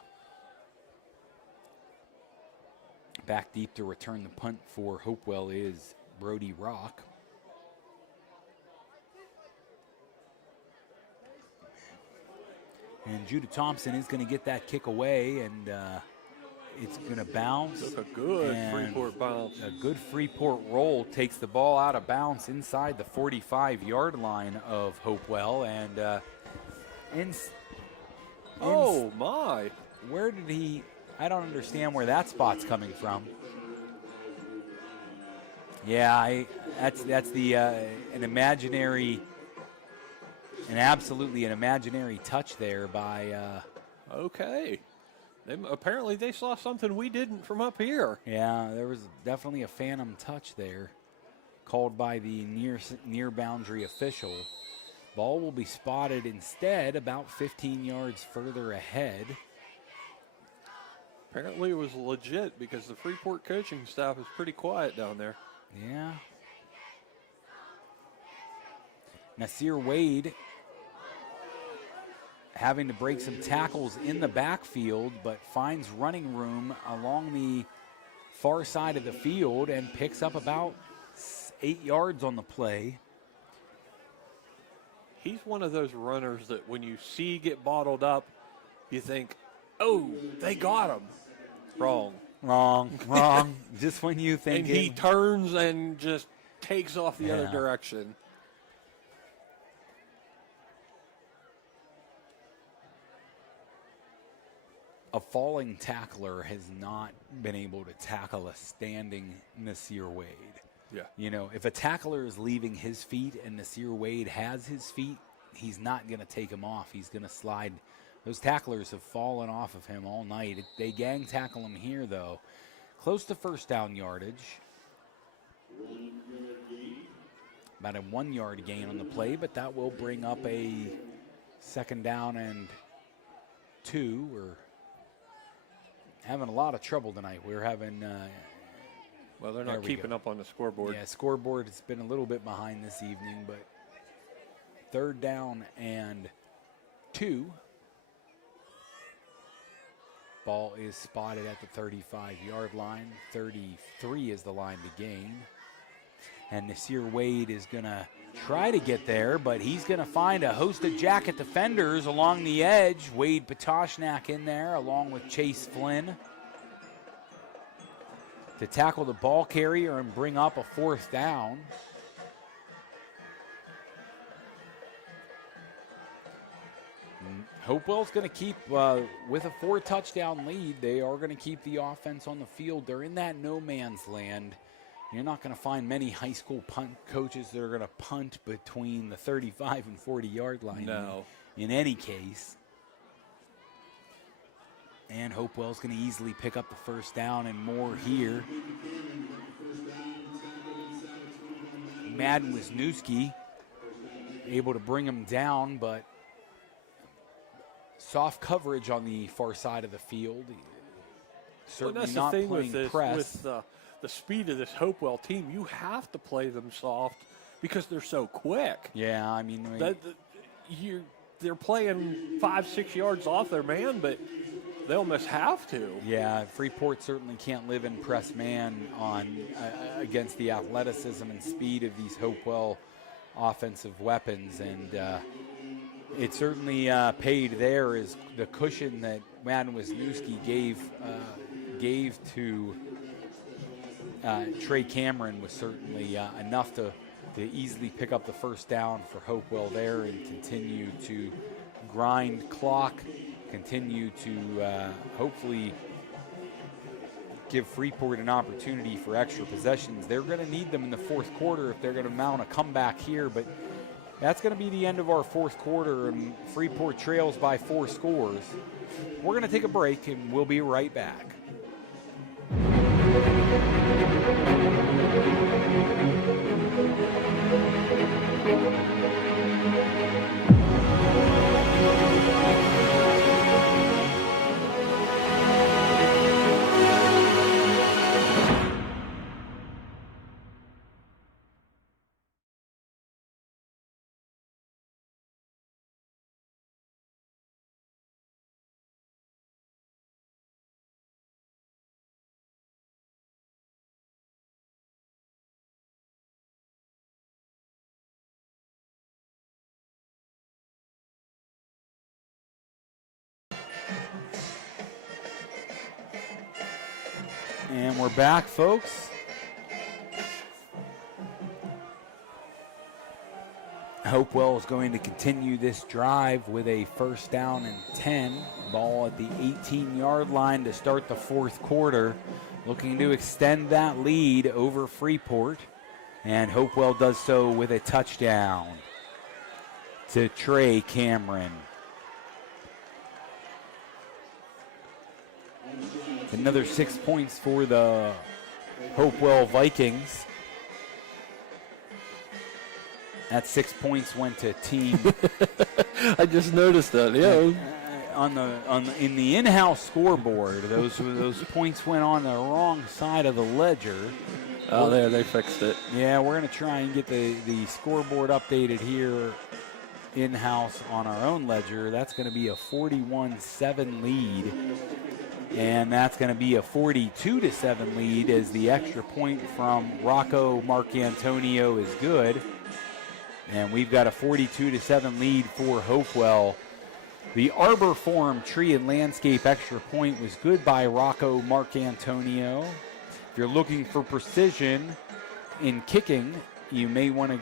Back deep to return the punt for Hopewell is Brody Rock. And Judah Thompson is going to get that kick away, and it's going to bounce. Took a good Freeport bounce. A good Freeport roll takes the ball out of bounds inside the 45-yard line of Hopewell. And oh, my. Where did he? I don't understand where that spot's coming from. Yeah, that's the absolutely an imaginary touch there by. Okay. Apparently they saw something we didn't from up here. Yeah, there was definitely a phantom touch there, called by the near boundary official. Ball will be spotted instead about 15 yards further ahead. Apparently it was legit because the Freeport coaching staff is pretty quiet down there. Yeah. Nasir Wade having to break some tackles in the backfield, but finds running room along the far side of the field and picks up about 8 yards on the play. He's one of those runners that when you see get bottled up, you think, oh, they got him. Wrong. Just when you think. And he turns and just takes off the other direction. A falling tackler has not been able to tackle a standing Nasir Wade. Yeah. You know, if a tackler is leaving his feet and Nasir Wade has his feet, he's not going to take him off. He's going to slide. Those tacklers have fallen off of him all night. They gang tackle him here, though. Close to first down yardage. About a 1 yard gain on the play, but that will bring up a second down and 2. We're having a lot of trouble tonight. We're having Well, they're not keeping up on the scoreboard. Yeah, scoreboard has been a little bit behind this evening, but 3rd down and 2. Ball is spotted at the 35-yard line. 33 is the line to gain. And Nasir Wade is going to try to get there, but he's going to find a host of Jacket defenders along the edge. Wade Patoshnak in there along with Chase Flynn to tackle the ball carrier and bring up a 4th down. Hopewell's going to keep, with a 4-touchdown lead, they are going to keep the offense on the field. They're in that no man's land. You're not going to find many high school punt coaches that are going to punt between the 35 and 40-yard line. No. In any case. And Hopewell's going to easily pick up the 1st down and more here. Madden Wisniewski able to bring him down, but soft coverage on the far side of the field. Certainly that's not the thing playing with press. With the speed of this Hopewell team, you have to play them soft because they're so quick. Yeah, I mean, they're playing 5-6 yards off their man, but they almost have to. Yeah, Freeport certainly can't live in press man on against the athleticism and speed of these Hopewell offensive weapons, and it certainly paid there is the cushion that Madden Wisniewski gave to Trey Cameron was certainly enough to easily pick up the 1st down for Hopewell there and continue to grind clock, continue to hopefully give Freeport an opportunity for extra possessions. They're going to need them in the 4th quarter if they're going to mount a comeback here, but that's going to be the end of our 4th quarter, and Freeport trails by 4 scores. We're going to take a break, and we'll be right back. And we're back, folks. Hopewell is going to continue this drive with a 1st down and 10. Ball at the 18-yard line to start the 4th quarter. Looking to extend that lead over Freeport. And Hopewell does so with a touchdown to Trey Cameron. Another 6 points for the Hopewell Vikings. That 6 points went to team. I just noticed that. Yeah. In the in-house scoreboard, those points went on the wrong side of the ledger. Oh, there they fixed it. Yeah, we're going to try and get the scoreboard updated here in-house on our own ledger. That's going to be a 41-7 lead. And that's going to be a 42-7 lead as the extra point from Rocco Marcantonio is good. And we've got a 42-7 lead for Hopewell. The Arbor Forum Tree and Landscape extra point was good by Rocco Marcantonio. If you're looking for precision in kicking, you may want to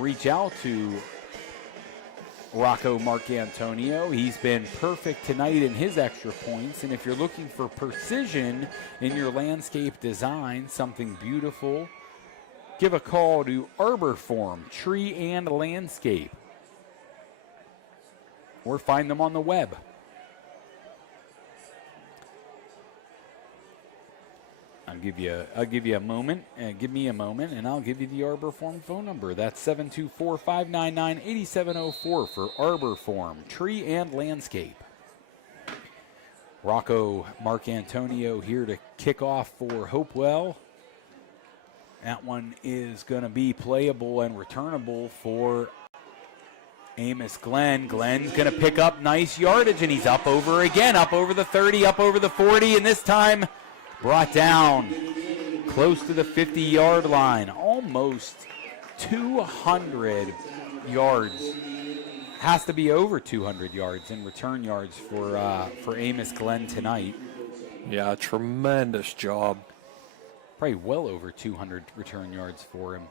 reach out to Rocco Marcantonio. He's been perfect tonight in his extra points. And if you're looking for precision in your landscape design, something beautiful, give a call to Arbor Forum Tree and Landscape, or find them on the web. I'll give you a moment, give me a moment, and I'll give you the Arbor Forum phone number. That's 724-599-8704 for Arbor Forum Tree and Landscape. Rocco Marcantonio here to kick off for Hopewell. That one is going to be playable and returnable for Amos Glenn. Glenn's going to pick up nice yardage, and he's up over again, up over the 30, up over the 40, and this time brought down close to the 50-yard line. Almost 200 yards. Has to be over 200 yards in return yards for Amos Glenn tonight. Yeah, tremendous job. Probably well over 200 return yards for him.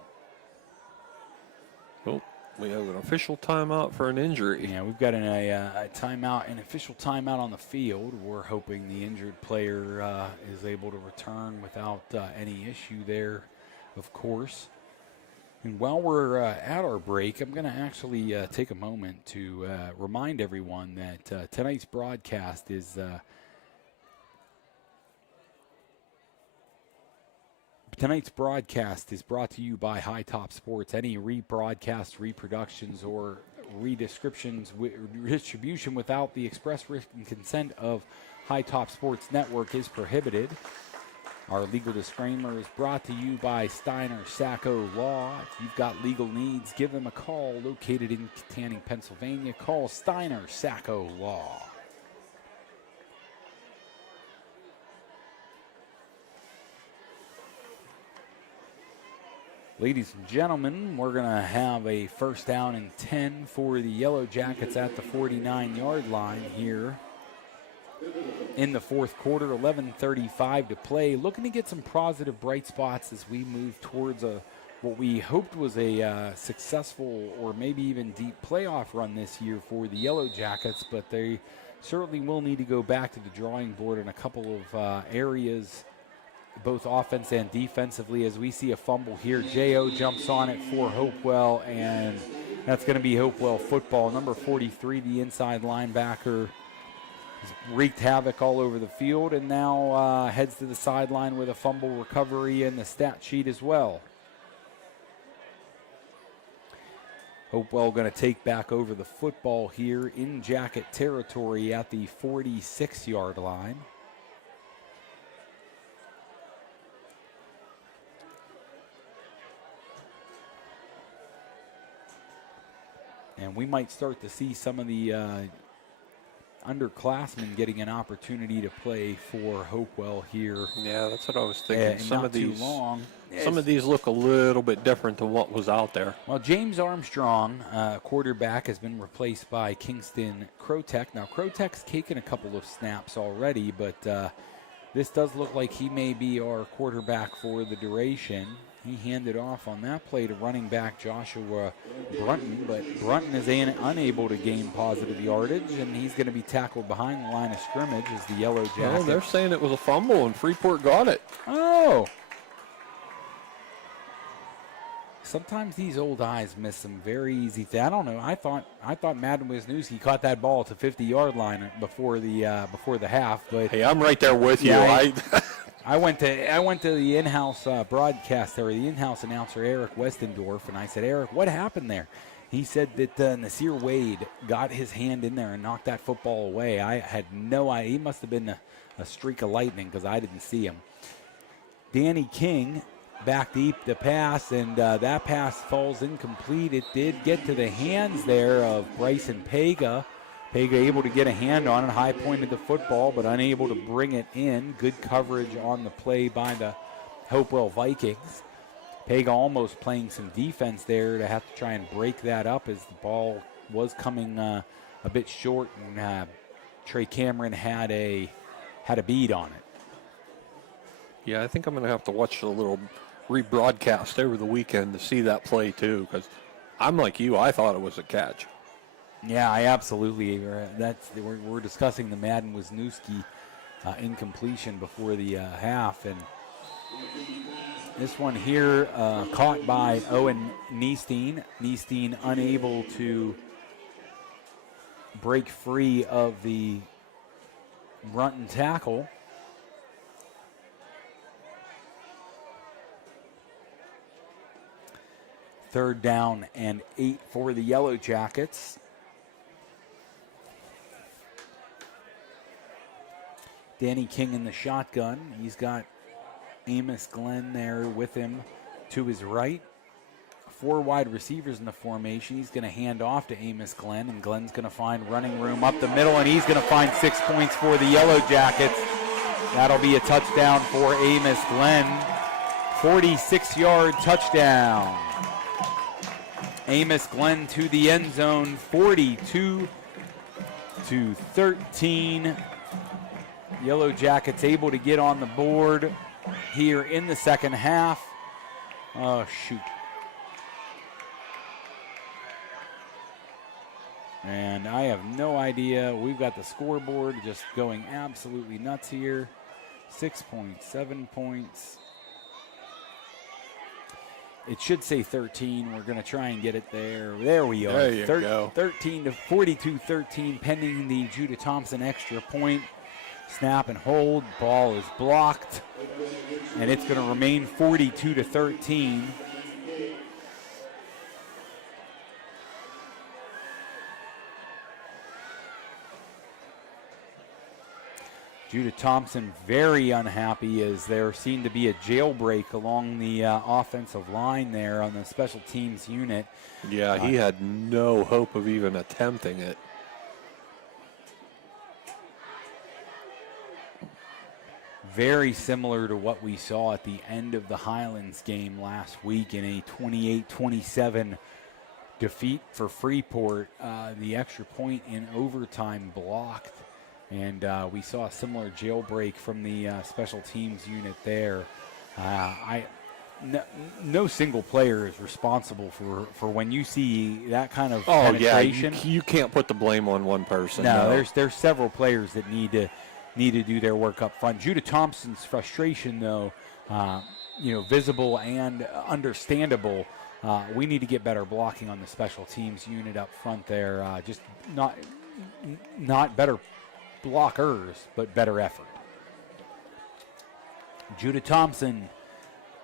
Oh, we have an official timeout for an injury. Yeah, we've got a timeout, an official timeout on the field. We're hoping the injured player is able to return without any issue there, of course. And while we're at our break, I'm going to actually take a moment to remind everyone that tonight's broadcast is brought to you by High Top Sports. Any rebroadcast, reproductions, or redistribution without the express written consent of High Top Sports Network is prohibited. Our legal disclaimer is brought to you by Steiner Sacco Law. If you've got legal needs, give them a call. Located in Canning, Pennsylvania, call Steiner Sacco Law. Ladies and gentlemen, we're going to have a first down and 10 for the Yellowjackets at the 49-yard line here in the fourth quarter. 11:35 to play. Looking to get some positive bright spots as we move towards what we hoped was a successful or maybe even deep playoff run this year for the Yellowjackets, but they certainly will need to go back to the drawing board in a couple of areas, both offense and defensively, as we see a fumble here. J.O. jumps on it for Hopewell, and that's going to be Hopewell football. Number 43, the inside linebacker, has wreaked havoc all over the field and now heads to the sideline with a fumble recovery in the stat sheet as well. Hopewell going to take back over the football here in Jacket territory at the 46-yard line. And we might start to see some of the underclassmen getting an opportunity to play for Hopewell here. Yeah, that's what I was thinking. Some of these look a little bit different than what was out there. Well, James Armstrong, quarterback, has been replaced by Kingston Krotek. Now, Krotek's taken a couple of snaps already, but this does look like he may be our quarterback for the duration. He handed off on that play to running back Joshua Brunton, but Brunton is unable to gain positive yardage, and he's going to be tackled behind the line of scrimmage as the Yellowjackets. Well, they're saying it was a fumble, and Freeport got it. Oh. Sometimes these old eyes miss some very easy things. I don't know. I thought Madden Wisniewski caught that ball at the 50-yard line before the half. But hey, I'm right there with you. I went to the in-house broadcaster, or the in-house announcer, Eric Westendorf, and I said, Eric, what happened there? He said that Nasir Wade got his hand in there and knocked that football away. I had no idea. He must have been a streak of lightning because I didn't see him. Danny King back deep to pass, and that pass falls incomplete. It did get to the hands there of Bryson Pega. Pega able to get a hand on it, high pointed the football, but unable to bring it in. Good coverage on the play by the Hopewell Vikings. Pega almost playing some defense there to have to try and break that up as the ball was coming a bit short, and Trey Cameron had a bead on it. Yeah, I think I'm going to have to watch a little rebroadcast over the weekend to see that play too, because I'm like you, I thought it was a catch. Yeah, I absolutely. We're discussing the Madden Wisniewski incompletion before the half, and this one here caught by Owen Niestein. Niestein unable to break free of the Brunton tackle. Third down and 8 for the Yellowjackets. Danny King in the shotgun. He's got Amos Glenn there with him to his right. 4 wide receivers in the formation. He's going to hand off to Amos Glenn, and Glenn's going to find running room up the middle, and he's going to find 6 points for the Yellowjackets. That'll be a touchdown for Amos Glenn. 46-yard touchdown. Amos Glenn to the end zone, 42-13. Yellowjackets able to get on the board here in the second half. Oh, shoot. And I have no idea. We've got the scoreboard just going absolutely nuts here. 6 points, 7 points. It should say 13. We're going to try and get it there. There we are. There you go. 42-13 pending the Judah Thompson extra point. Snap and hold. Ball is blocked. And it's going to remain 42-13. Judah Thompson very unhappy as there seemed to be a jailbreak along the offensive line there on the special teams unit. Yeah, he had no hope of even attempting it. Very similar to what we saw at the end of the Highlands game last week in a 28-27 defeat for Freeport. The extra point in overtime blocked. And we saw a similar jailbreak from the special teams unit there. No single player is responsible for when you see that kind of penetration. Yeah, you can't put the blame on one person. No, there's several players that need to do their work up front. Judah Thompson's frustration, though, visible and understandable. We need to get better blocking on the special teams unit up front there. Just not better blockers, but better effort. Judah Thompson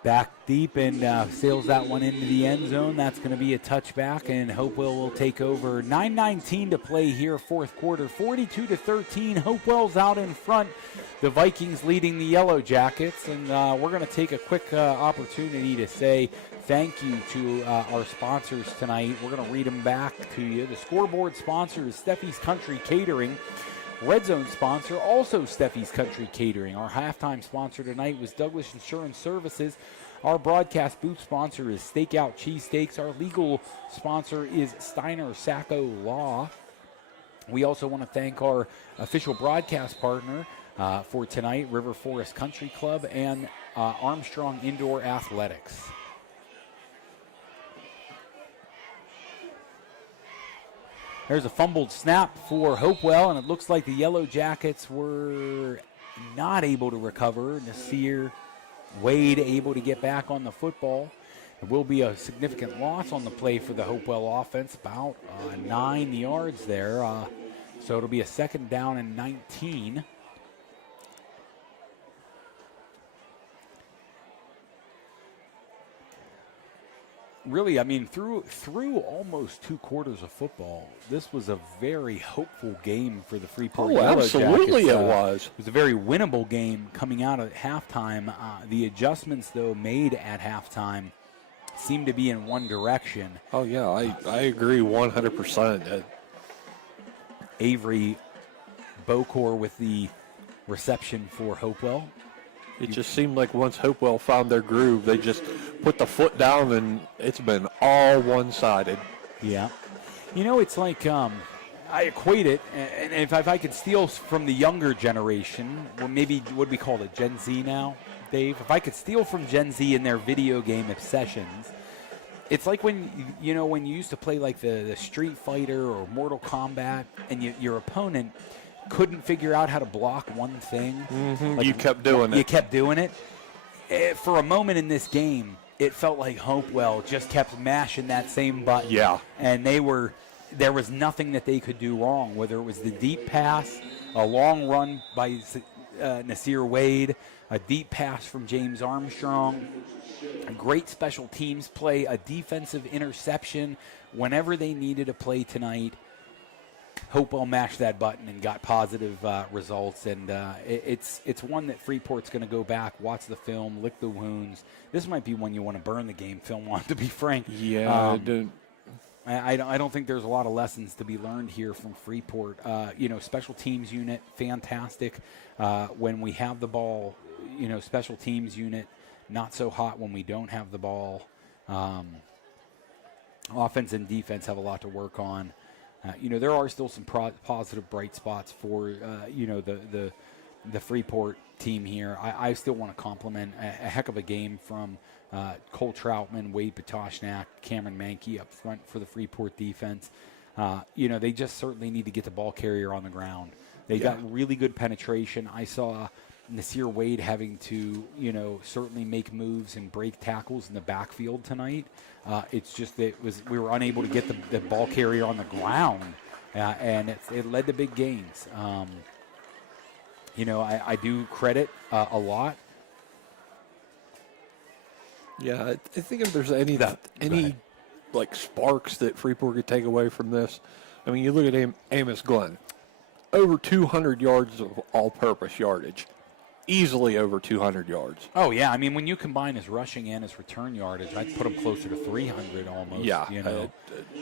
back deep and sails that one into the end zone. That's going to be a touchback, and Hopewell will take over. 9:19 to play here, fourth quarter. 42-13. Hopewell's out in front. The Vikings leading the Yellowjackets, and we're going to take a quick opportunity to say thank you to our sponsors tonight. We're going to read them back to you. The scoreboard sponsor is Steffi's Country Catering. Red Zone sponsor, also Steffi's Country Catering. Our halftime sponsor tonight was Douglas Insurance Services. Our broadcast booth sponsor is Stakeout Cheesesteaks. Our legal sponsor is Steiner Sacco Law. We also want to thank our official broadcast partner for tonight, River Forest Country Club and Armstrong Indoor Athletics. There's a fumbled snap for Hopewell, and it looks like the Yellowjackets were not able to recover. Nasir Wade able to get back on the football. There will be a significant loss on the play for the Hopewell offense, about 9 yards there. So it'll be a second down and 19. Really, I mean, through almost 2 quarters of football, this was a very hopeful game for the Freeport Yellowjackets. Absolutely it was. It was a very winnable game coming out at halftime. The adjustments, though, made at halftime seemed to be in one direction. Oh, yeah, I agree 100%. Avery Bocor with the reception for Hopewell. It just seemed like once Hopewell found their groove, they just put the foot down, and it's been all one-sided. Yeah. You know, it's like I equate it, and if I could steal from the younger generation, well, maybe what we call it Gen Z now, Dave, if I could steal from Gen Z in their video game obsessions, it's like when you used to play like the Street Fighter or Mortal Kombat, and your opponent couldn't figure out how to block one thing. Mm-hmm. Like, you kept doing it. You kept doing it. For a moment in this game, it felt like Hopewell just kept mashing that same button. Yeah. And there was nothing that they could do wrong, whether it was the deep pass, a long run by Nasir Wade, a deep pass from James Armstrong, a great special teams play, a defensive interception. Whenever they needed a play tonight, Hopewell mashed that button and got positive results, and it's one that Freeport's going to go back, watch the film, lick the wounds. This might be one you want to burn the game film on, to be frank. Yeah, I don't think there's a lot of lessons to be learned here from Freeport. Special teams unit, fantastic. When we have the ball, special teams unit, not so hot when we don't have the ball. Offense and defense have a lot to work on. There are still some positive bright spots for, the Freeport team here. I still want to compliment a heck of a game from Cole Troutman, Wade Patoshnak, Cameron Mankey up front for the Freeport defense. They just certainly need to get the ball carrier on the ground. They got really good penetration. I saw Nasir Wade having to, certainly make moves and break tackles in the backfield tonight. It's just that we were unable to get the ball carrier on the ground, and it led to big gains. I do credit a lot. Yeah, I think if there's any like sparks that Freeport could take away from this, I mean, you look at Amos Glenn, over 200 yards of all-purpose yardage. Easily over 200 yards. Oh, yeah. I mean, when you combine his rushing and his return yardage, I'd put him closer to 300 almost. Yeah.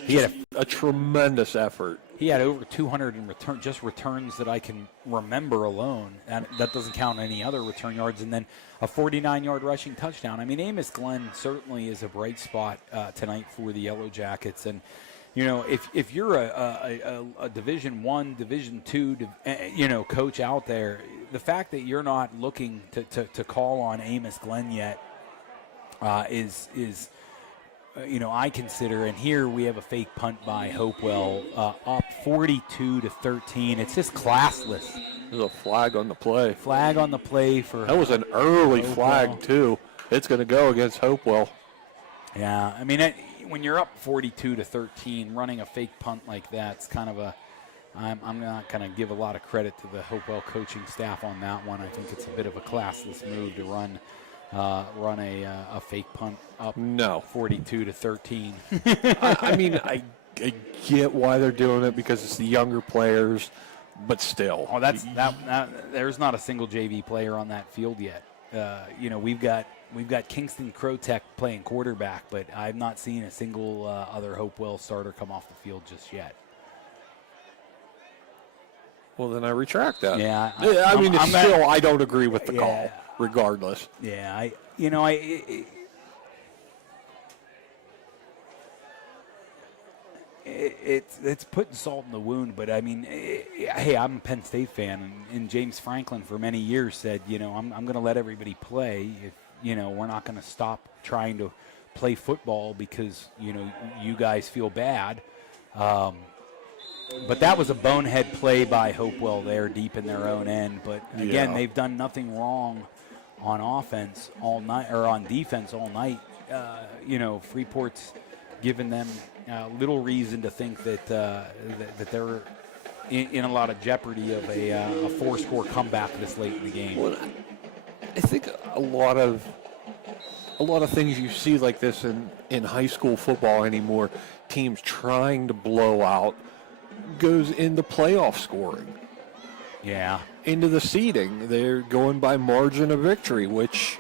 He had a tremendous effort. He had over 200 in returns that I can remember alone. And that doesn't count any other return yards. And then a 49-yard rushing touchdown. I mean, Amos Glenn certainly is a bright spot tonight for the Yellowjackets. And, if you're a Division I, Division II, coach out there, the fact that you're not looking to call on Amos Glenn yet is I consider. And here we have a fake punt by Hopewell, up 42-13. It's just classless. There's a flag on the play. Flag on the play for. That was an early Hopewell. Flag too. It's going to go against Hopewell. Yeah, I mean, when you're up 42-13, running a fake punt like that's kind of a. I'm not going to give a lot of credit to the Hopewell coaching staff on that one. I think it's a bit of a classless move to run a fake punt up 42-13. I mean, I get why they're doing it because it's the younger players, but still. Oh, there's not a single JV player on that field yet. We've got Kingston Crotech playing quarterback, but I've not seen a single other Hopewell starter come off the field just yet. Well, then I retract that. Yeah, I don't agree with the call, regardless. Yeah, it's putting salt in the wound, but I mean, hey, I'm a Penn State fan, and James Franklin for many years said, I'm going to let everybody play. If we're not going to stop trying to play football because you guys feel bad. But that was a bonehead play by Hopewell there deep in their own end. But again, they've done nothing wrong on offense all night or on defense all night. Freeport's given them little reason to think that they're in a lot of jeopardy of a four-score comeback this late in the game. Well, I think a lot of things you see like this in high school football anymore, teams trying to blow out, goes into playoff scoring. Yeah. Into the seeding. They're going by margin of victory, which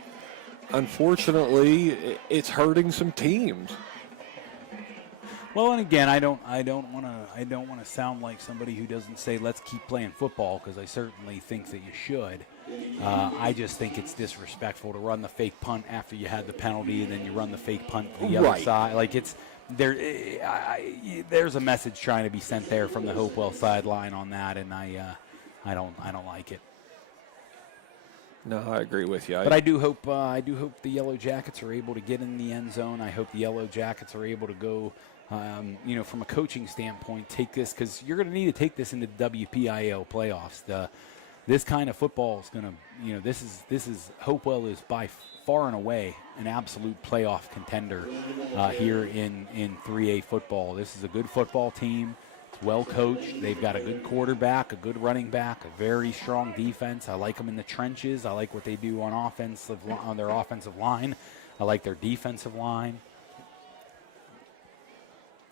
unfortunately it's hurting some teams. Well, and again, I don't want to sound like somebody who doesn't say let's keep playing football, because I certainly think that you should. I just think it's disrespectful to run the fake punt after you had the penalty, and then you run the fake punt to the other side. Like there's a message trying to be sent there from the Hopewell sideline on that, and I don't like it. No, I agree with you. But I do hope the Yellowjackets are able to get in the end zone. I hope the Yellowjackets are able to go. From a coaching standpoint, take this, because you're going to need to take this into the WPIAL playoffs. This kind of football is going to, this is Hopewell is by far and away an absolute playoff contender here in 3A football. This is a good football team. It's well coached. They've got a good quarterback, a good running back, a very strong defense. I like them in the trenches. I like what they do on their offensive line. I like their defensive line.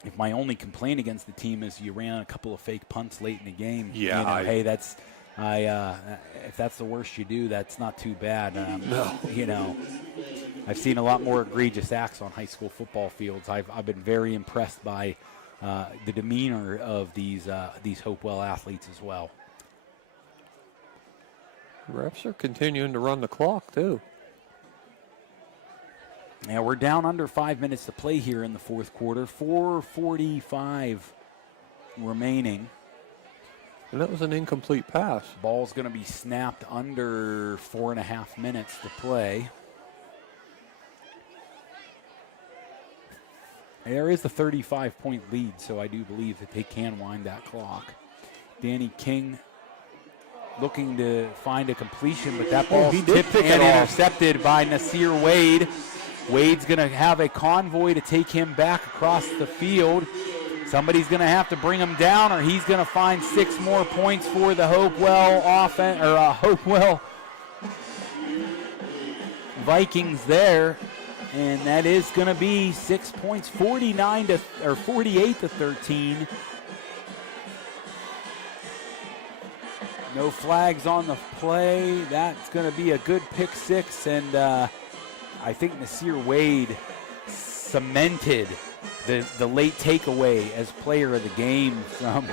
if my only complaint against the team is you ran a couple of fake punts late in the game, Yeah, hey, that's if that's the worst you do, that's not too bad. No. I've seen a lot more egregious acts on high school football fields. I've been very impressed by the demeanor of these Hopewell athletes as well. Refs are continuing to run the clock, too. Now we're down under 5 minutes to play here in the fourth quarter. 4:45 remaining. And that was an incomplete pass. Ball's going to be snapped under 4.5 minutes to play. There is a 35-point lead, so I do believe that they can wind that clock. Danny King looking to find a completion, but that ball tipped and intercepted by Nasir Wade. Wade's going to have a convoy to take him back across the field. Somebody's going to have to bring him down, or he's going to find 6 more points for the Hopewell offense, or Hopewell Vikings there, and that is going to be 6 points, 48-13. No flags on the play. That's going to be a good pick six, and I think Nasir Wade cemented the late takeaway as player of the game from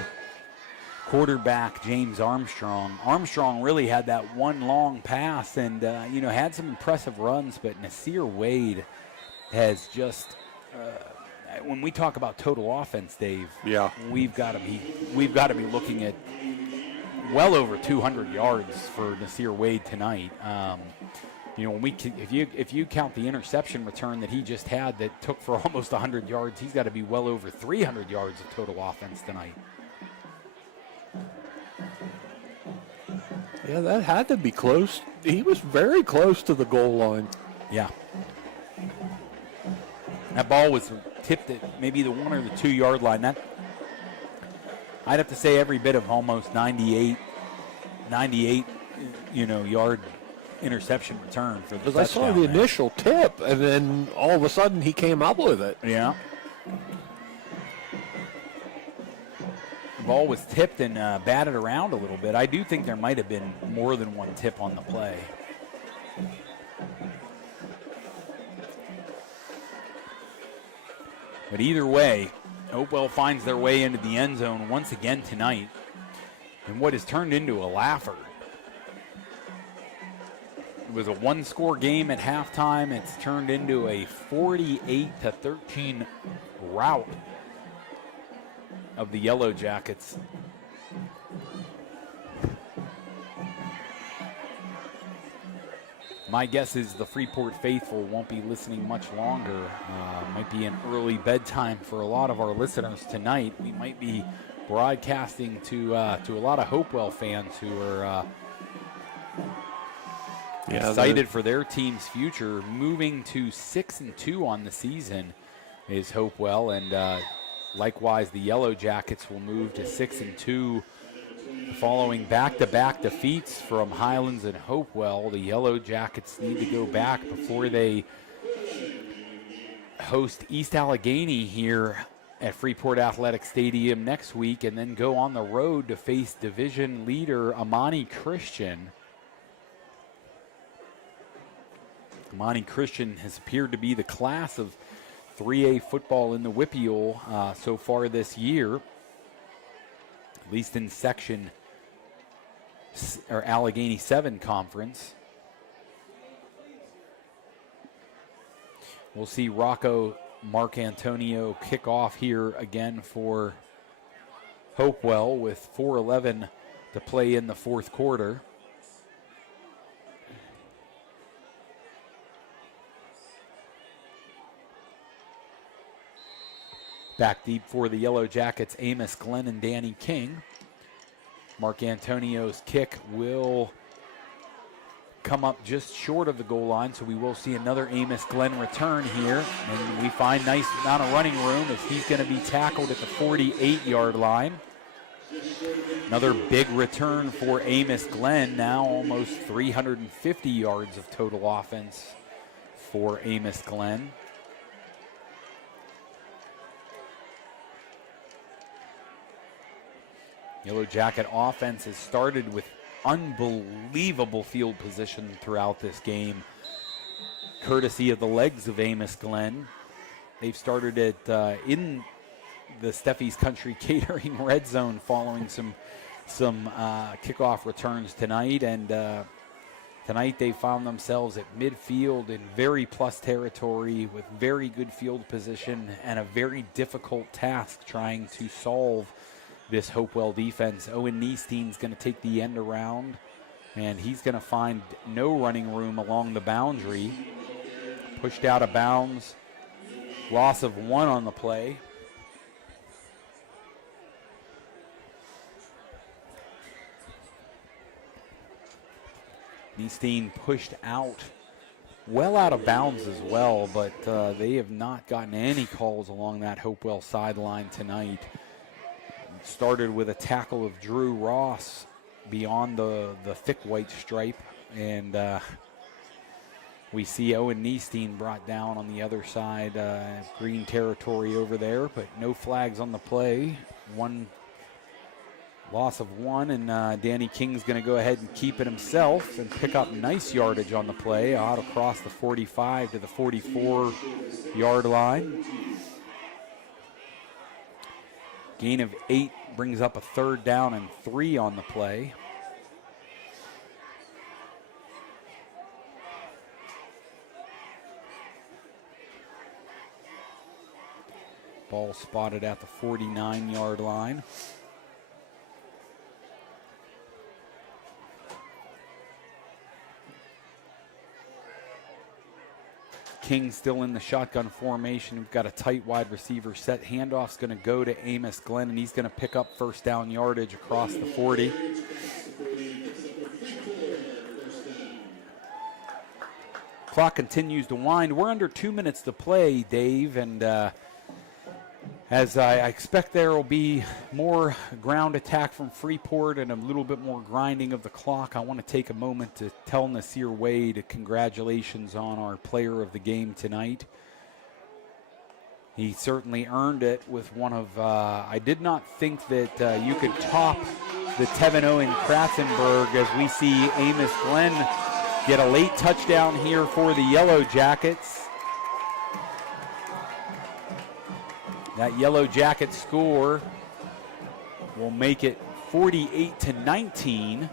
quarterback James Armstrong. Armstrong really had that one long pass and, had some impressive runs, but Nasir Wade has just, when we talk about total offense, Dave, we've got to be looking at well over 200 yards for Nasir Wade tonight. If you count the interception return that he just had that took for almost 100 yards, he's got to be well over 300 yards of total offense tonight. Yeah, that had to be close. He was very close to the goal line. Yeah. That ball was tipped at maybe the 1 or the 2 yard line. That I'd have to say every bit of almost 98 yard interception return for the touchdown. Because I saw the initial tip, and then all of a sudden he came up with it. Yeah. The ball was tipped and batted around a little bit. I do think there might have been more than one tip on the play. But either way, Hopewell finds their way into the end zone once again tonight in what has turned into a laugher. It was a one-score game at halftime. It's turned into a 48-13 rout of the Yellowjackets. My guess is the Freeport faithful won't be listening much longer. Might be an early bedtime for a lot of our listeners tonight. We might be broadcasting to a lot of Hopewell fans who are excited for their team's future. Moving to 6-2 on the season is Hopewell, and likewise the Yellowjackets will move to 6-2 following back-to-back defeats from Highlands and Hopewell. The Yellowjackets need to go back before they host East Allegheny here at Freeport Athletic Stadium next week, and then go on the road to face division leader Amani Christian. Amani Christian has appeared to be the class of 3A football in the WPIAL so far this year, at least in Section or Allegheny 7 Conference. We'll see Rocco Marcantonio kick off here again for Hopewell with 4:11 to play in the fourth quarter. Back deep for the Yellowjackets, Amos Glenn and Danny King. Marcantonio's kick will come up just short of the goal line, so we will see another Amos Glenn return here. And we find nice amount of running room as he's going to be tackled at the 48-yard line. Another big return for Amos Glenn, now almost 350 yards of total offense for Amos Glenn. Yellow Jacket offense has started with unbelievable field position throughout this game, courtesy of the legs of Amos Glenn. They've started it in the Steffi's Country Catering red zone following some kickoff returns tonight, and tonight they found themselves at midfield in very plus territory with very good field position and a very difficult task trying to solve this Hopewell defense. Owen Niestein's going to take the end around, and he's going to find no running room along the boundary. Pushed out of bounds. Loss of 1 on the play. Niestein pushed out, well out of bounds as well, but they have not gotten any calls along that Hopewell sideline tonight. Started with a tackle of Drew Ross beyond the thick white stripe, and we see Owen Niestein brought down on the other side, green territory over there, but no flags on the play. Loss of 1, and Danny King's going to go ahead and keep it himself and pick up nice yardage on the play, out across the 45 to the 44-yard line. Gain of 8 brings up a 3rd down and 3 on the play. Ball spotted at the 49-yard line. King still in the shotgun formation. We've got a tight wide receiver set. Handoff's going to go to Amos Glenn, and he's going to pick up 1st down yardage across the 40. Clock continues to wind. We're under 2 minutes to play, Dave, and as I expect there will be more ground attack from Freeport and a little bit more grinding of the clock, I want to take a moment to tell Nasir Wade congratulations on our player of the game tonight. He certainly earned it with one of, I did not think that you could top the Tevin Owen Kratzenberg as we see Amos Glenn get a late touchdown here for the Yellowjackets. That Yellowjacket score will make it 48-19.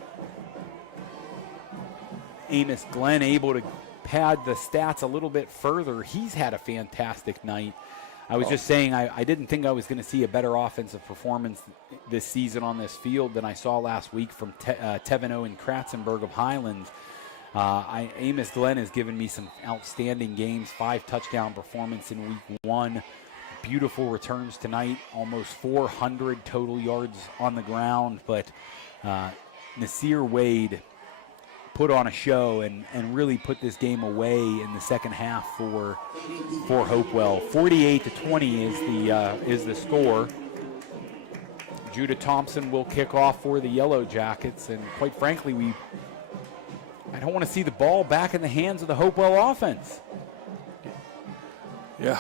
Amos Glenn able to pad the stats a little bit further. He's had a fantastic night. I was just saying I didn't think I was going to see a better offensive performance this season on this field than I saw last week from Tevin Owen Kratzenberg of Highlands. Amos Glenn has given me some outstanding games, 5 touchdown performance in week 1. Beautiful returns tonight, almost 400 total yards on the ground, but Nasir Wade put on a show and really put this game away in the second half for Hopewell. 48-20 is the score. Judah Thompson will kick off for the Yellowjackets, and quite frankly, I don't want to see the ball back in the hands of the Hopewell offense. Yeah.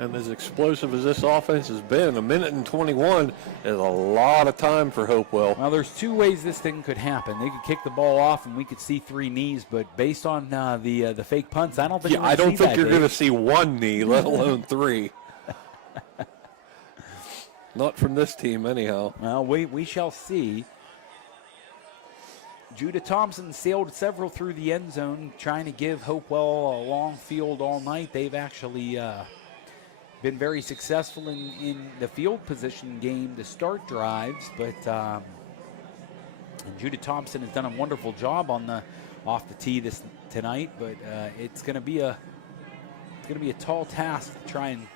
And as explosive as this offense has been, 1:21 is a lot of time for Hopewell. Well, there's 2 ways this thing could happen. They could kick the ball off, and we could see 3 knees. But based on the fake punts, I don't think. Yeah, I don't think you're going to see 1 knee, let alone 3. Not from this team, anyhow. Well, we shall see. Judah Thompson sailed several through the end zone, trying to give Hopewell a long field all night. They've actually been very successful in the field position game to start drives, but Judah Thompson has done a wonderful job off the tee tonight. But it's going to be a tall task to try and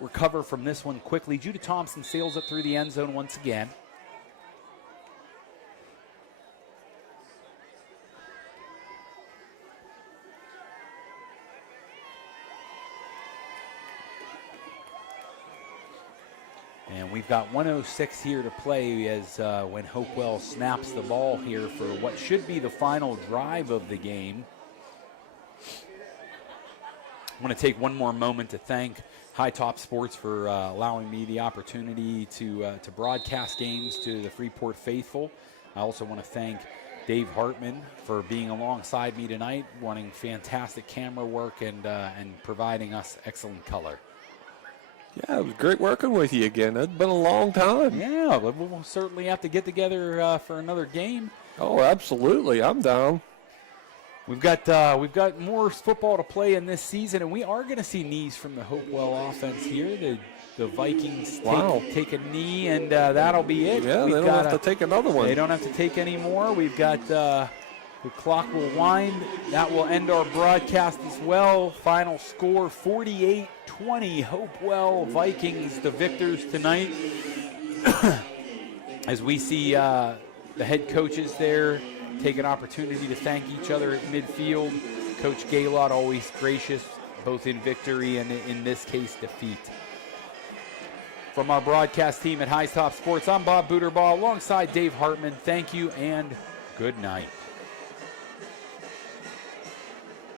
recover from this one quickly. Judah Thompson sails it through the end zone once again. And we've got 1:06 here to play as when Hopewell snaps the ball here for what should be the final drive of the game. I want to take one more moment to thank High Top Sports for allowing me the opportunity to broadcast games to the Freeport faithful. I also want to thank Dave Hartman for being alongside me tonight, running fantastic camera work and providing us excellent color. Yeah, it was great working with you again. It's been a long time. Yeah, but we'll certainly have to get together for another game. Oh, absolutely. I'm down. We've got more football to play in this season, and we are going to see knees from the Hopewell offense here. The Vikings take a knee, and that'll be it. Yeah, they don't have to take another one. They don't have to take any more. We've got the clock will wind. That will end our broadcast as well. Final score, 48-20. Hopewell Vikings, the victors tonight. As we see the head coaches there take an opportunity to thank each other at midfield. Coach Gaylord always gracious, both in victory and in this case defeat. From our broadcast team at High Top Sports, I'm Bob Booterbaugh alongside Dave Hartman. Thank you and good night.